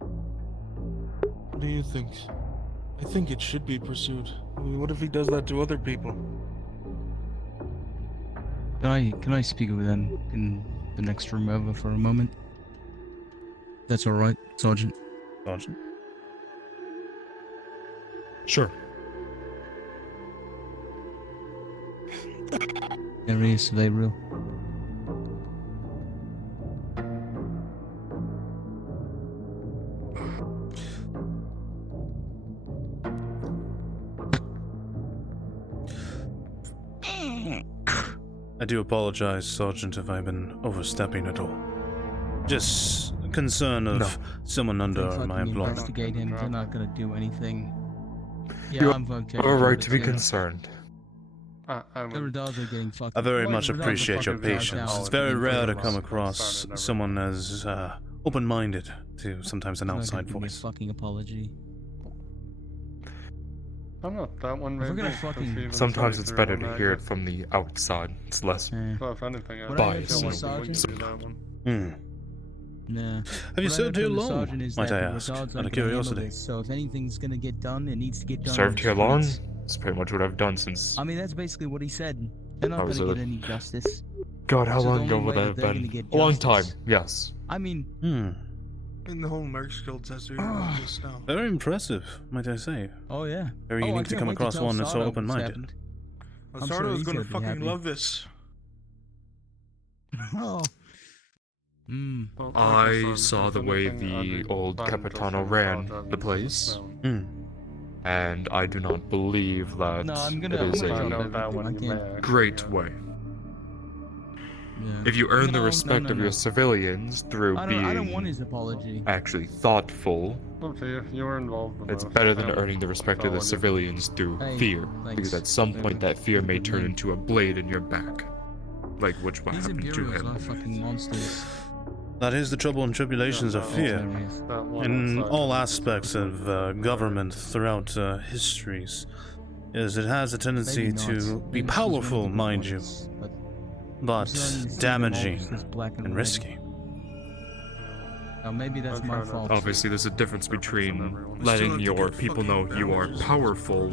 What do you think? I think it should be pursued. I mean, what if he does that to other people? Can I speak with them in the next room over for a moment? That's all right, Sergeant. Sergeant. Sure. Area survey real. I do apologize, Sergeant, if I've been overstepping at all. Just concern of someone under my employment. Investigate him. They're not gonna do anything. You I'm voting. have a right to be concerned. The radars are getting fucked. I very much The radars are appreciate your fucking patience. down. It's very rare to come across someone as open-minded to sometimes an They're not outside gonna give me a voice. fucking apology. I'm not that one, If we're maybe. gonna fucking- Sometimes it's better to hear it from the outside. It's less Well, if anything, I biased. feel like Sergeant? we can do that one. Nah. Have What you I served heard here from the long, sergeant is might that I the ask, retards out aren't of gonna handle curiosity? this, so if anything's gonna get done, it needs to get done. Served on here the long? streets. That's pretty much what I've done since. I mean, that's basically what he said. They're not I was gonna a- get any justice. God, how So the long ago only would way that have they're gonna been? get A long time, justice- yes. I mean, And the whole Mercs Guild says they're just now. Very impressive, might I say. oh yeah. Very Oh, I unique to can't come wait across tell one that's so Sardo what's open-minded. happened. I'm sure Sardo's he's gonna gonna be fucking happy. love this. Oh. Mm. I saw the way the old Capitano ran the place, and I do not believe that No, I'm it gonna is drop a everything. I can't. great way. Yeah. If you earn the No, respect of no. your civilians through I don't want being his apology. actually thoughtful, Up to you. You were involved in it's this. better than I don't earning the respect of the apologize. civilians through Hey, fear, thanks. because at some point that fear may turn into a blade in your back, like what These happened to Imperials him. are fucking monsters. That is the trouble and tribulations of fear. That one In outside all is aspects of government throughout histories, is it has a tendency Maybe not. to be Maybe she's powerful, one of the mind you, ones, but concerning seeing them all damaging just as black and red. risky. Now maybe that's my fault. Obviously, there's a difference between letting your people know you are powerful,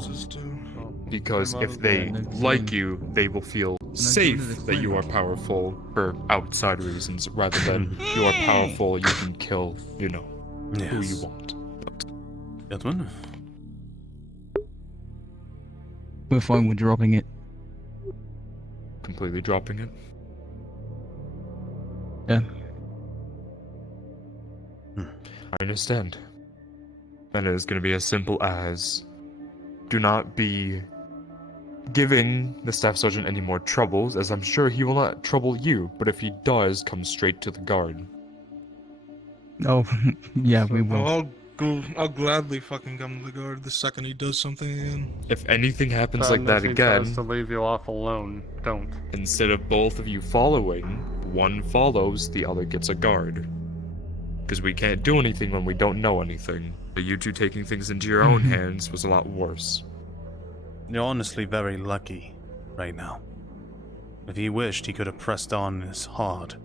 because if they like you, they will feel safe that you are powerful for outside reasons, rather than you are powerful, you can kill, who you Yes. want. Gentlemen? We're fine with dropping it. Completely dropping it. Yeah. I understand. And it is going to be as simple as do not be giving the staff sergeant any more troubles, as I'm sure he will not trouble you, but if he does, come straight to the guard. Oh, yeah, we will. I'll I'll gladly fucking come to the guard the second he does something again. If anything happens And like that if he tries again, to leave you off alone, don't. instead of both of you following, one follows, the other gets a guard. Because we can't do anything when we don't know anything. But you two taking things into your own hands was a lot worse. You're honestly very lucky right now. If he wished, he could have pressed on as hard.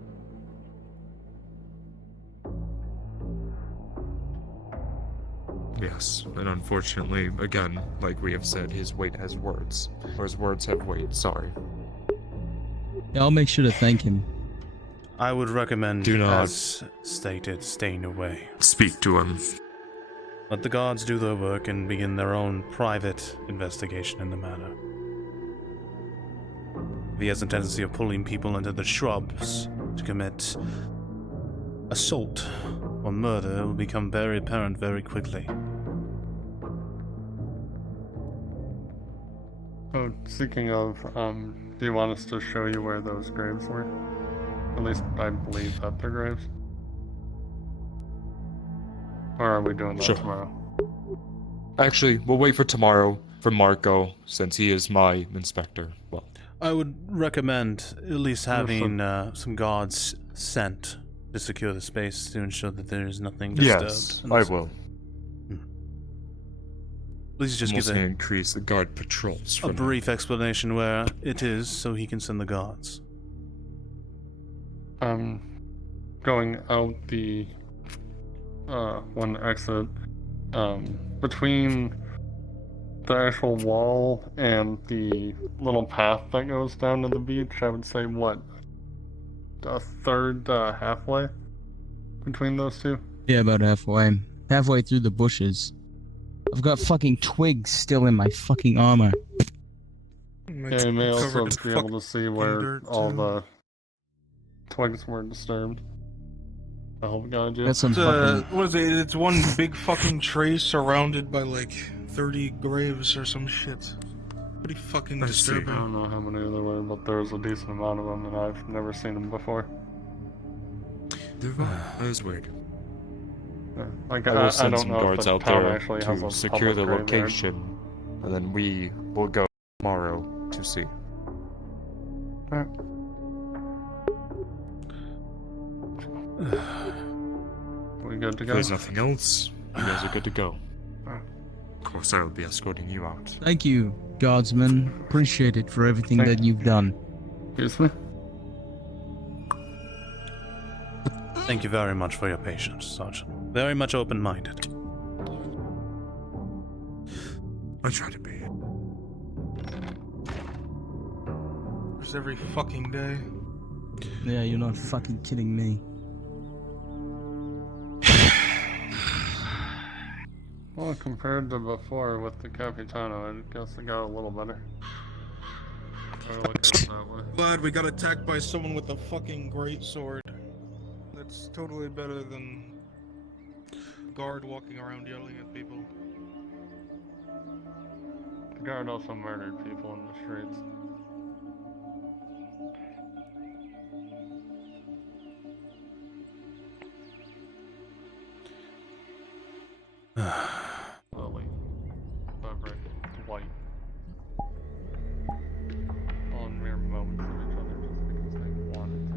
Yes, and unfortunately, again, like we have said, his weight has words. Or his words have weight, sorry. Yeah, I'll make sure to thank him. I would recommend, Do not as stated, staying away. speak to him. Let the guards do their work and begin their own private investigation in the matter. If he has a tendency of pulling people into the shrubs to commit assault or murder, it will become very apparent very quickly. Oh, speaking of, do you want us to show you where those graves were? At least I believe that they're graves. Or are we doing that Sure. tomorrow? Actually, we'll wait for tomorrow for Marco, since he is my inspector. Well, I would recommend at least having some guards sent to secure the space to ensure that there is nothing disturbed. yes, I will. Please just I'm give also gonna increase the guard patrols a for brief explanation where it is so he can send the guards. Going out the one exit, between the actual wall and the little path that goes down to the beach, I would say what, a third halfway between those two? Yeah, about halfway. Halfway through the bushes. I've got fucking twigs still in my fucking armor. Yeah, you may also be able to see where all the twigs were disturbed. I hope God you. That's some What is it? It's one big fucking tree surrounded by like 30 graves or some shit. Pretty fucking I disturbing. don't know how many there were, but there was a decent amount of them, and I've never seen them before. That was weird. Yeah, like, I will send don't some know if guards the out town there actually has to a secure the public graveyard. location, and then we will go tomorrow to see. Alright. We good to If go? there's nothing else, you guys are good to go. Of course, I will be escorting you out. Thank you, guardsman. Appreciate it for everything Thank- that you've done. Excuse me? Thank you very much for your patience, Sergeant. Very much open-minded. I try to be. There's every fucking day. Yeah, you're not fucking kidding me. Well, compared to before with the Capitano, I guess it got a little better. Or look at it that way. Glad we got attacked by someone with a fucking greatsword. That's totally better than guard walking around yelling at people. The guard also murdered people in the streets. Lily. Fabric. White. All in mere moments of each other just because they wanted to.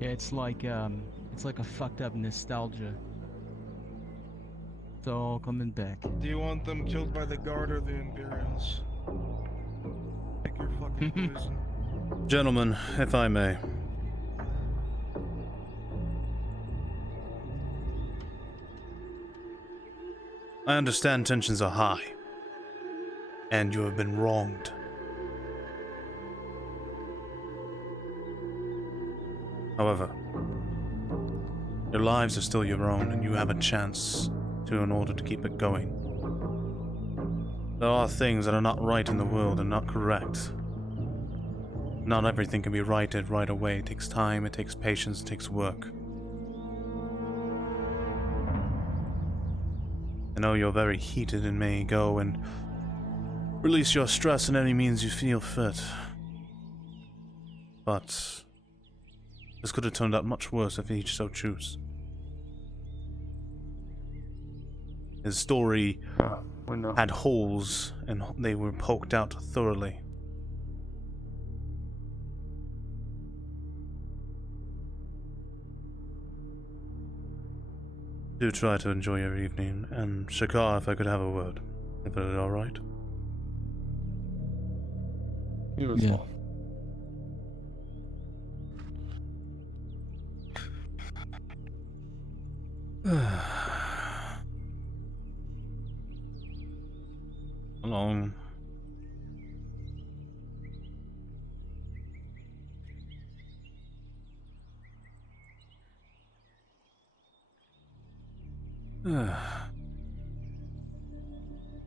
Yeah, it's like a fucked up nostalgia. It's all coming back. Do you want them killed by the guard or the Imperials? Pick your fucking poison. Gentlemen, if I may. I understand tensions are high, and you have been wronged. However, your lives are still your own, and you have a chance in order to keep it going. There are things that are not right in the world and not correct. Not everything can be righted right away. It takes time, it takes patience, it takes work. I know you're very heated and may go and Release your stress in any means you feel fit. But this could have turned out much worse if he so choose. His story had holes, and they were poked out thoroughly. Do try to enjoy your evening, and Shakar, if I could have a word. If it is alright. Yeah. Along.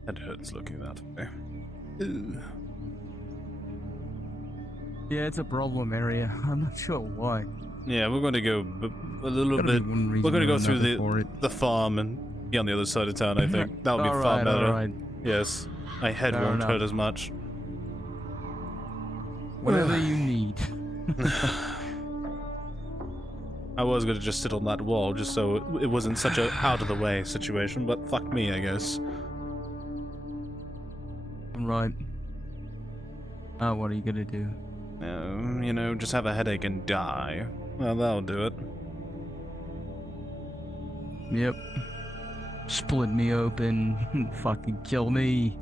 Head hurts looking that way. Ew. Yeah, it's a problem area. I'm not sure why. Yeah, we're going to go a little bit. We're going to go through the farm and be on the other side of town, I think. That would be far better. Alright. Yes. My head Fair won't enough. hurt as much. Whatever you need. I was going to just sit on that wall just so it wasn't such a out-of-the-way situation, but fuck me, I guess. Right. Oh, what are you gonna do? You know, just have a headache and die. Well, that'll do it. Yep. Split me open. Fucking kill me.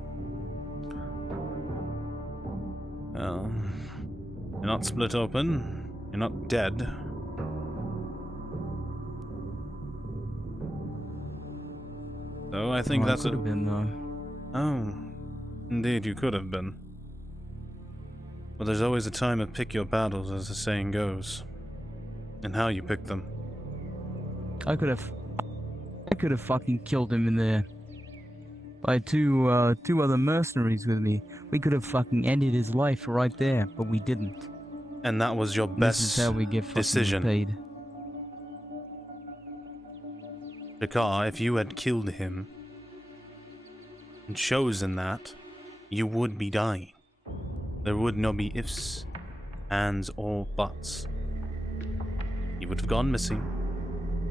Well, you're not split open. You're not dead. So I think that's could have been though. Oh, indeed, you could have been. But there's always a time to pick your battles, as the saying goes, and how you pick them. I could have fucking killed him in there. By two other mercenaries with me. We could have fucking ended his life right there, but we didn't. And that was your best This is how we get fucking decision. paid. Shakar, if you had killed him and chosen that, you would be dying. There would not be ifs, ands, or buts. He would have gone missing.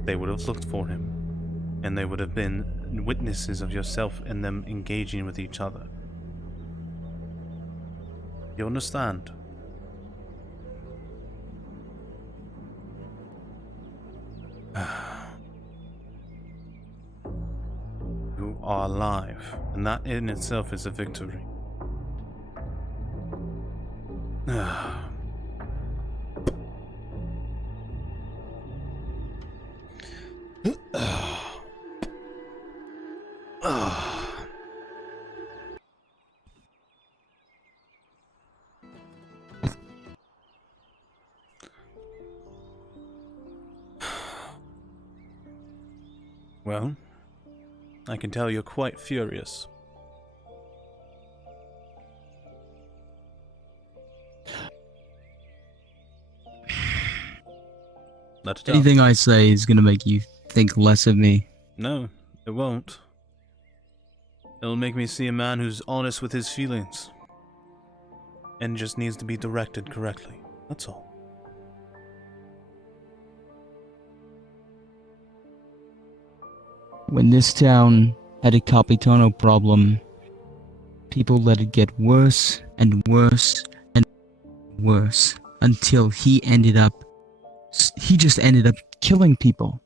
They would have looked for him. And they would have been witnesses of yourself and them engaging with each other. You understand? You are alive, and that in itself is a victory. Well, I can tell you're quite furious. Let it out. Anything I say is gonna make you think less of me. No, it won't. It'll make me see a man who's honest with his feelings. And just needs to be directed correctly. That's all. When this town had a Capitano problem, people let it get worse and worse and worse until he just ended up killing people.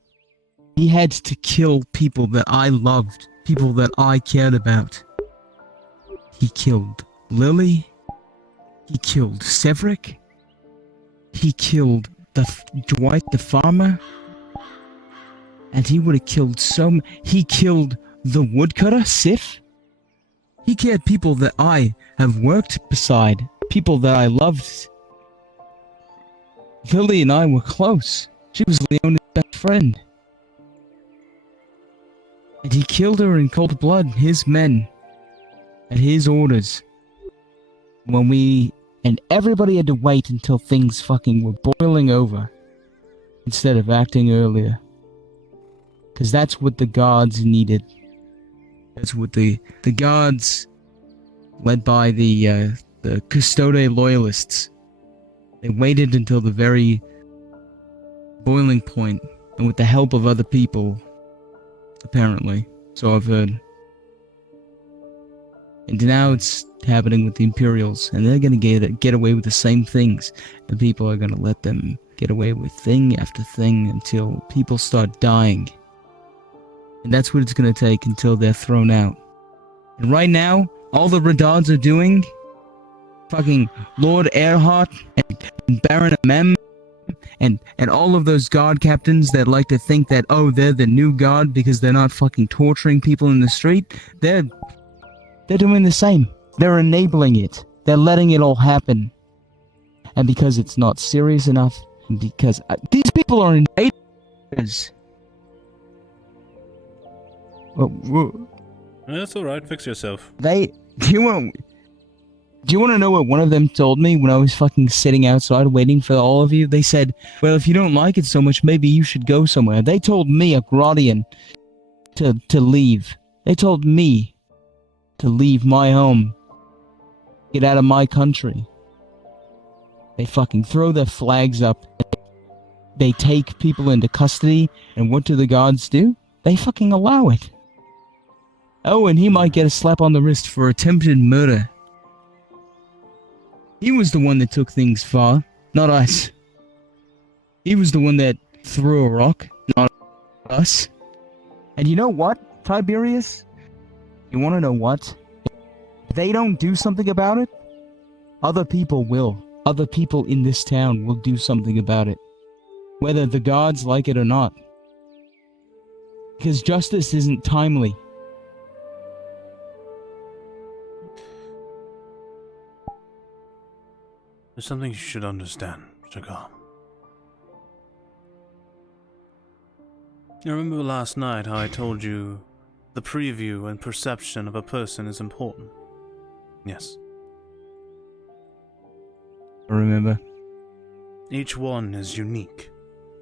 He had to kill people that I loved, people that I cared about. He killed Lily. He killed Severick. He killed Dwight the farmer. And he would have killed he killed the woodcutter, Sif. He killed people that I have worked beside, people that I loved. Lily and I were close. She was Leona's best friend. And he killed her in cold blood, his men, at his orders. And everybody had to wait until things fucking were boiling over, instead of acting earlier. Because that's what the gods needed. That's what the gods led by the Custode loyalists. They waited until the very boiling point, and with the help of other people, apparently, so I've heard. And now it's happening with the Imperials, and they're gonna get away with the same things, and people are gonna let them get away with thing after thing until people start dying. And that's what it's gonna take until they're thrown out. And right now, all the Redards are doing, fucking Lord Earhart and Baron Mem, and all of those guard captains that like to think that, oh, they're the new guard because they're not fucking torturing people in the street, they're doing the same. They're enabling it. They're letting it all happen. And because it's not serious enough, and because these people are invaders. That's alright, fix yourself. Do you want to know what one of them told me when I was fucking sitting outside waiting for all of you? They said, well, if you don't like it so much, maybe you should go somewhere. They told me, a Grodian, to leave. They told me to leave my home. Get out of my country. They fucking throw their flags up. They take people into custody, and what do the guards do? They fucking allow it. Oh, and he might get a slap on the wrist for attempted murder. He was the one that took things far, not us. He was the one that threw a rock, not us. And you know what, Tiberius? You want to know what? If they don't do something about it, other people will. Other people in this town will do something about it. Whether the guards like it or not. Because justice isn't timely. There's something you should understand, Jagar. You remember last night how I told you the preview and perception of a person is important? Yes. I remember. Each one is unique,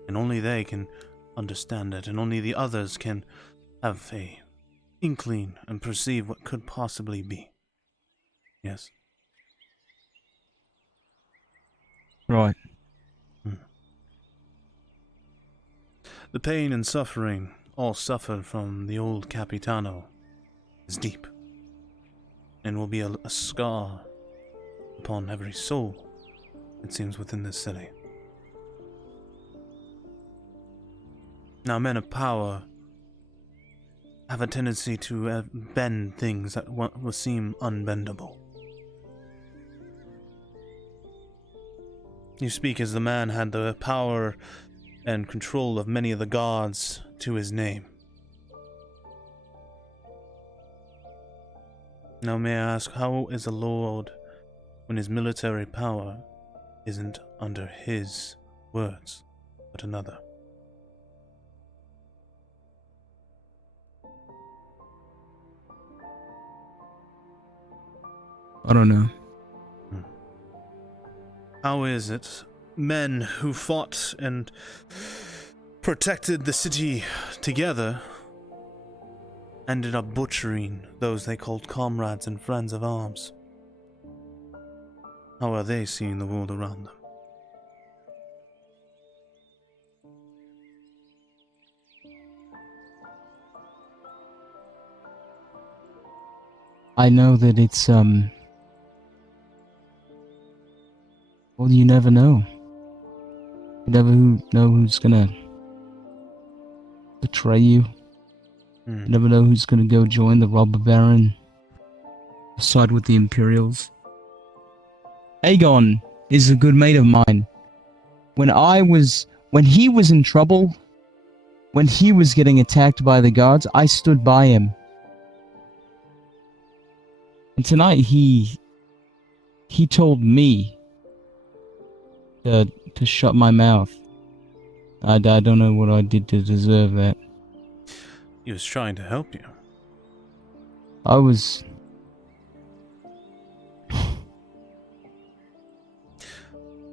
and only they can understand it, and only the others can have a inkling and perceive what could possibly be. Yes. Right. The pain and suffering all suffered from the old Capitano is deep, and will be a scar upon every soul, it seems, within this city. Now, men of power have a tendency to bend things that will seem unbendable. You speak as the man had the power and control of many of the gods to his name. Now may I ask, how is a lord when his military power isn't under his words, but another? I don't know. How is it men who fought and protected the city together ended up butchering those they called comrades and friends of arms? How are they seeing the world around them? I know that it's, well, you never know. You never know who's gonna betray you. You never know who's gonna go join the robber baron, side with the Imperials. Aegon is a good mate of mine. When he was in trouble, when he was getting attacked by the guards, I stood by him. And tonight he told me to shut my mouth. I don't know what I did to deserve that. He was trying to help you. I was...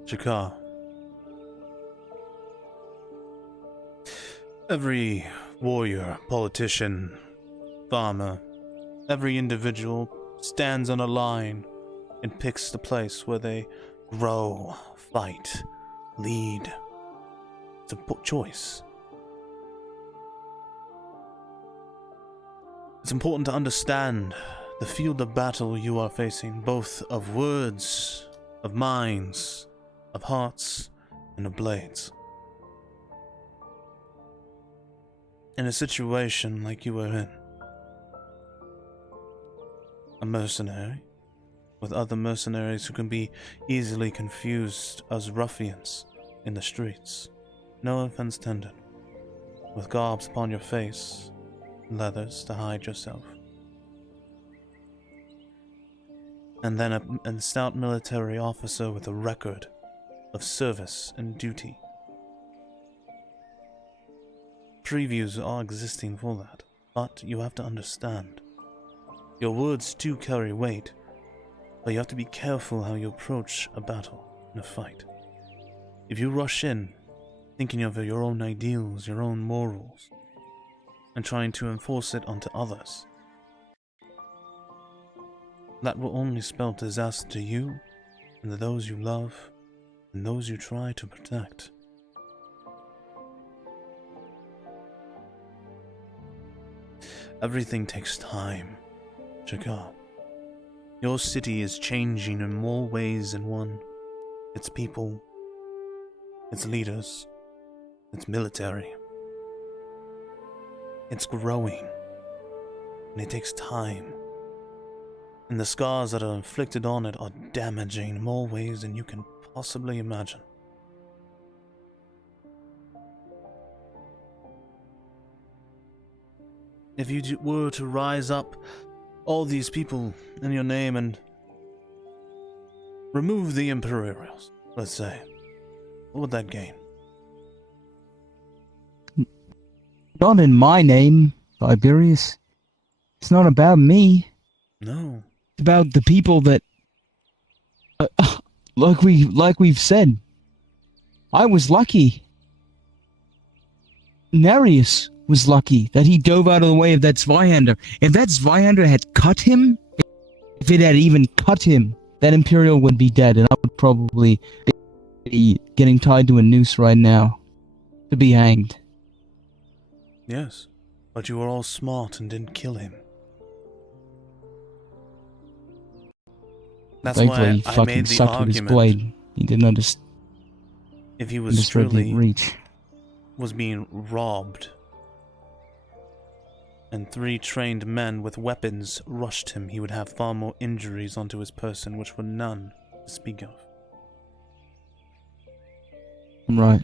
Jakar. Every warrior, politician, farmer, every individual stands on a line and picks the place where they grow, fight, lead. It's a choice. It's important to understand the field of battle you are facing, both of words, of minds, of hearts, and of blades. In a situation like you were in, a mercenary with other mercenaries who can be easily confused as ruffians in the streets, no offense intended, with garbs upon your face, leathers to hide yourself. And then a stout military officer with a record of service and duty. Previews are existing for that, but you have to understand. Your words do carry weight, but you have to be careful how you approach a battle and a fight. If you rush in, thinking of your own ideals, your own morals, and trying to enforce it onto others, that will only spell disaster to you and to those you love and those you try to protect. Everything takes time, Jakar. Your city is changing in more ways than one. Its people, its leaders, its military. It's growing, and it takes time. And the scars that are inflicted on it are damaging in more ways than you can possibly imagine. If you were to rise up all these people in your name and remove the Imperials, let's say, what would that gain? Not in my name, Tiberius. It's not about me. No. It's about the people that, like we've said, I was lucky. Nereus was lucky that he dove out of the way of that Zweihander. If that Zweihander had cut him, if it had even cut him, that Imperial would be dead, and I would probably be getting tied to a noose right now to be hanged. Yes, but you were all smart and didn't kill him. That's Thankfully, why he I fucking made the sucked with his argument. blade. He didn't understand. If he was truly was being robbed, and 3 trained men with weapons rushed him, he would have far more injuries onto his person, which were none to speak of. Right.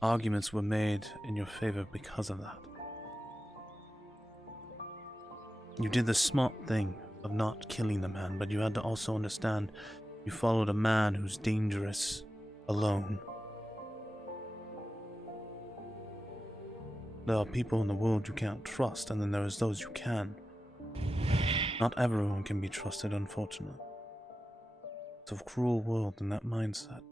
Arguments were made in your favor because of that. You did the smart thing of not killing the man, but you had to also understand you followed a man who's dangerous alone. There are people in the world you can't trust, and then there is those you can. Not everyone can be trusted, unfortunately. It's a cruel world in that mindset.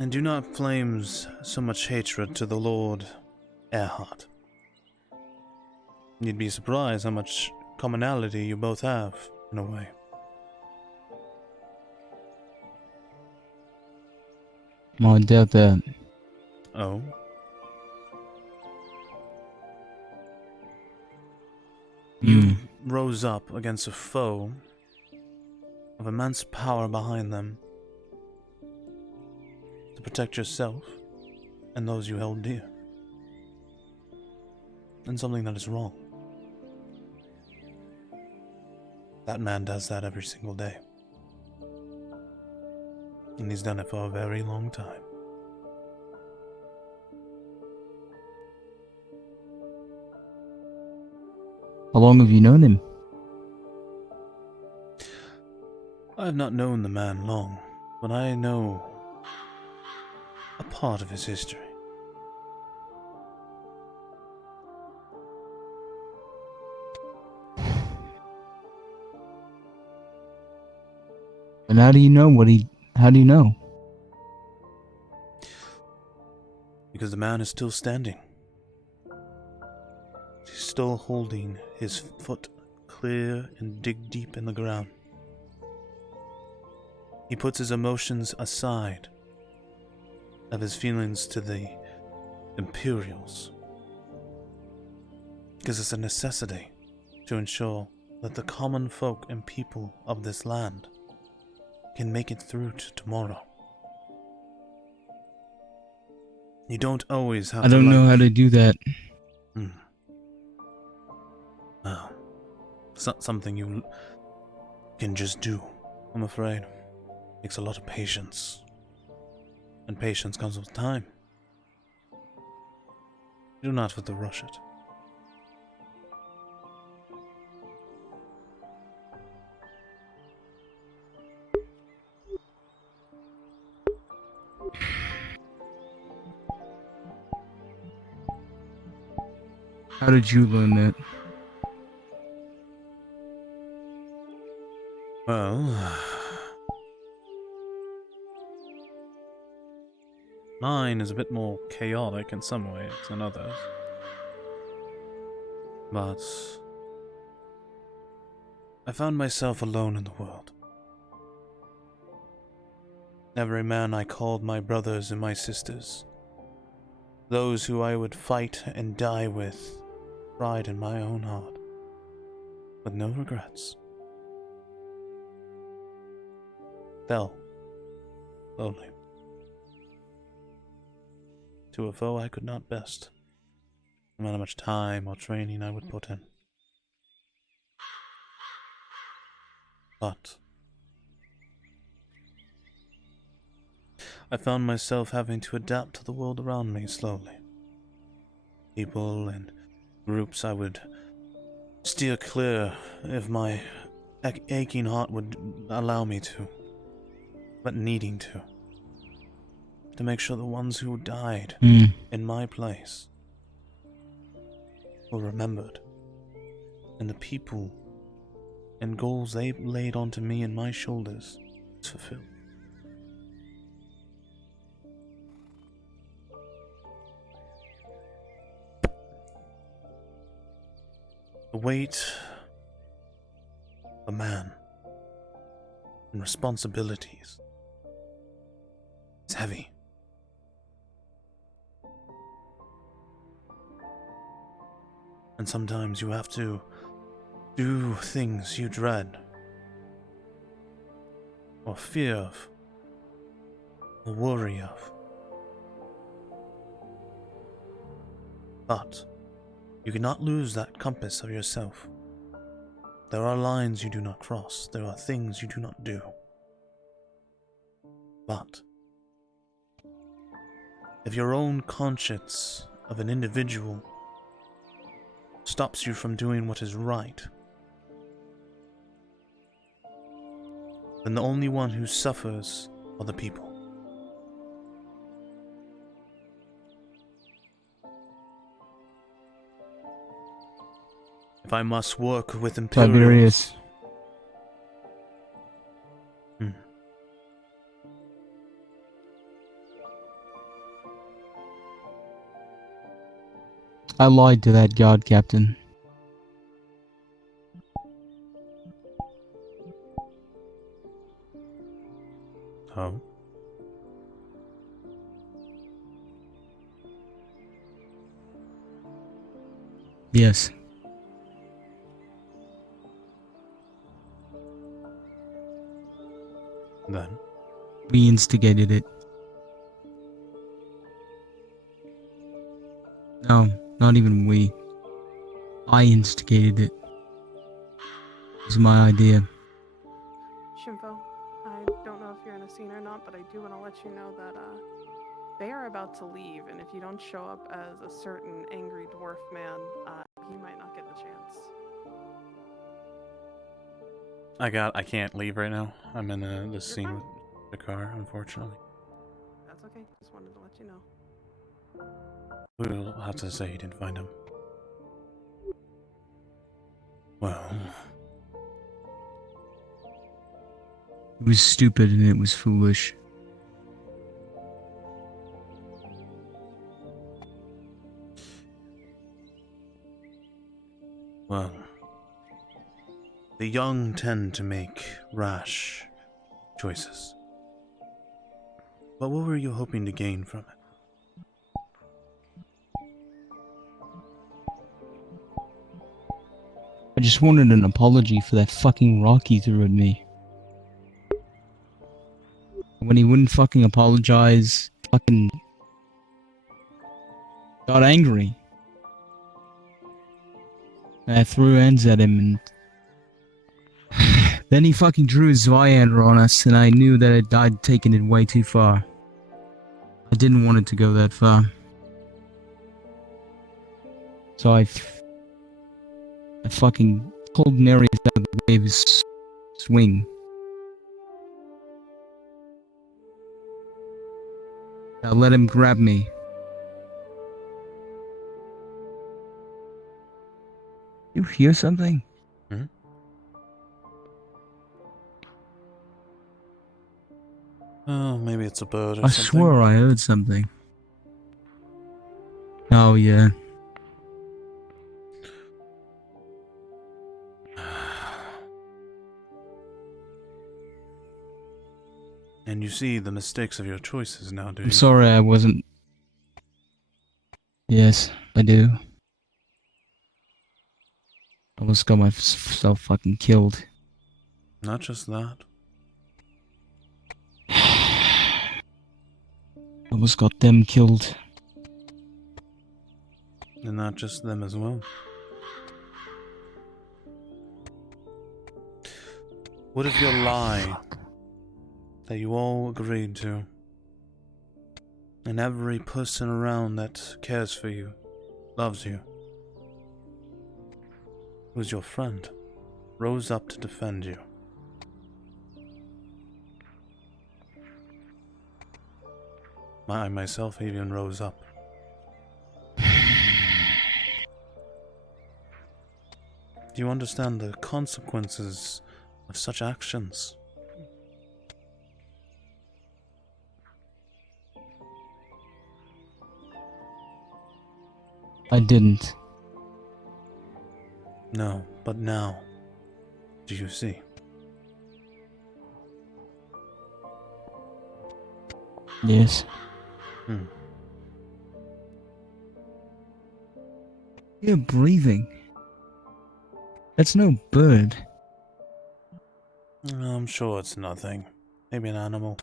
And do not flames so much hatred to the Lord Erhard. You'd be surprised how much commonality you both have, in a way. I doubt that. Oh? You rose up against a foe of immense power behind them to protect yourself and those you held dear. And something that is wrong. That man does that every single day. And he's done it for a very long time. How long have you known him? I have not known the man long, but I know a part of his history. And how do you know what he... How do you know? Because the man is still standing. He's still holding his foot clear and dig deep in the ground. He puts his emotions aside of his feelings to the Imperials. Because it's a necessity to ensure that the common folk and people of this land can make it through to tomorrow. You don't always have I don't know how to do that. Well, it's not something you can just do, I'm afraid. It takes a lot of patience. And patience comes with time. Do not have to rush it. How did you learn that? Well, mine is a bit more chaotic in some ways than others. But I found myself alone in the world. Every man I called my brothers and my sisters, those who I would fight and die with, pride in my own heart, with no regrets, fell slowly to a foe I could not best, no matter how much time or training I would put in. But I found myself having to adapt to the world around me slowly. People and groups I would steer clear if my aching heart would allow me to, but needing to make sure the ones who died in my place were remembered, and the people and goals they laid onto me and my shoulders was fulfilled. The weight of a man and responsibilities is heavy. And sometimes you have to do things you dread, or fear of, or worry of. But you cannot lose that compass of yourself. There are lines you do not cross. There are things you do not do. But if your own conscience of an individual stops you from doing what is right, then the only one who suffers are the people. If I must work with Imperials... Tiberius. I lied to that god captain. Oh? Yes. Then? We instigated it. No, not even we. I instigated it. It was my idea. Shinpho, I don't know if you're in a scene or not, but I do want to let you know that they are about to leave, and if you don't show up as a certain angry dwarf man, you might not get the chance. I can't leave right now. I'm in this scene with the car, unfortunately. That's okay, just wanted to let you know. We'll have to say you didn't find him. Well... It was stupid and it was foolish. Well, the young tend to make rash choices. But what were you hoping to gain from it? I just wanted an apology for that fucking rock he threw at me. When he wouldn't fucking apologize, fucking got angry. And I threw ends at him, and then he fucking drew his Viander on us, and I knew that I'd taken it way too far. I didn't want it to go that far. So I fucking pulled Nereus out of the way of his swing. I let him grab me. You hear something? Hmm? Oh, maybe it's a bird or I something. swore I heard something. Oh, yeah. And you see the mistakes of your choices now, do you? I'm sorry I wasn't... Yes, I do. I almost got myself fucking killed. Not just that. Almost got them killed. And not just them as well. What if your lie that you all agreed to, and every person around that cares for you, loves you, who's your friend, rose up to defend you? I myself even rose up. Do you understand the consequences of such actions? I didn't. No, but now, do you see? Yes. Hmm. You're breathing. That's no bird. I'm sure it's nothing. Maybe an animal.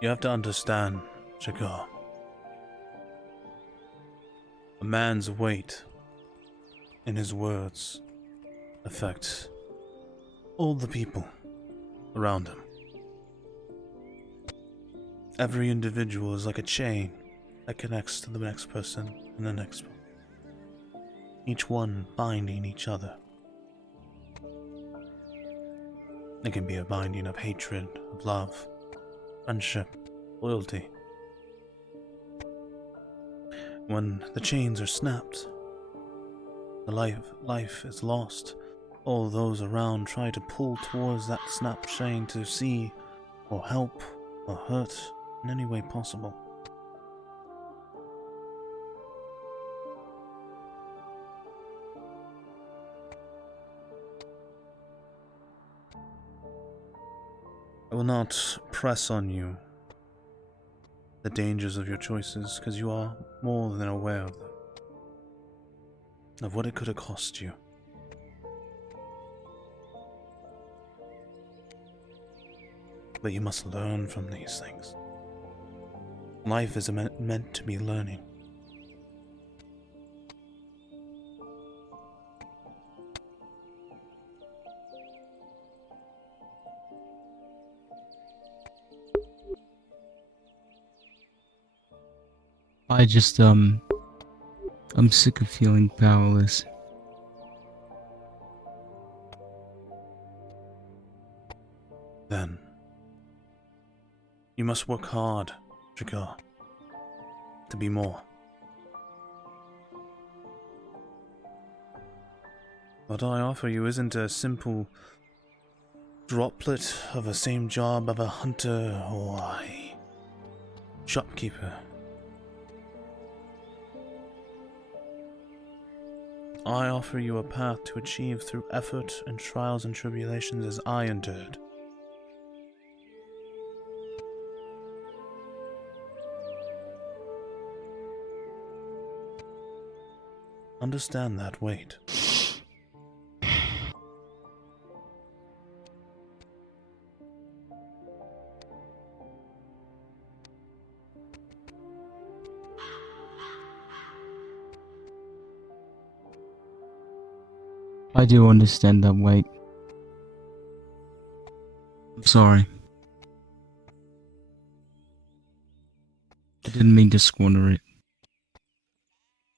You have to understand, Shakar. A man's weight in his words affects all the people around him. Every individual is like a chain that connects to the next person and the next one. Each one binding each other. It can be a binding of hatred, of love, friendship, loyalty. When the chains are snapped, the life is lost. All those around try to pull towards that snapped chain to see or help or hurt in any way possible. I will not press on you the dangers of your choices, because you are more than aware of them, of what it could have cost you. But you must learn from these things. Life is meant to be learning. I just, I'm sick of feeling powerless. Then, you must work hard, Jakar, to be more. What I offer you isn't a simple droplet of the same job of a hunter or a shopkeeper. I offer you a path to achieve through effort and trials and tribulations as I endured. Understand that weight. I do understand that weight. I'm sorry. I didn't mean to squander it.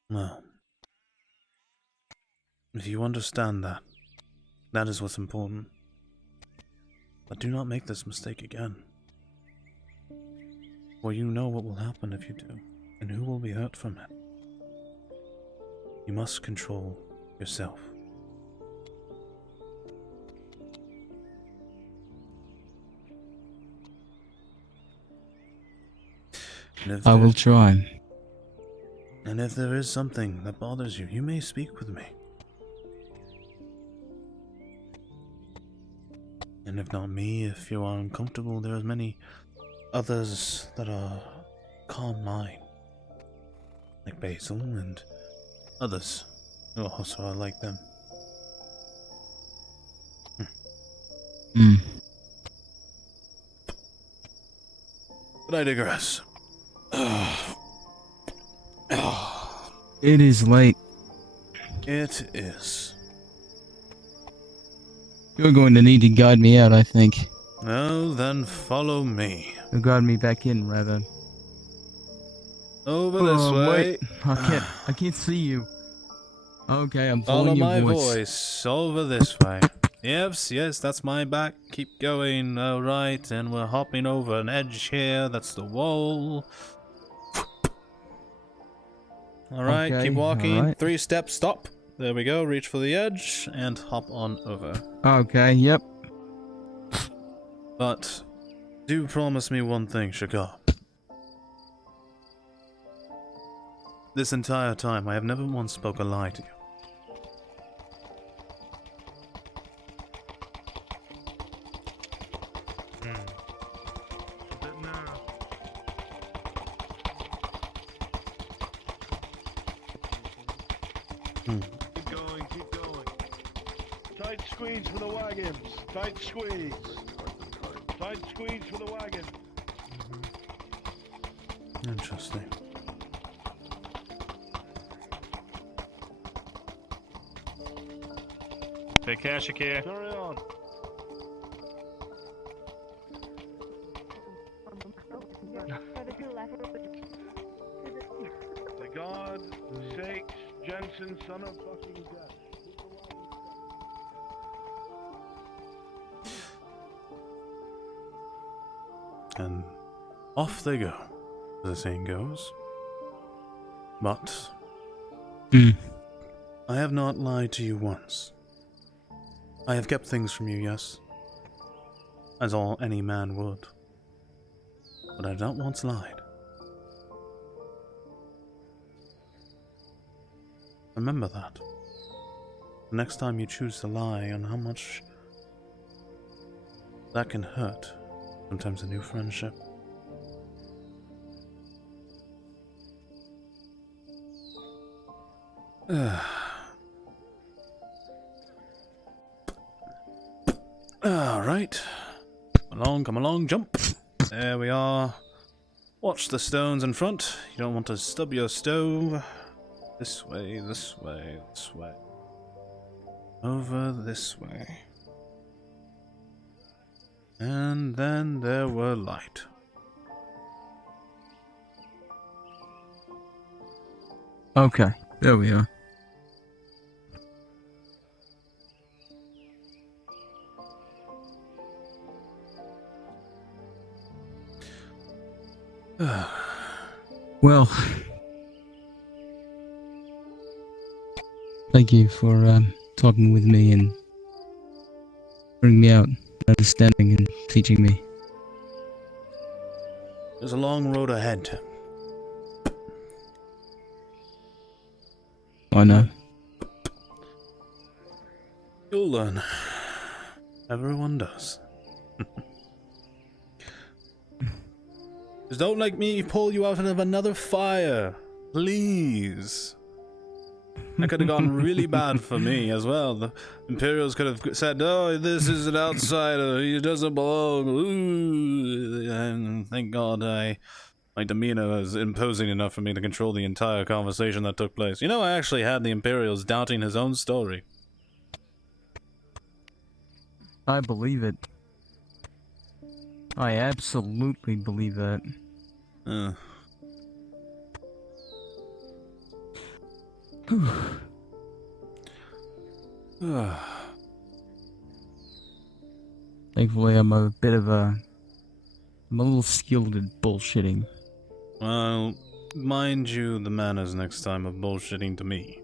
Well, if you understand that, that is what's important. But do not make this mistake again. For you know what will happen if you do, and who will be hurt from it. You must control yourself. I will try. And if there is something that bothers you, you may speak with me. And if not me, if you are uncomfortable, there are many others that are calm mind. Like Basil and others who also are like them. But I digress. It is late. It is. You're going to need to guide me out, I think. Well, then follow me. Or guide me back in, rather. Over this way. Wait. I can't see you. Okay, I'm Follow following your my voice. voice. Over this way. Yes, that's my back. Keep going. Alright, and we're hopping over an edge here. That's the wall. Alright, Okay, keep walking. alright. 3 steps, stop. There we go. Reach for the edge and hop on over. Okay, yep. But do promise me one thing, Shakar. This entire time, I have never once spoke a lie to you. Keep going. Tight squeeze for the wagons. Tight squeeze. Tight squeeze for the wagon. Interesting. Take care, Shakir. Carry on. The God sakes, Jensen, son of fucking death. And off they go, as the saying goes. But I have not lied to you once. I have kept things from you, yes, as any man would. But I have not once lied. Remember that. The next time you choose to lie on how much that can hurt, sometimes a new friendship. Alright. Come along, jump. There we are. Watch the stones in front. You don't want to stub your stove. This way, this way, this way. Over this way. And then there were light. Okay, there we are. Well, thank you for talking with me and bringing me out, understanding and teaching me. There's a long road ahead. I know. You'll learn. Everyone does. Just don't let me pull you out of another fire. Please. That could have gone really bad for me as well. The Imperials could have said, oh, this is an outsider. He doesn't belong. Ooh. And thank God my demeanor was imposing enough for me to control the entire conversation that took place. You know, I actually had the Imperials doubting his own story. I believe it. I absolutely believe that. Thankfully, I'm a little skilled at bullshitting. Well, mind you the manners next time of bullshitting to me.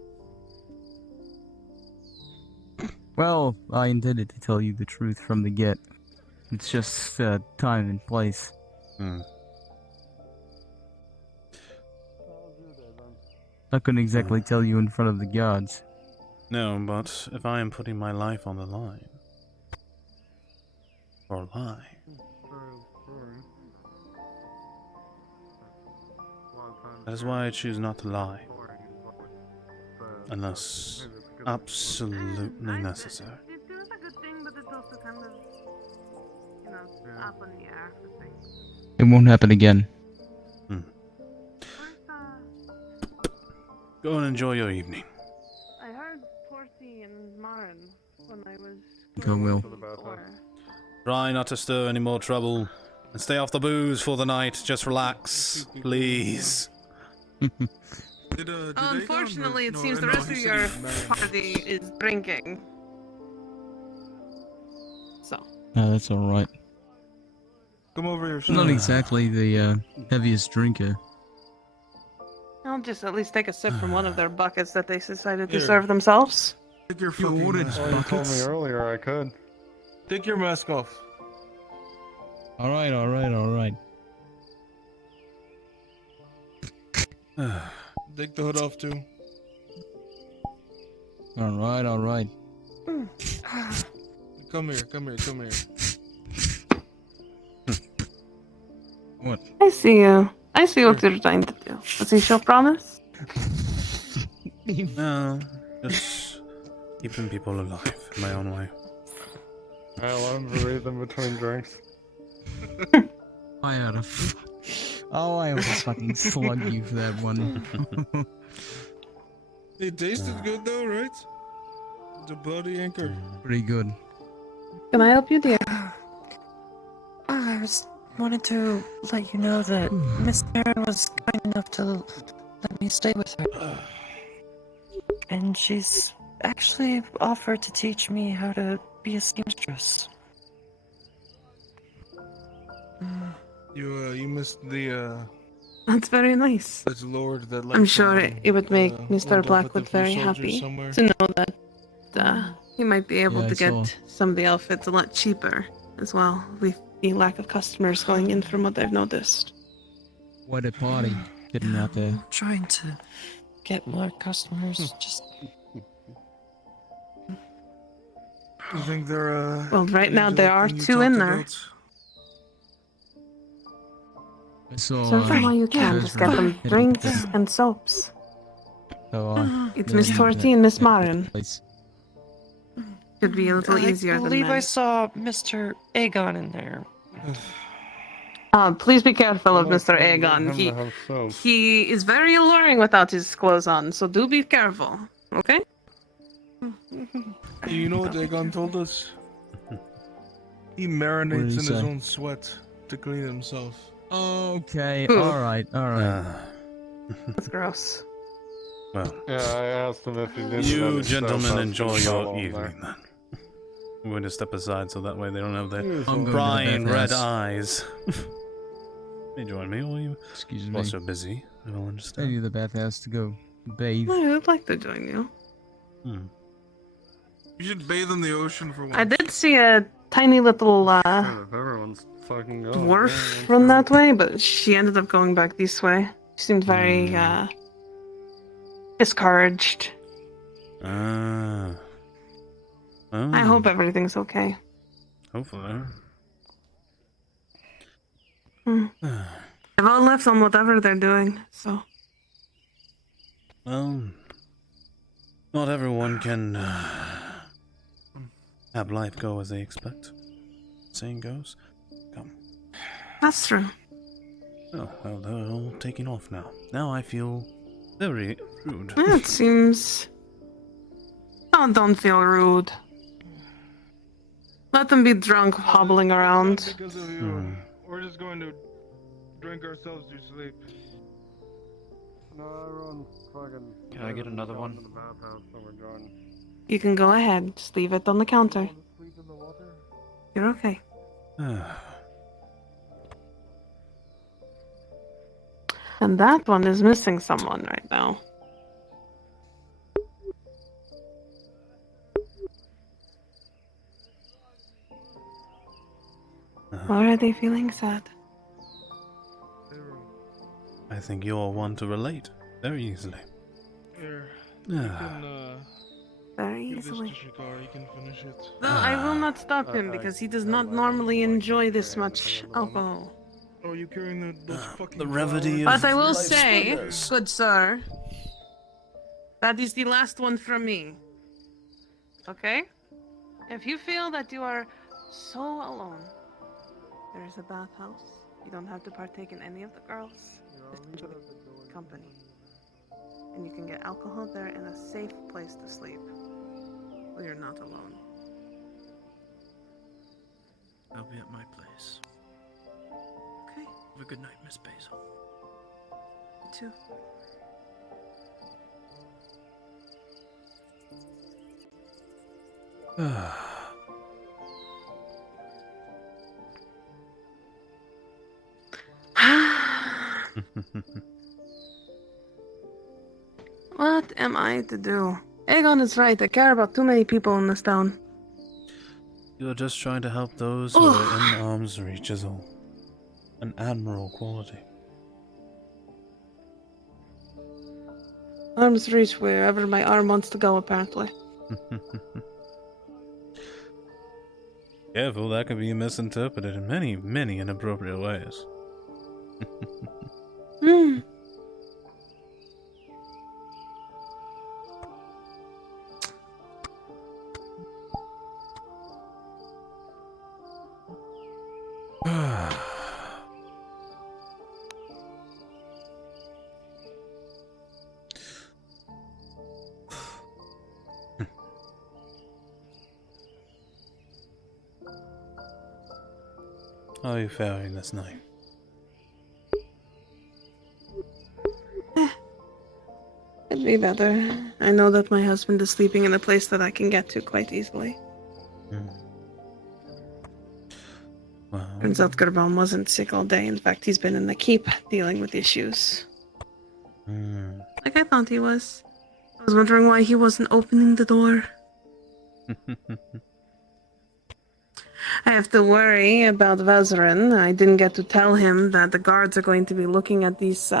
Well, I intended to tell you the truth from the get. It's just time and place. I couldn't exactly tell you in front of the guards. No, but if I am putting my life on the line, or lie, that is why I choose not to lie, unless absolutely necessary. It was a good thing, but it's also kind of, up on the air for things. It won't happen again. Go and enjoy your evening. I heard Porty and Marin when I was. Go, Will. Try not to stir any more trouble, and stay off the booze for the night. Just relax, please. Unfortunately, it seems the rest of your party is drinking. So. No, that's alright. Come over here, I'm not exactly the heaviest drinker. I'll just at least take a sip from one of their buckets that they decided to serve themselves. Take your fucking mask off. You told me earlier I could. Take your mask off. Alright. Take the hood off too. Alright. Come here. What? I see you. I see what you're trying to do. Does he show promise? No, just keeping people alive in my own way. I want him to read them between drinks. I ought to fucking slug you for that one. It tasted good though, right? The bloody anchor. Pretty good. Can I help you, dear? I wanted to let you know that Miss Karen was kind enough to let me stay with her. And she's actually offered to teach me how to be a seamstress. You missed the That's very nice. That's Lord that I'm sure it would make Mr. Blackwood very happy to know that he might be able to get some of the outfits a lot cheaper as well, with the lack of customers going in from what I've noticed. What a party. Getting out there. Trying to get more customers, just... You think they're Well, right now there are two in there. Serve them all you can. Just get them drinks and soaps. It's Miss Torty and Miss Marin. Should be a little easier than that. I believe I saw Mr. Aegon in there. Please be careful of Mr. Aegon. He is very alluring without his clothes on, so do be careful, okay? You know what Aegon told us? He marinates in his own sweat to clean himself. Okay, Ooh. alright. That's gross. Well, Yeah, I asked him if he's into that you himself, gentlemen that's enjoy just your all there. evening then. I'm going to step aside so that way they don't have their I'm going to the prying red bathhouse. eyes. May join me, or you Excuse me. also busy. I will I understand. need the bathhouse to go bathe. I would like to join you. You should bathe in the ocean for once. I did see a tiny little Everyone's fucking going. dwarf run that way, but she ended up going back this way. She seemed very discouraged. Ah. Oh. I hope everything's okay. Hopefully. They've all left on whatever they're doing, so. Well, not everyone can have life go as they expect. Saying goes. Come. That's true. Oh, well, they're all taking off now. Now I feel very rude. Yeah, it seems. Oh, don't feel rude. Let them be drunk, hobbling around. Because of you. We're just going to drink ourselves to sleep. No, everyone's fucking. Can I get another one? To the bathhouse, so we're done. You can go ahead. Just leave it on the counter. Sleep in the water? You're okay. And that one is missing someone right now. Already feeling sad. I think you're one to relate very easily. Here. Ah. Very Give this easily. to Shikar, he can finish it. No, I will not stop him because he does not normally enjoy this much alcohol. Oh, you carrying those fucking The remedy But of I will life's say, splendors. good sir, that is the last one from me. Okay? If you feel that you are so alone, there is a bathhouse. You don't have to partake in any of the girls. Just enjoy company. And you can get alcohol there in a safe place to sleep. So you're not alone. I'll be at my place. Okay. Have a good night, Miss Basil. You too. What am I to do? Aegon is right. I care about too many people in this town. You're just trying to help those who are in arm's reach is all. An admirable quality. Arms reach wherever my arm wants to go, apparently. Careful, that could be misinterpreted in many, many inappropriate ways. How are you faring this night? Could be better. I know that my husband is sleeping in a place that I can get to quite easily. Well, Turns out Gerbaum wasn't sick all day. In fact, he's been in the keep dealing with issues. Like I thought he was. I was wondering why he wasn't opening the door. I have to worry about Vezerin. I didn't get to tell him that the guards are going to be looking at these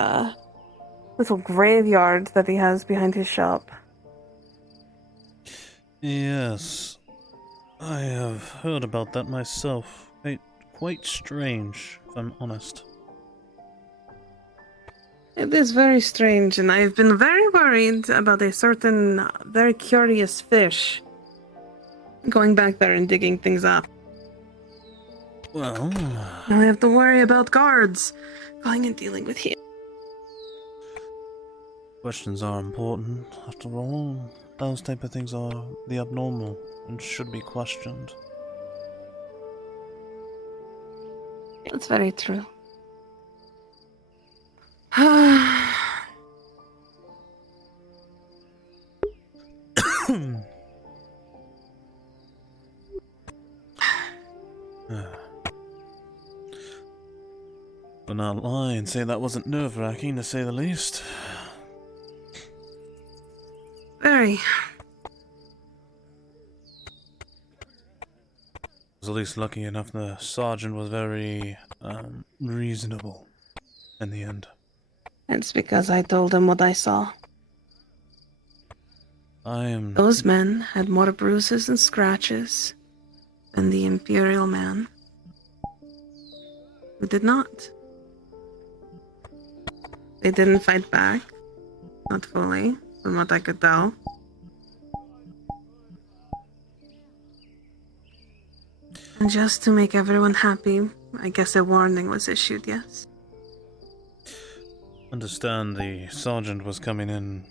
little graveyard that he has behind his shop. Yes, I have heard about that myself. Quite strange, if I'm honest. It is very strange, and I've been very worried about a certain very curious fish going back there and digging things up. Well, Now I have to worry about guards going and dealing with him. questions are important. After all, those type of things are the abnormal and should be questioned. That's very true. But not lie and say that wasn't nerve-wracking, to say the least. Very. Was at least lucky enough the sergeant was very, reasonable in the end. It's because I told him what I saw. Those men had more bruises and scratches than the Imperial man, who did not. They didn't fight back. Not fully, from what I could tell. And just to make everyone happy, I guess a warning was issued, yes? Understand the sergeant was coming in,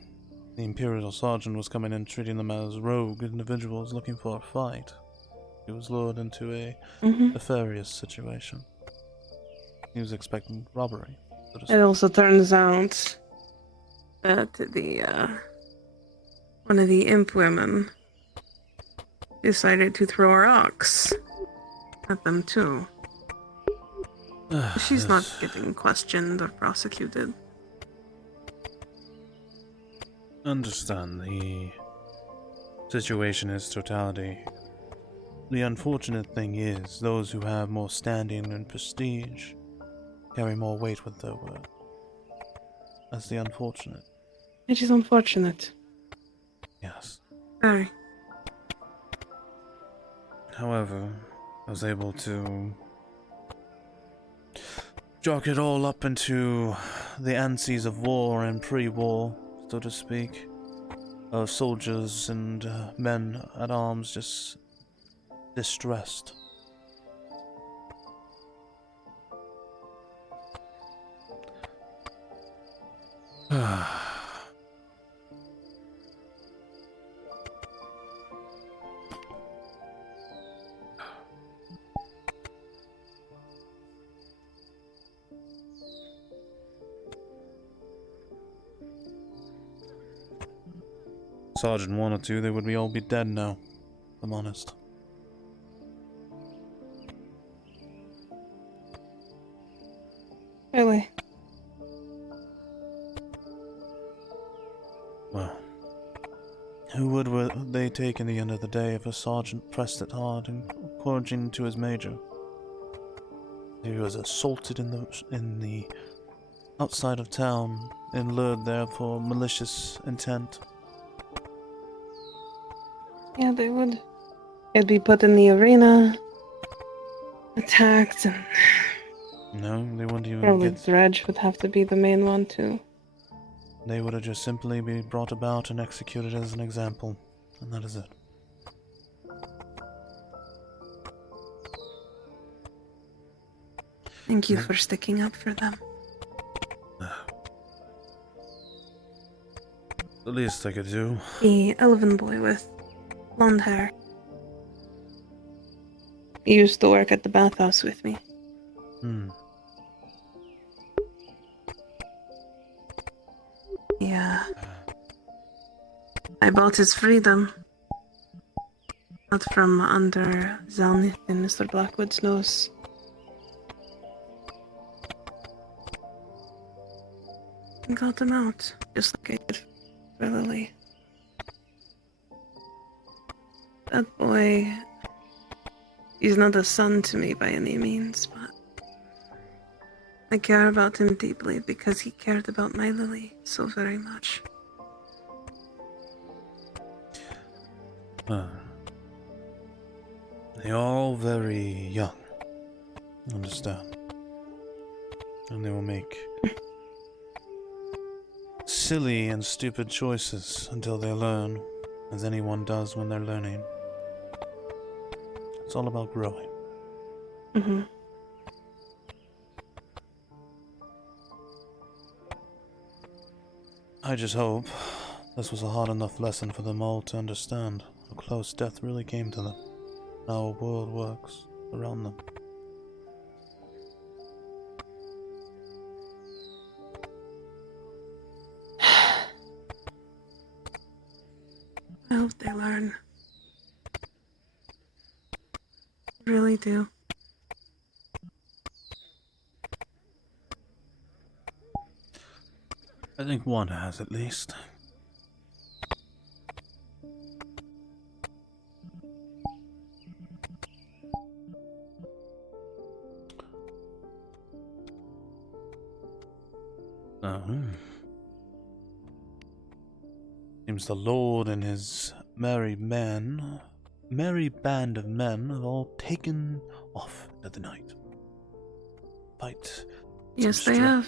the Imperial sergeant was coming in treating them as rogue individuals looking for a fight. He was lured into a nefarious situation. He was expecting robbery. So to It speak. also turns out that one of the imp women decided to throw rocks at them too. She's not getting questioned or prosecuted. Understand the situation is totality. The unfortunate thing is, those who have more standing and prestige carry more weight with their word. That's the unfortunate. It is unfortunate. Yes. Very. However, I was able to jog it all up into the anses of war and pre-war, so to speak, of soldiers and men at arms just distressed. Sergeant wanted to, they would all be dead now, if I'm honest. Really? Well, who would they take in the end of the day if a sergeant pressed it hard and according to his major? He was assaulted in the outside of town and lured there for malicious intent. Yeah, they would. It'd be put in the arena, attacked, and No, they wouldn't even probably get... Dredge would have to be the main one too. They would have just simply been brought about and executed as an example, and that is it. Thank you for sticking up for them. The least I could do. The elven boy with blonde hair. He used to work at the bathhouse with me. Yeah. I bought his freedom. Not from under Zalnith and Mr. Blackwood's nose. And got him out, just like I did for Lily. That boy, he's not a son to me by any means, but I care about him deeply because he cared about my Lily so very much. They are all very young, understand, and they will make silly and stupid choices until they learn, as anyone does when they're learning. It's all about growing. Mm-hmm. I just hope this was a hard enough lesson for them all to understand how close death really came to them, and how our world works around them. I hope they learn. I really do. I think one has at least. Seems the Lord and his merry band of men have all taken off into the night. Fight. Yes, they have.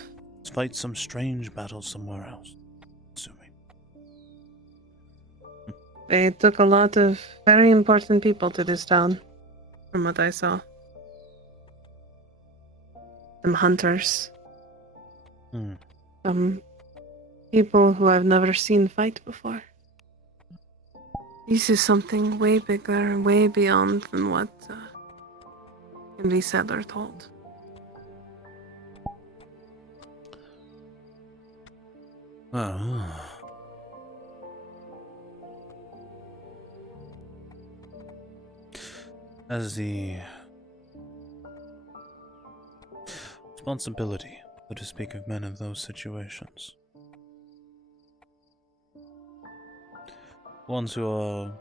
Fight some strange battle somewhere else. Assuming. They took a lot of very important people to this town, from what I saw. Some hunters. Some people who I've never seen fight before. This is something way bigger and way beyond than what can be said or told. As the responsibility, so to speak, of men in those situations. Ones who are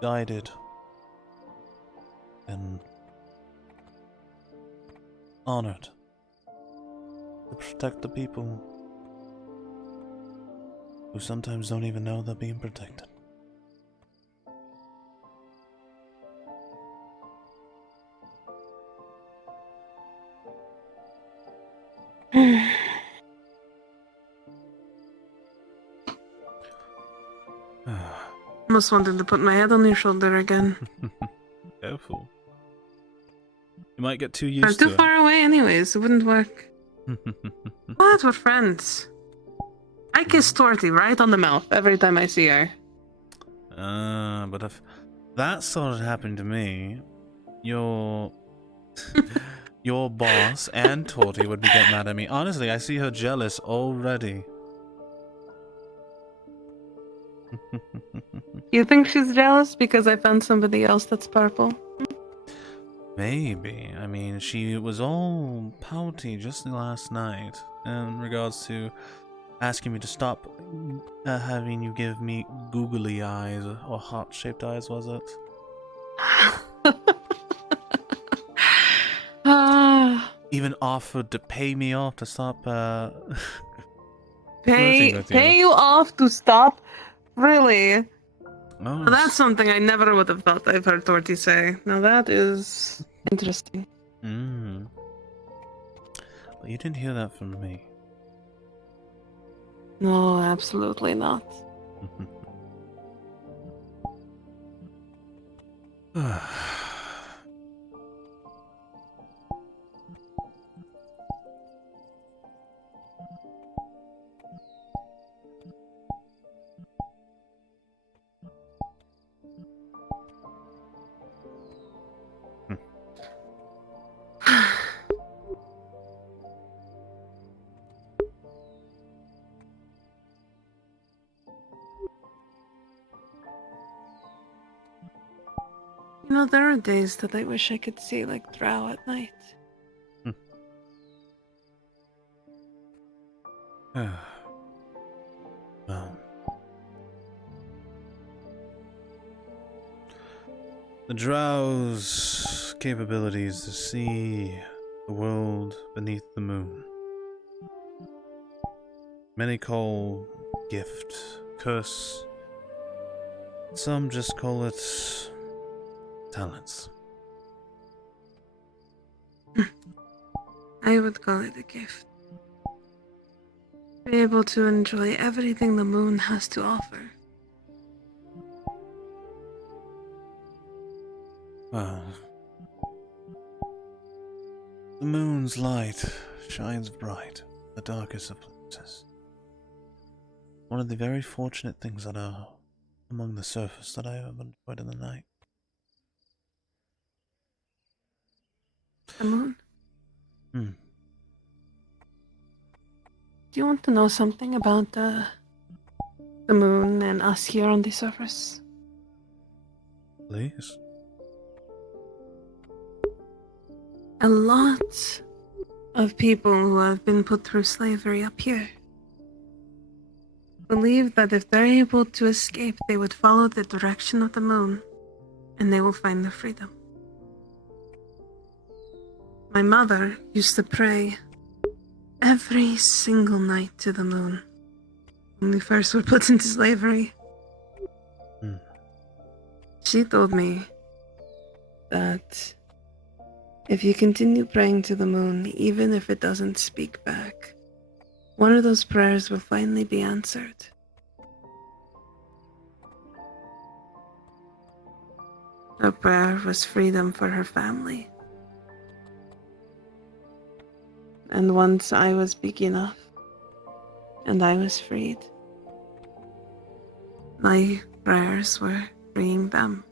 guided and honored to protect the people who sometimes don't even know they're being protected. Almost wanted to put my head on your shoulder again. Careful. You might get too We're used to too it. far away anyways, it wouldn't work. What? We're friends. I kiss Torty right on the mouth every time I see her. But if that started happening to me, your boss and Torty would get mad at me. Honestly, I see her jealous already. You think she's jealous because I found somebody else that's purple? Maybe. I mean, she was all pouty just last night in regards to asking me to stop having you give me googly eyes or heart-shaped eyes, was it? Even offered to pay me off to stop flirting with you. Pay you off to stop? Really? Oh, Now that's something I never would have thought I've heard Torty say. Now that is interesting. But you didn't hear that from me. No, absolutely not. You know, there are days that I wish I could see like Drow at night. The Drow's capabilities to see the world beneath the moon. Many call gift, curse. Some just call it talents. I would call it a gift. Be able to enjoy everything the moon has to offer. Well, the moon's light shines bright in the darkest of places. One of the very fortunate things that are among the surface that I have enjoyed in the night. The moon? Hmm. Do you want to know something about the moon and us here on the surface? Please. A lot of people who have been put through slavery up here believe that if they're able to escape, they would follow the direction of the moon, and they will find their freedom. My mother used to pray every single night to the moon when we first were put into slavery. She told me that if you continue praying to the moon, even if it doesn't speak back, one of those prayers will finally be answered. Her prayer was freedom for her family. And once I was big enough, and I was freed, my prayers were freeing them.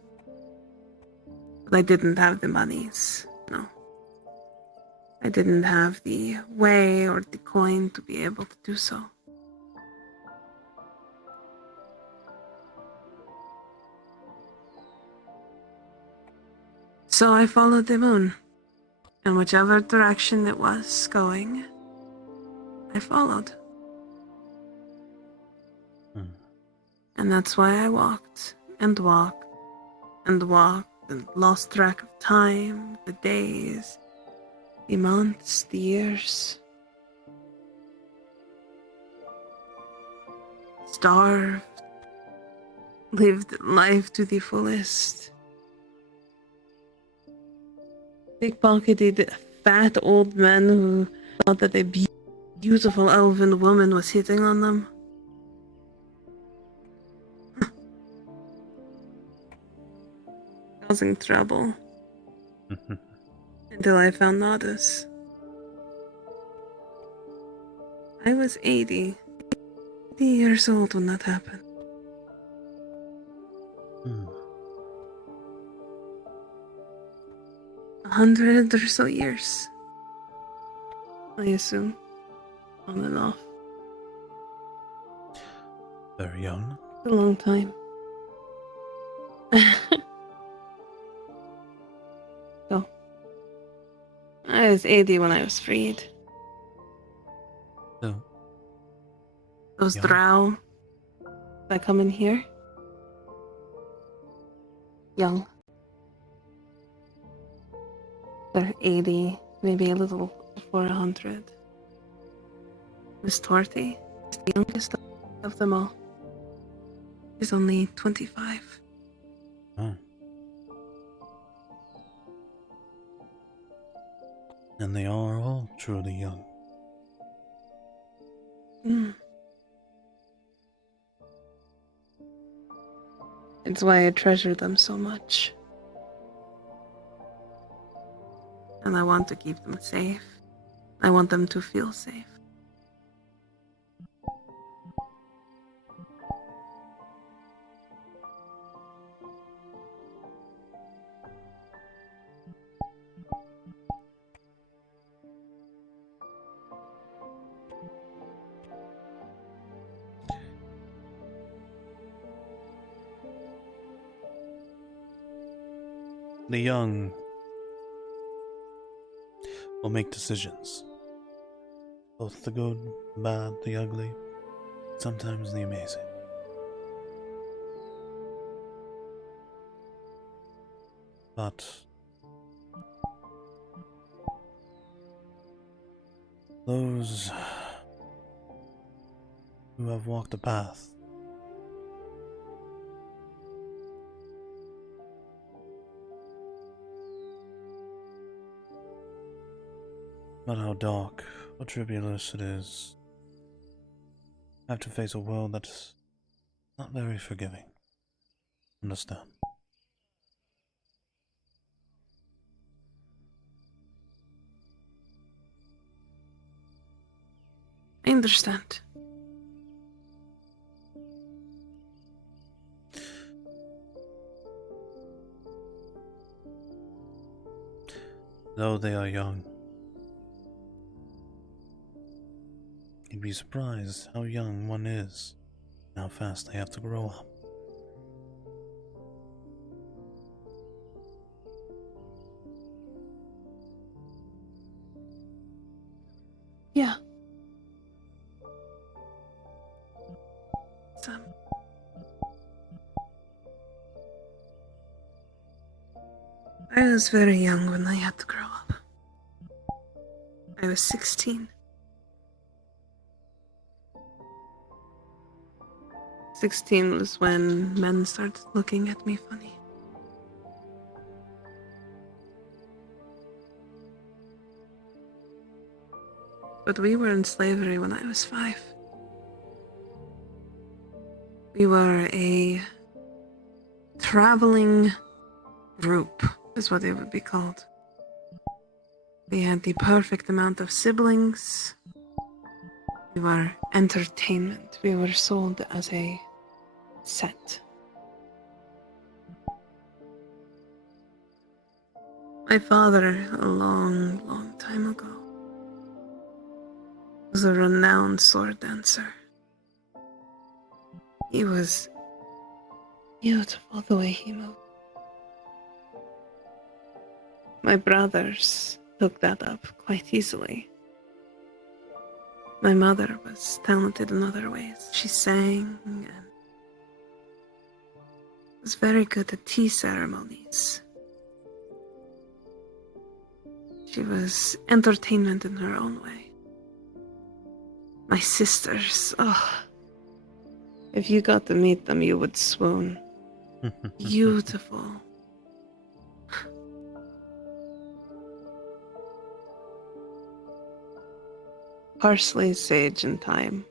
But I didn't have the monies, no. I didn't have the way or the coin to be able to do so. So I followed the moon, and whichever direction it was going, I followed. And that's why I walked and walked and walked and lost track of time, the days, the months, the years. Starved, lived life to the fullest. Pickpocketed a fat old man who thought that a beautiful elven woman was hitting on them. Causing trouble. Until I found Nodus. I was 80 years old when that happened. 100 or so years, I assume, on and off. Very young. A long time. So, I was 80 when I was freed. So, those young. drow that come in here, young. They're 80, maybe a little before 100. Miss Torty is the youngest of them all. She's only 25. Oh. And they are all truly young. It's why I treasure them so much. And I want to keep them safe. I want them to feel safe. The young will make decisions. Both the good, the bad, the ugly, sometimes the amazing. But those who have walked a path no matter how dark or tribulous it is, have to face a world that's not very forgiving. Understand? I understand. Though they are young, you'd be surprised how young one is and how fast they have to grow up. Yeah. I was very young when I had to grow up. I was 16. 16 was when men started looking at me funny. But we were in slavery when I was 5. We were a traveling group, is what it would be called. We had the perfect amount of siblings. We were entertainment. We were sold as a set. My father, a long, long time ago, was a renowned sword dancer. He was beautiful the way he moved. My brothers took that up quite easily. My mother was talented in other ways. She sang and was very good at tea ceremonies. She was entertainment in her own way. My sisters, if you got to meet them, you would swoon. Beautiful. Parsley, sage, and thyme.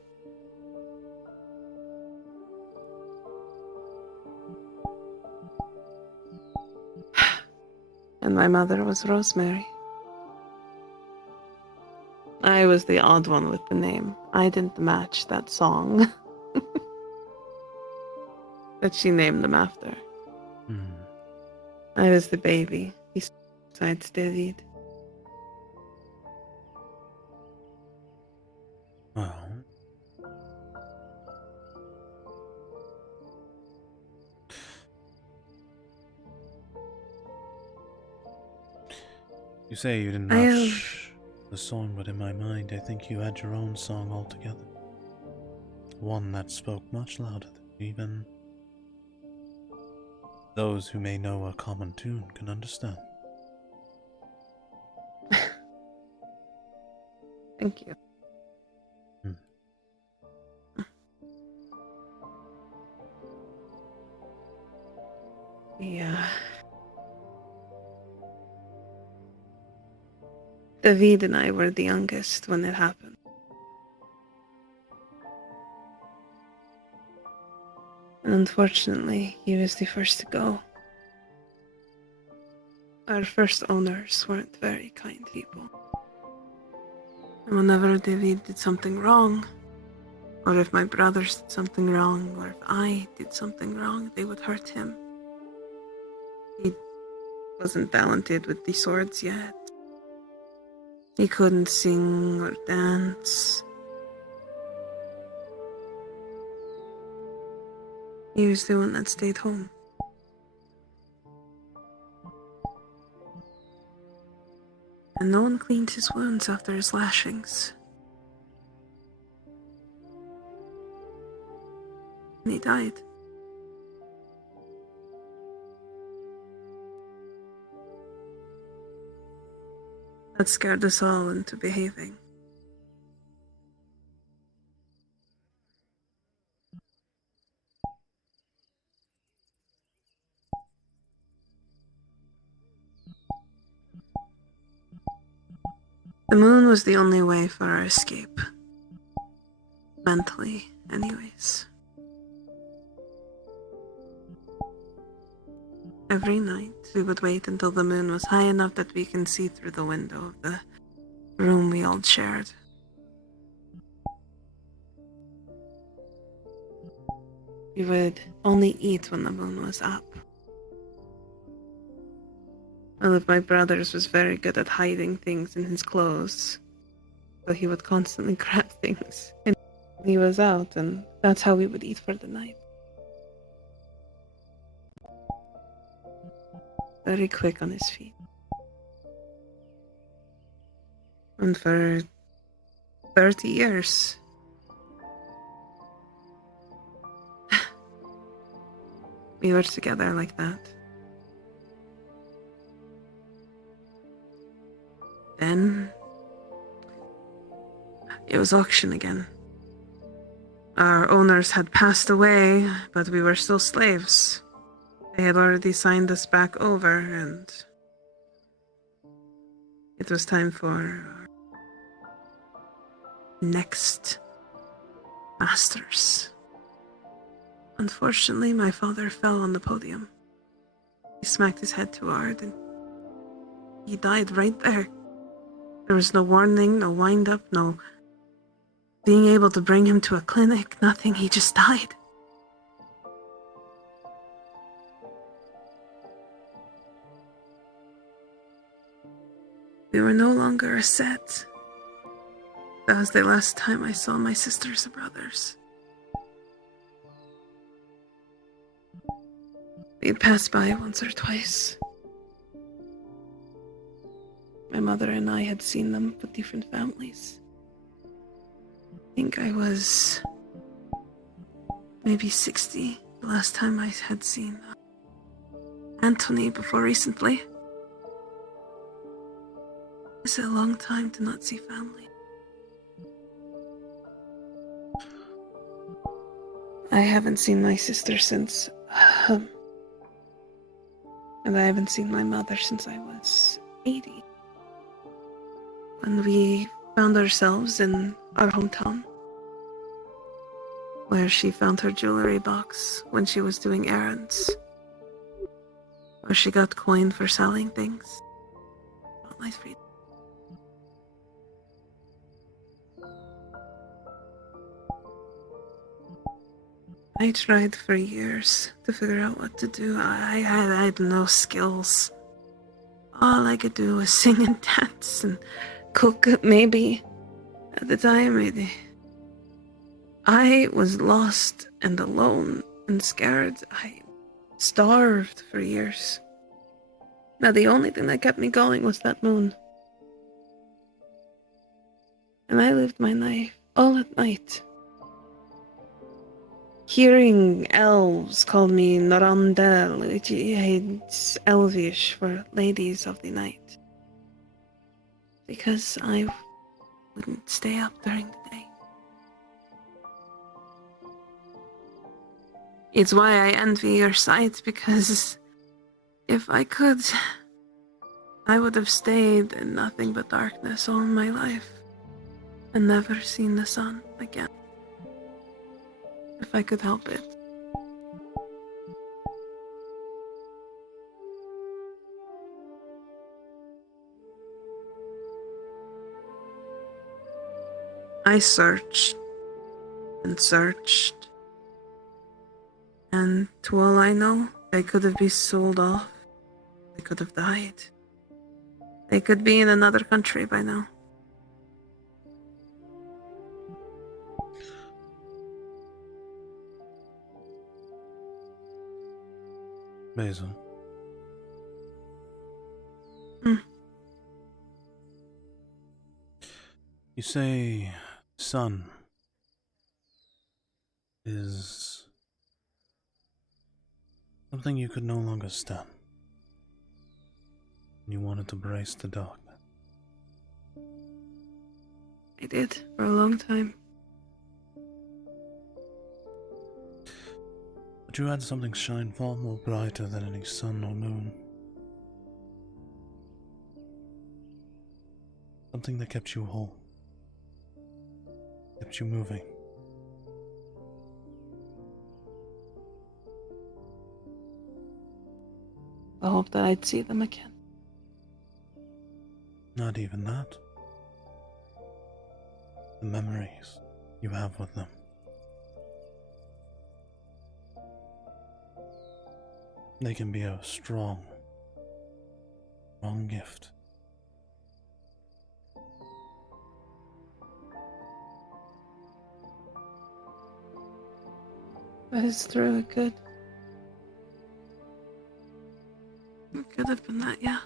And my mother was Rosemary. I was the odd one with the name. I didn't match that song that she named them after. I was the baby besides David. Well, you say you didn't match the song, but in my mind, I think you had your own song altogether. One that spoke much louder than even those who may know a common tune can understand. Thank you. Yeah. David and I were the youngest when it happened. And unfortunately, he was the first to go. Our first owners weren't very kind people. And whenever David did something wrong, or if my brothers did something wrong, or if I did something wrong, they would hurt him. He wasn't talented with the swords yet. He couldn't sing or dance. He was the one that stayed home. And no one cleaned his wounds after his lashings. And he died. That scared us all into behaving. The moon was the only way for our escape. Mentally, anyways. Every night, we would wait until the moon was high enough that we can see through the window of the room we all shared. We would only eat when the moon was up. One of my brothers was very good at hiding things in his clothes, so he would constantly grab things and he was out, and that's how we would eat for the night. Very quick on his feet. And for 30 years, we were together like that. Then it was auction again. Our owners had passed away, but we were still slaves. They had already signed us back over, and it was time for our next masters. Unfortunately, my father fell on the podium. He smacked his head too hard, and he died right there. There was no warning, no wind-up, no being able to bring him to a clinic, nothing. He just died. We were no longer a set. That was the last time I saw my sisters and brothers. We'd passed by once or twice. My mother and I had seen them with different families. I think I was maybe 60 the last time I had seen Anthony before recently. It's a long time to not see family. I haven't seen my sister since, and I haven't seen my mother since I was 80. When we found ourselves in our hometown, where she found her jewelry box when she was doing errands, where she got coin for selling things. Not my freedom. I tried for years to figure out what to do. I had no skills. All I could do was sing and dance and cook, maybe. At the time, I was lost and alone and scared. I starved for years. Now, the only thing that kept me going was that moon. And I lived my life all at night. Hearing elves call me Norandel, which is Elvish for ladies of the night. Because I wouldn't stay up during the day. It's why I envy your sight, because if I could, I would have stayed in nothing but darkness all my life and never seen the sun again. If I could help it. I searched and searched, and to all I know, they could have been sold off. They could have died. They could be in another country by now. Basil. You say sun is something you could no longer stand. You wanted to brace the darkness. I did, for a long time. But you had something shine far more brighter than any sun or moon. Something that kept you whole. Kept you moving. I hope that I'd see them again. Not even that. The memories you have with them. They can be a strong gift. That is true, it could. It could have been that, yeah.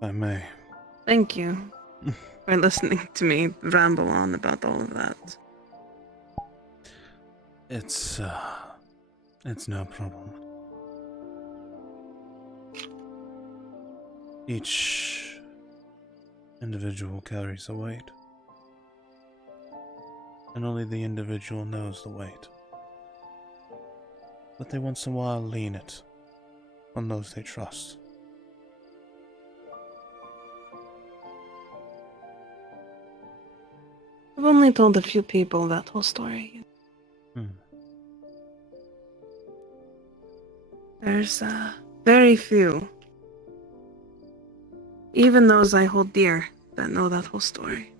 If I may. Thank you for listening to me ramble on about all of that. It's no problem. Each individual carries a weight, and only the individual knows the weight. But they once in a while lean it on those they trust. I've only told a few people that whole story. There's very few, even those I hold dear, that know that whole story.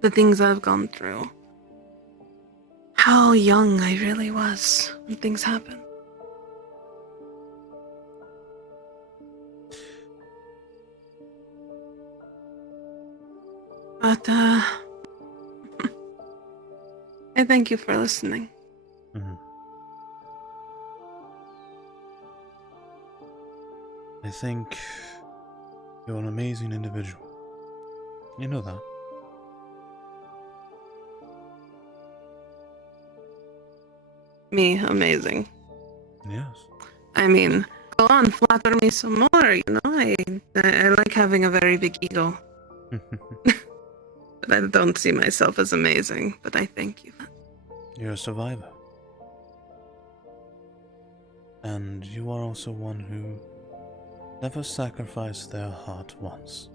The things I've gone through. How young I really was when things happened. But, I thank you for listening. I think you're an amazing individual. You know that. Me, amazing. Yes. I mean, go on, flatter me some more, you know? I like having a very big ego. But I don't see myself as amazing, but I thank you. You're a survivor. And you are also one who never sacrificed their heart once.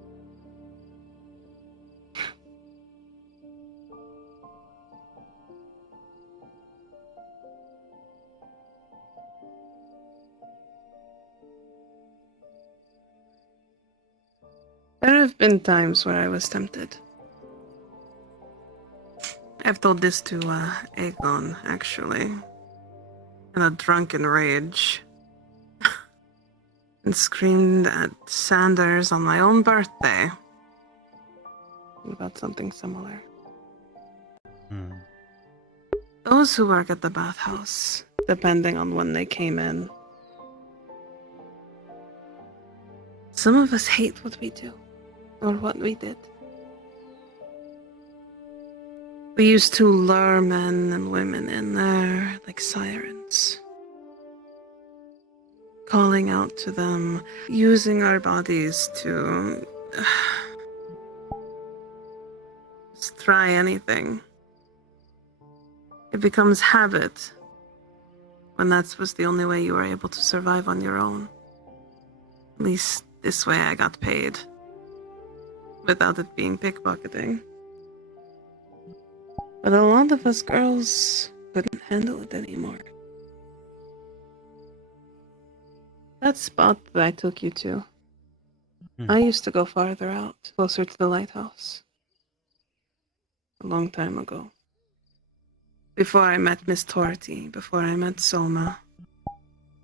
There have been times where I was tempted. I've told this to Aegon, actually, in a drunken rage, and screamed at Sanders on my own birthday about something similar. Those who work at the bathhouse, depending on when they came in, some of us hate what we do, or what we did. We used to lure men and women in there like sirens, calling out to them, using our bodies to just try anything. It becomes habit when that was the only way you were able to survive on your own. At least this way I got paid, without it being pickpocketing. But a lot of us girls couldn't handle it anymore. That spot that I took you to, I used to go farther out, closer to the lighthouse. A long time ago. Before I met Miss Torty, before I met Soma.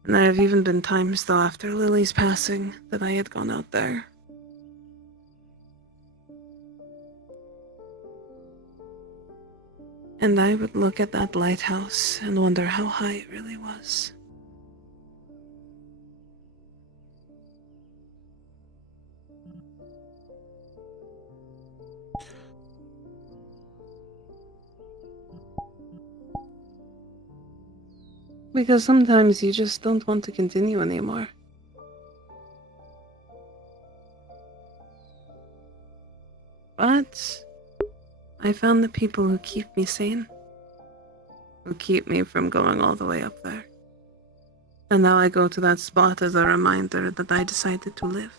And there have even been times, though, after Lily's passing, that I had gone out there. And I would look at that lighthouse and wonder how high it really was. Because sometimes you just don't want to continue anymore. But I found the people who keep me sane, who keep me from going all the way up there. And now I go to that spot as a reminder that I decided to live.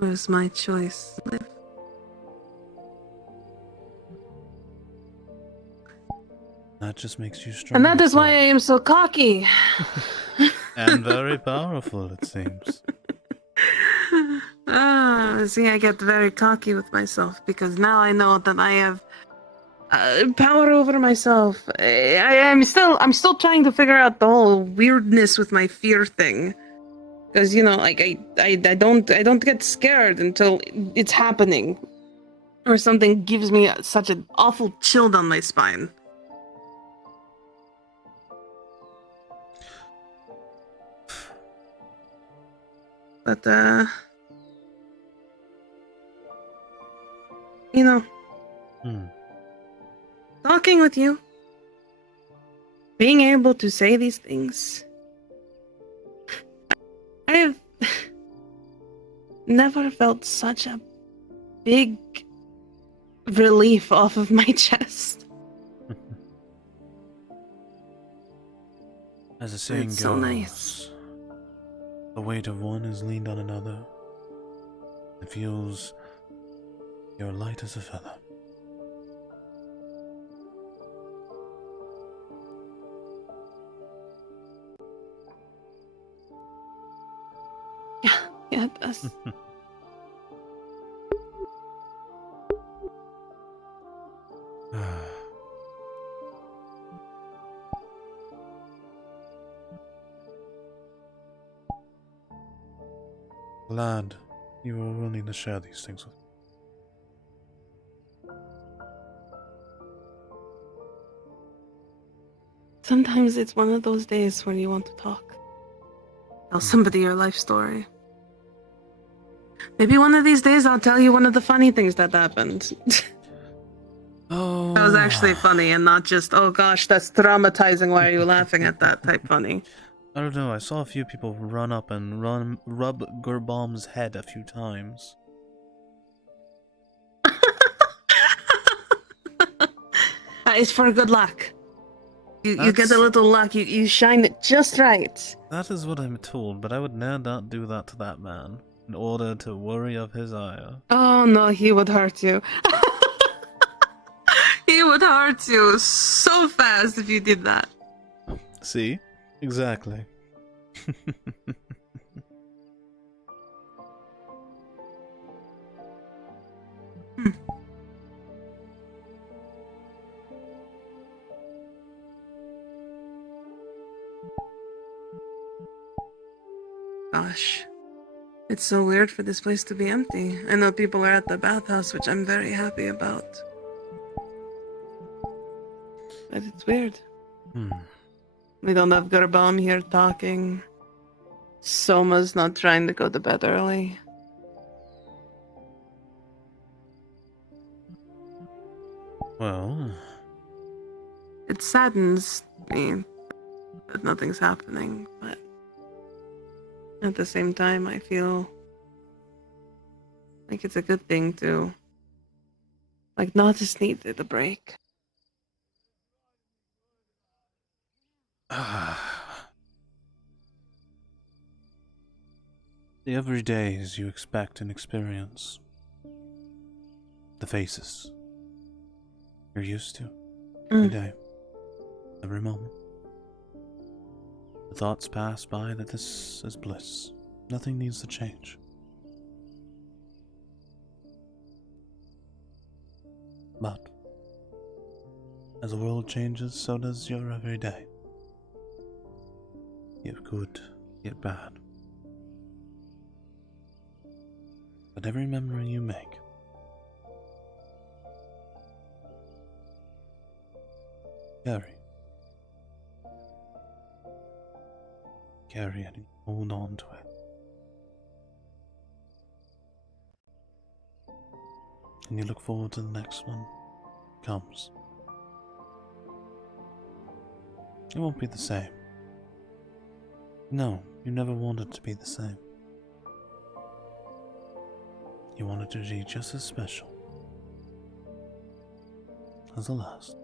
It was my choice to live. That just makes you strong. And that is why I am so cocky. And very powerful, it seems. See, I get very cocky with myself because now I know that I have power over myself. I'm still trying to figure out the whole weirdness with my fear thing. Because, you know, like, I don't get scared until it's happening. or something gives me such an awful chill down my spine. But, you know, talking with you, being able to say these things, I have never felt such a big relief off of my chest. As the saying It's goes, so nice. the weight of one is leaned on another. It feels you're light as a feather. Yeah, it does. Glad you were willing to share these things with me. Sometimes it's one of those days where you want to talk. Tell somebody your life story. Maybe one of these days I'll tell you one of the funny things that happened. Oh. That was actually funny and not just, oh gosh, that's traumatizing, why are you laughing at that type funny. I don't know, I saw a few people run up and rub Gurbom's head a few times. It's for good luck. You get a little luck, you shine it just right. That is what I'm told, but I would ne'er not do that to that man, in order to worry of his ire. Oh no, he would hurt you. He would hurt you so fast if you did that. See? Exactly. Gosh. It's so weird for this place to be empty. I know people are at the bathhouse, which I'm very happy about. But it's weird. We don't have Gurbom here talking. Soma's not trying to go to bed early. Well... It saddens me that nothing's happening, but at the same time, I feel like it's a good thing to, like, not just need a break. The everydays you expect and experience. The faces you're used to. Every day. Every moment. The thoughts pass by that this is bliss. Nothing needs to change. But as the world changes, so does your everyday. Yet good, yet bad. But every memory you make, carry it and hold on to it. And you look forward to the next one comes. It won't be the same. No, you never wanted to be the same. You wanted to be just as special as the last.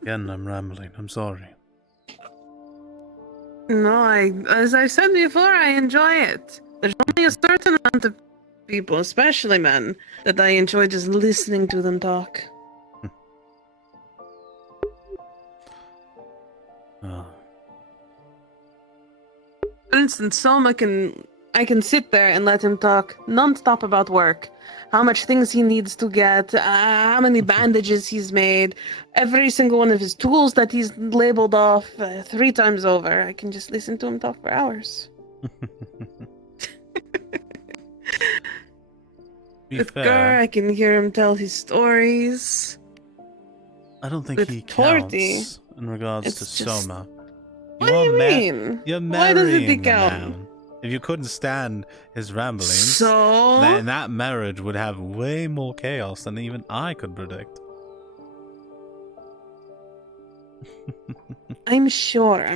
Again, I'm rambling. I'm sorry. No, as I said before, I enjoy it. There's only a certain amount of people, especially men, that I enjoy just listening to them talk. For instance, Soma can I can sit there and let him talk non-stop about work, how much things he needs to get, how many bandages he's made, every single one of his tools that he's labeled off 3 times over. I can just listen to him talk for hours. With Gur, I can hear him tell his stories. I don't think With he Torty, counts in regards to it's just- Soma. What do you mean? You're Why does it marrying a count? man. If you couldn't stand his ramblings, So? then that marriage would have way more chaos than even I could predict. I'm sure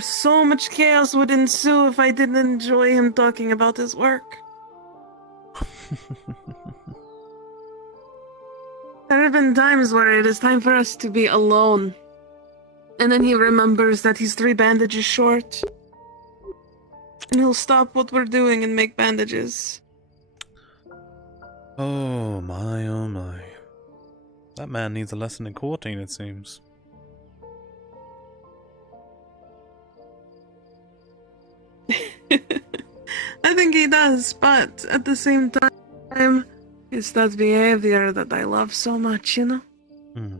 so much chaos would ensue if I didn't enjoy him talking about his work. There have been times where it is time for us to be alone. And then he remembers that he's 3 bandages short. And he'll stop what we're doing and make bandages. Oh my, oh my. That man needs a lesson in courting, it seems. I think he does, but at the same time, it's that behavior that I love so much, you know? Hmm.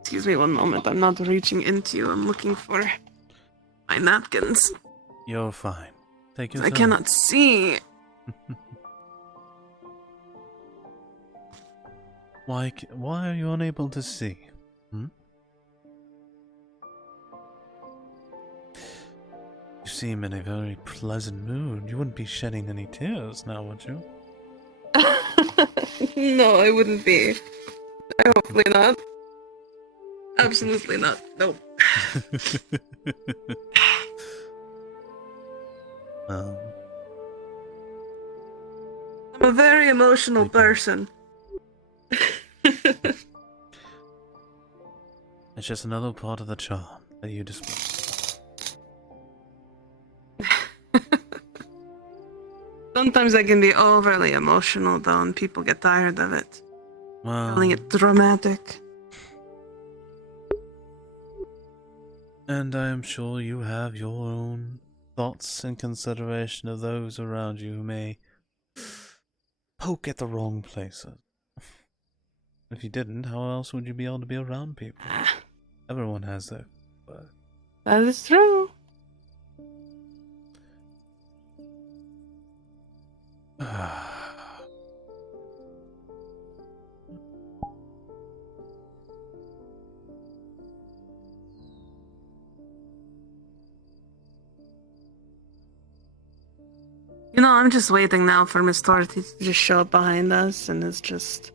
Excuse me one moment, I'm not reaching into you, I'm looking for my napkins. You're fine. Take your I time. cannot see. Why are you unable to see? Hmm? You seem in a very pleasant mood. You wouldn't be shedding any tears now, would you? No, I wouldn't be. Hopefully not. Absolutely not. Nope. Um, I'm a very emotional person. it's just another part of the charm that you display. Sometimes I can be overly emotional though, and people get tired of it. Well, Calling it dramatic. and I am sure you have your own thoughts and consideration of those around you who may poke at the wrong places. If you didn't, how else would you be able to be around people? Everyone has their... That is true. You know, I'm just waiting now for Miss Dorothy to just show up behind us, and is just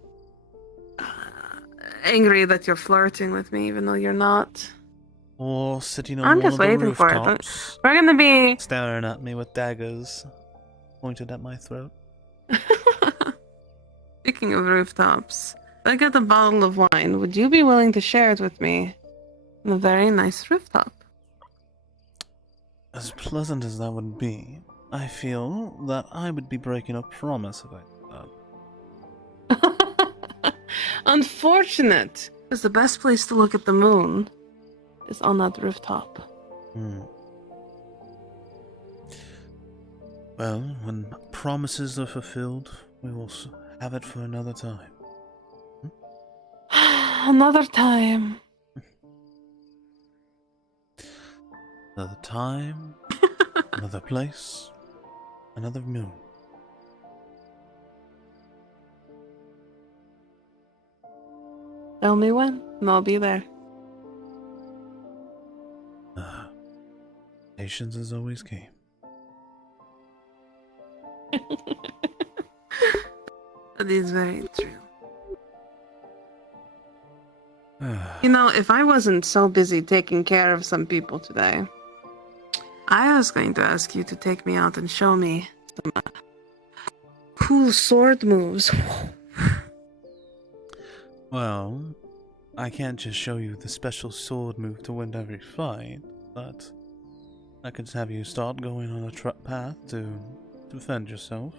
angry that you're flirting with me, even though you're not. Or sitting on I'm one just of the waiting for it. rooftops, We're gonna be staring at me with daggers pointed at my throat. Speaking of rooftops, if I got a bottle of wine, would you be willing to share it with me on a very nice rooftop? As pleasant as that would be, I feel that I would be breaking a promise if I did that. Unfortunate, because the best place to look at the moon is on that rooftop. Hmm. Well, when promises are fulfilled, we will have it for another time. Another time. Another time, another place, another moon. Tell me when, and I'll be there. Patience is always key. That is very true. You know, if I wasn't so busy taking care of some people today, I was going to ask you to take me out and show me some cool sword moves. Well, I can't just show you the special sword move to win every fight, but I could have you start going on a path to defend yourself.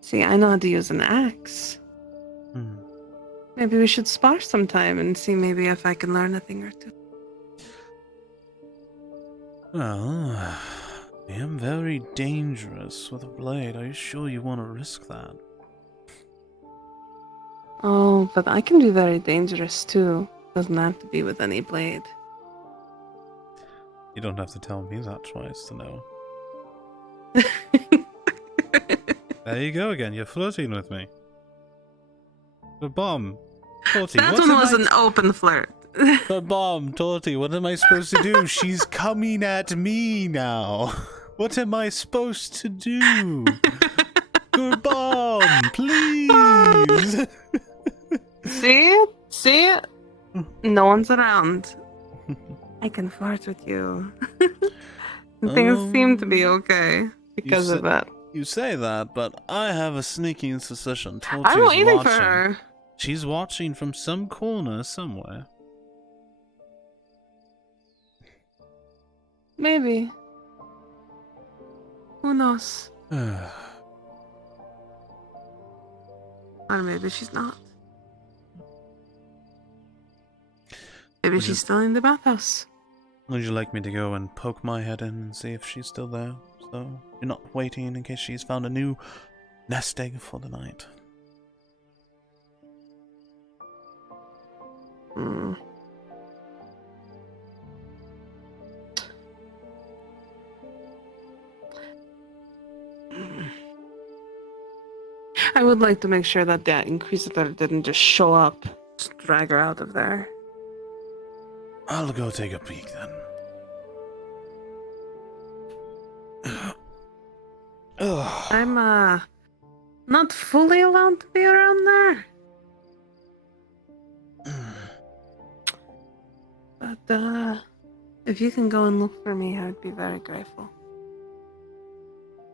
See, I know how to use an axe. Hmm. Maybe we should spar sometime and see maybe if I can learn a thing or two. Well, I am very dangerous with a blade. Are you sure you want to risk that? Oh, but I can be very dangerous too. Doesn't have to be with any blade. You don't have to tell me that twice to know. There you go again. You're flirting with me. But Bomb, Torty, That one was an open flirt. But Bomb, Torty, what am I supposed to do? She's coming at me now. What am I supposed to do? Good Bomb, please. See it? See it? No one's around. I can flirt with you. Things seem to be okay because of that. You say that, but I have a sneaking suspicion. I'm waiting for her. She's watching from some corner somewhere. Maybe. Who knows? Or maybe she's not. Maybe she's still in the bathhouse. Would you like me to go and poke my head in and see if she's still there? So you're not waiting in case she's found a new nest egg for the night. Hmm. I would like to make sure that that Inquisitor didn't just show up, just drag her out of there. I'll go take a peek then. I'm not fully allowed to be around there. But if you can go and look for me, I would be very grateful.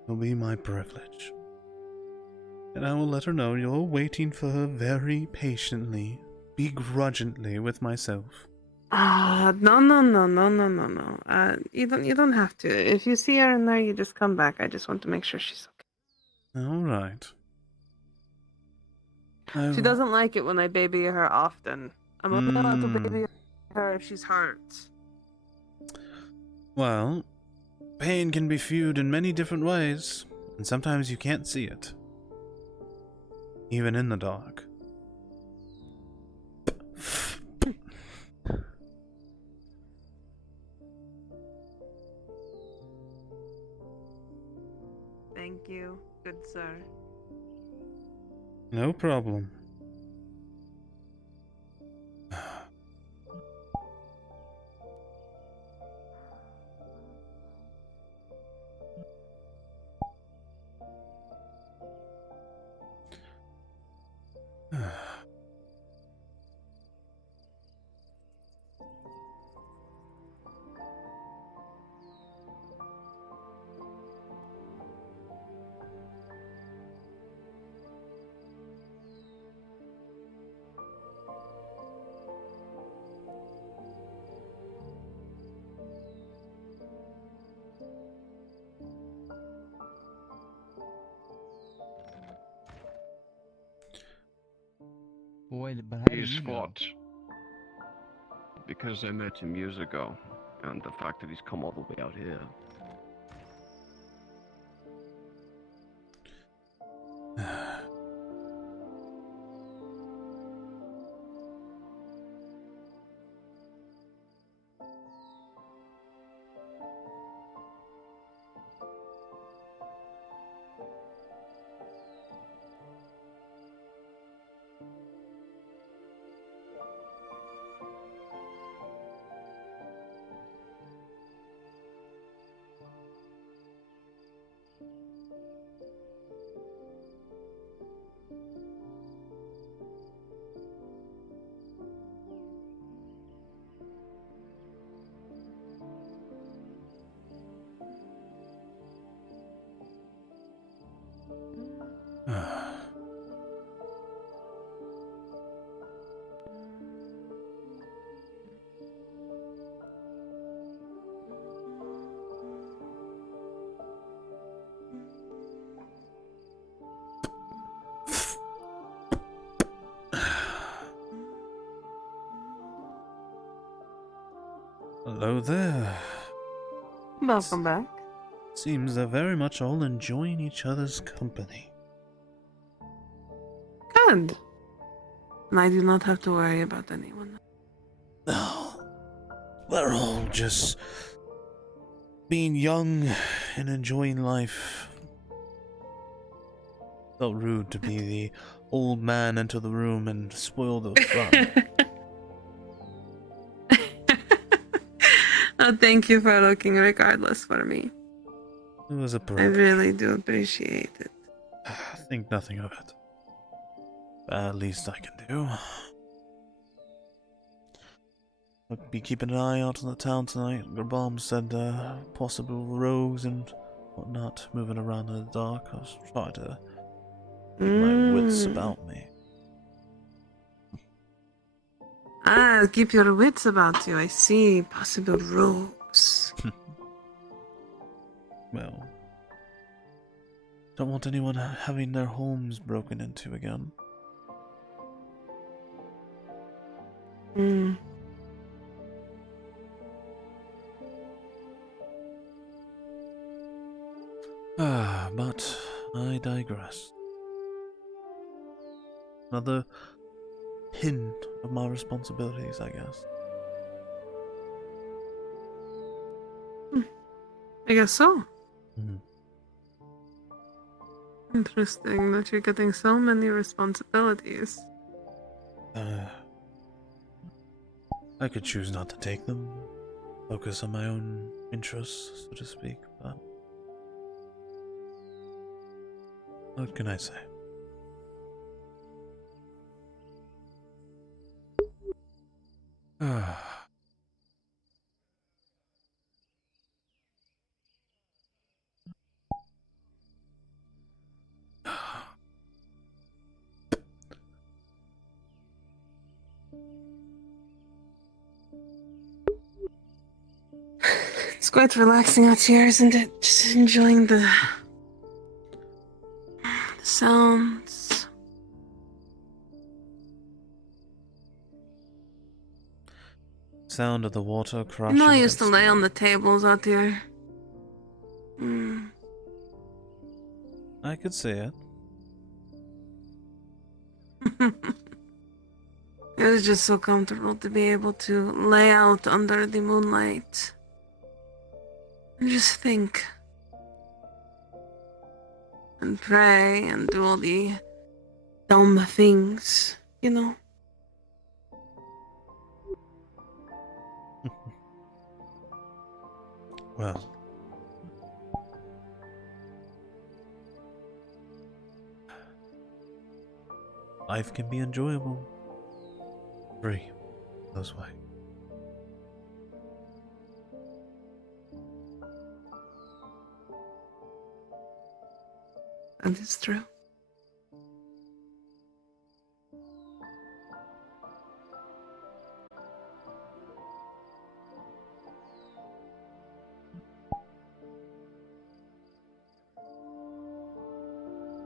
It'll be my privilege. And I will let her know you're waiting for her very patiently, begrudgingly with myself. No. You don't have to. If you see her in there, you just come back. I just want to make sure she's okay. All right. She doesn't like it when I baby her often. I'm only allowed to baby her if she's hurt. Well, pain can be viewed in many different ways, and sometimes you can't see it. Even in the dark. Thank you, good sir. No problem. Wait, but how do He's you know? what? Because I met him years ago, and the fact that he's come all the way out here. Hello there. Welcome back. Seems they're very much all enjoying each other's company. Good. And I do not have to worry about anyone. No. They're all just being young and enjoying life. Felt rude to be the old man enter the room and spoil the fun. Oh, thank you for looking regardless for me. It was a I privilege. really do appreciate it. Think nothing of it. At least I can do. I'll be keeping an eye out on the town tonight. Grabam said possible rogues and whatnot moving around in the dark. I was trying to keep my wits about me. Ah, keep your wits about you. I see. Possible rogues. Well, don't want anyone having their homes broken into again. Hmm. But I digress. Another hint of my responsibilities, I guess. I guess so. Hmm. Interesting that you're getting so many responsibilities. I could choose not to take them, focus on my own interests, so to speak, but what can I say? It's quite relaxing out here, isn't it? Just enjoying the sounds. Sound of the water You crashing. know, I used to against lay on the tables out here. Mm. I could see it. It was just so comfortable to be able to lay out under the moonlight and just think and pray and do all the dumb things, you know. Well, life can be enjoyable. Free, those way. That is true.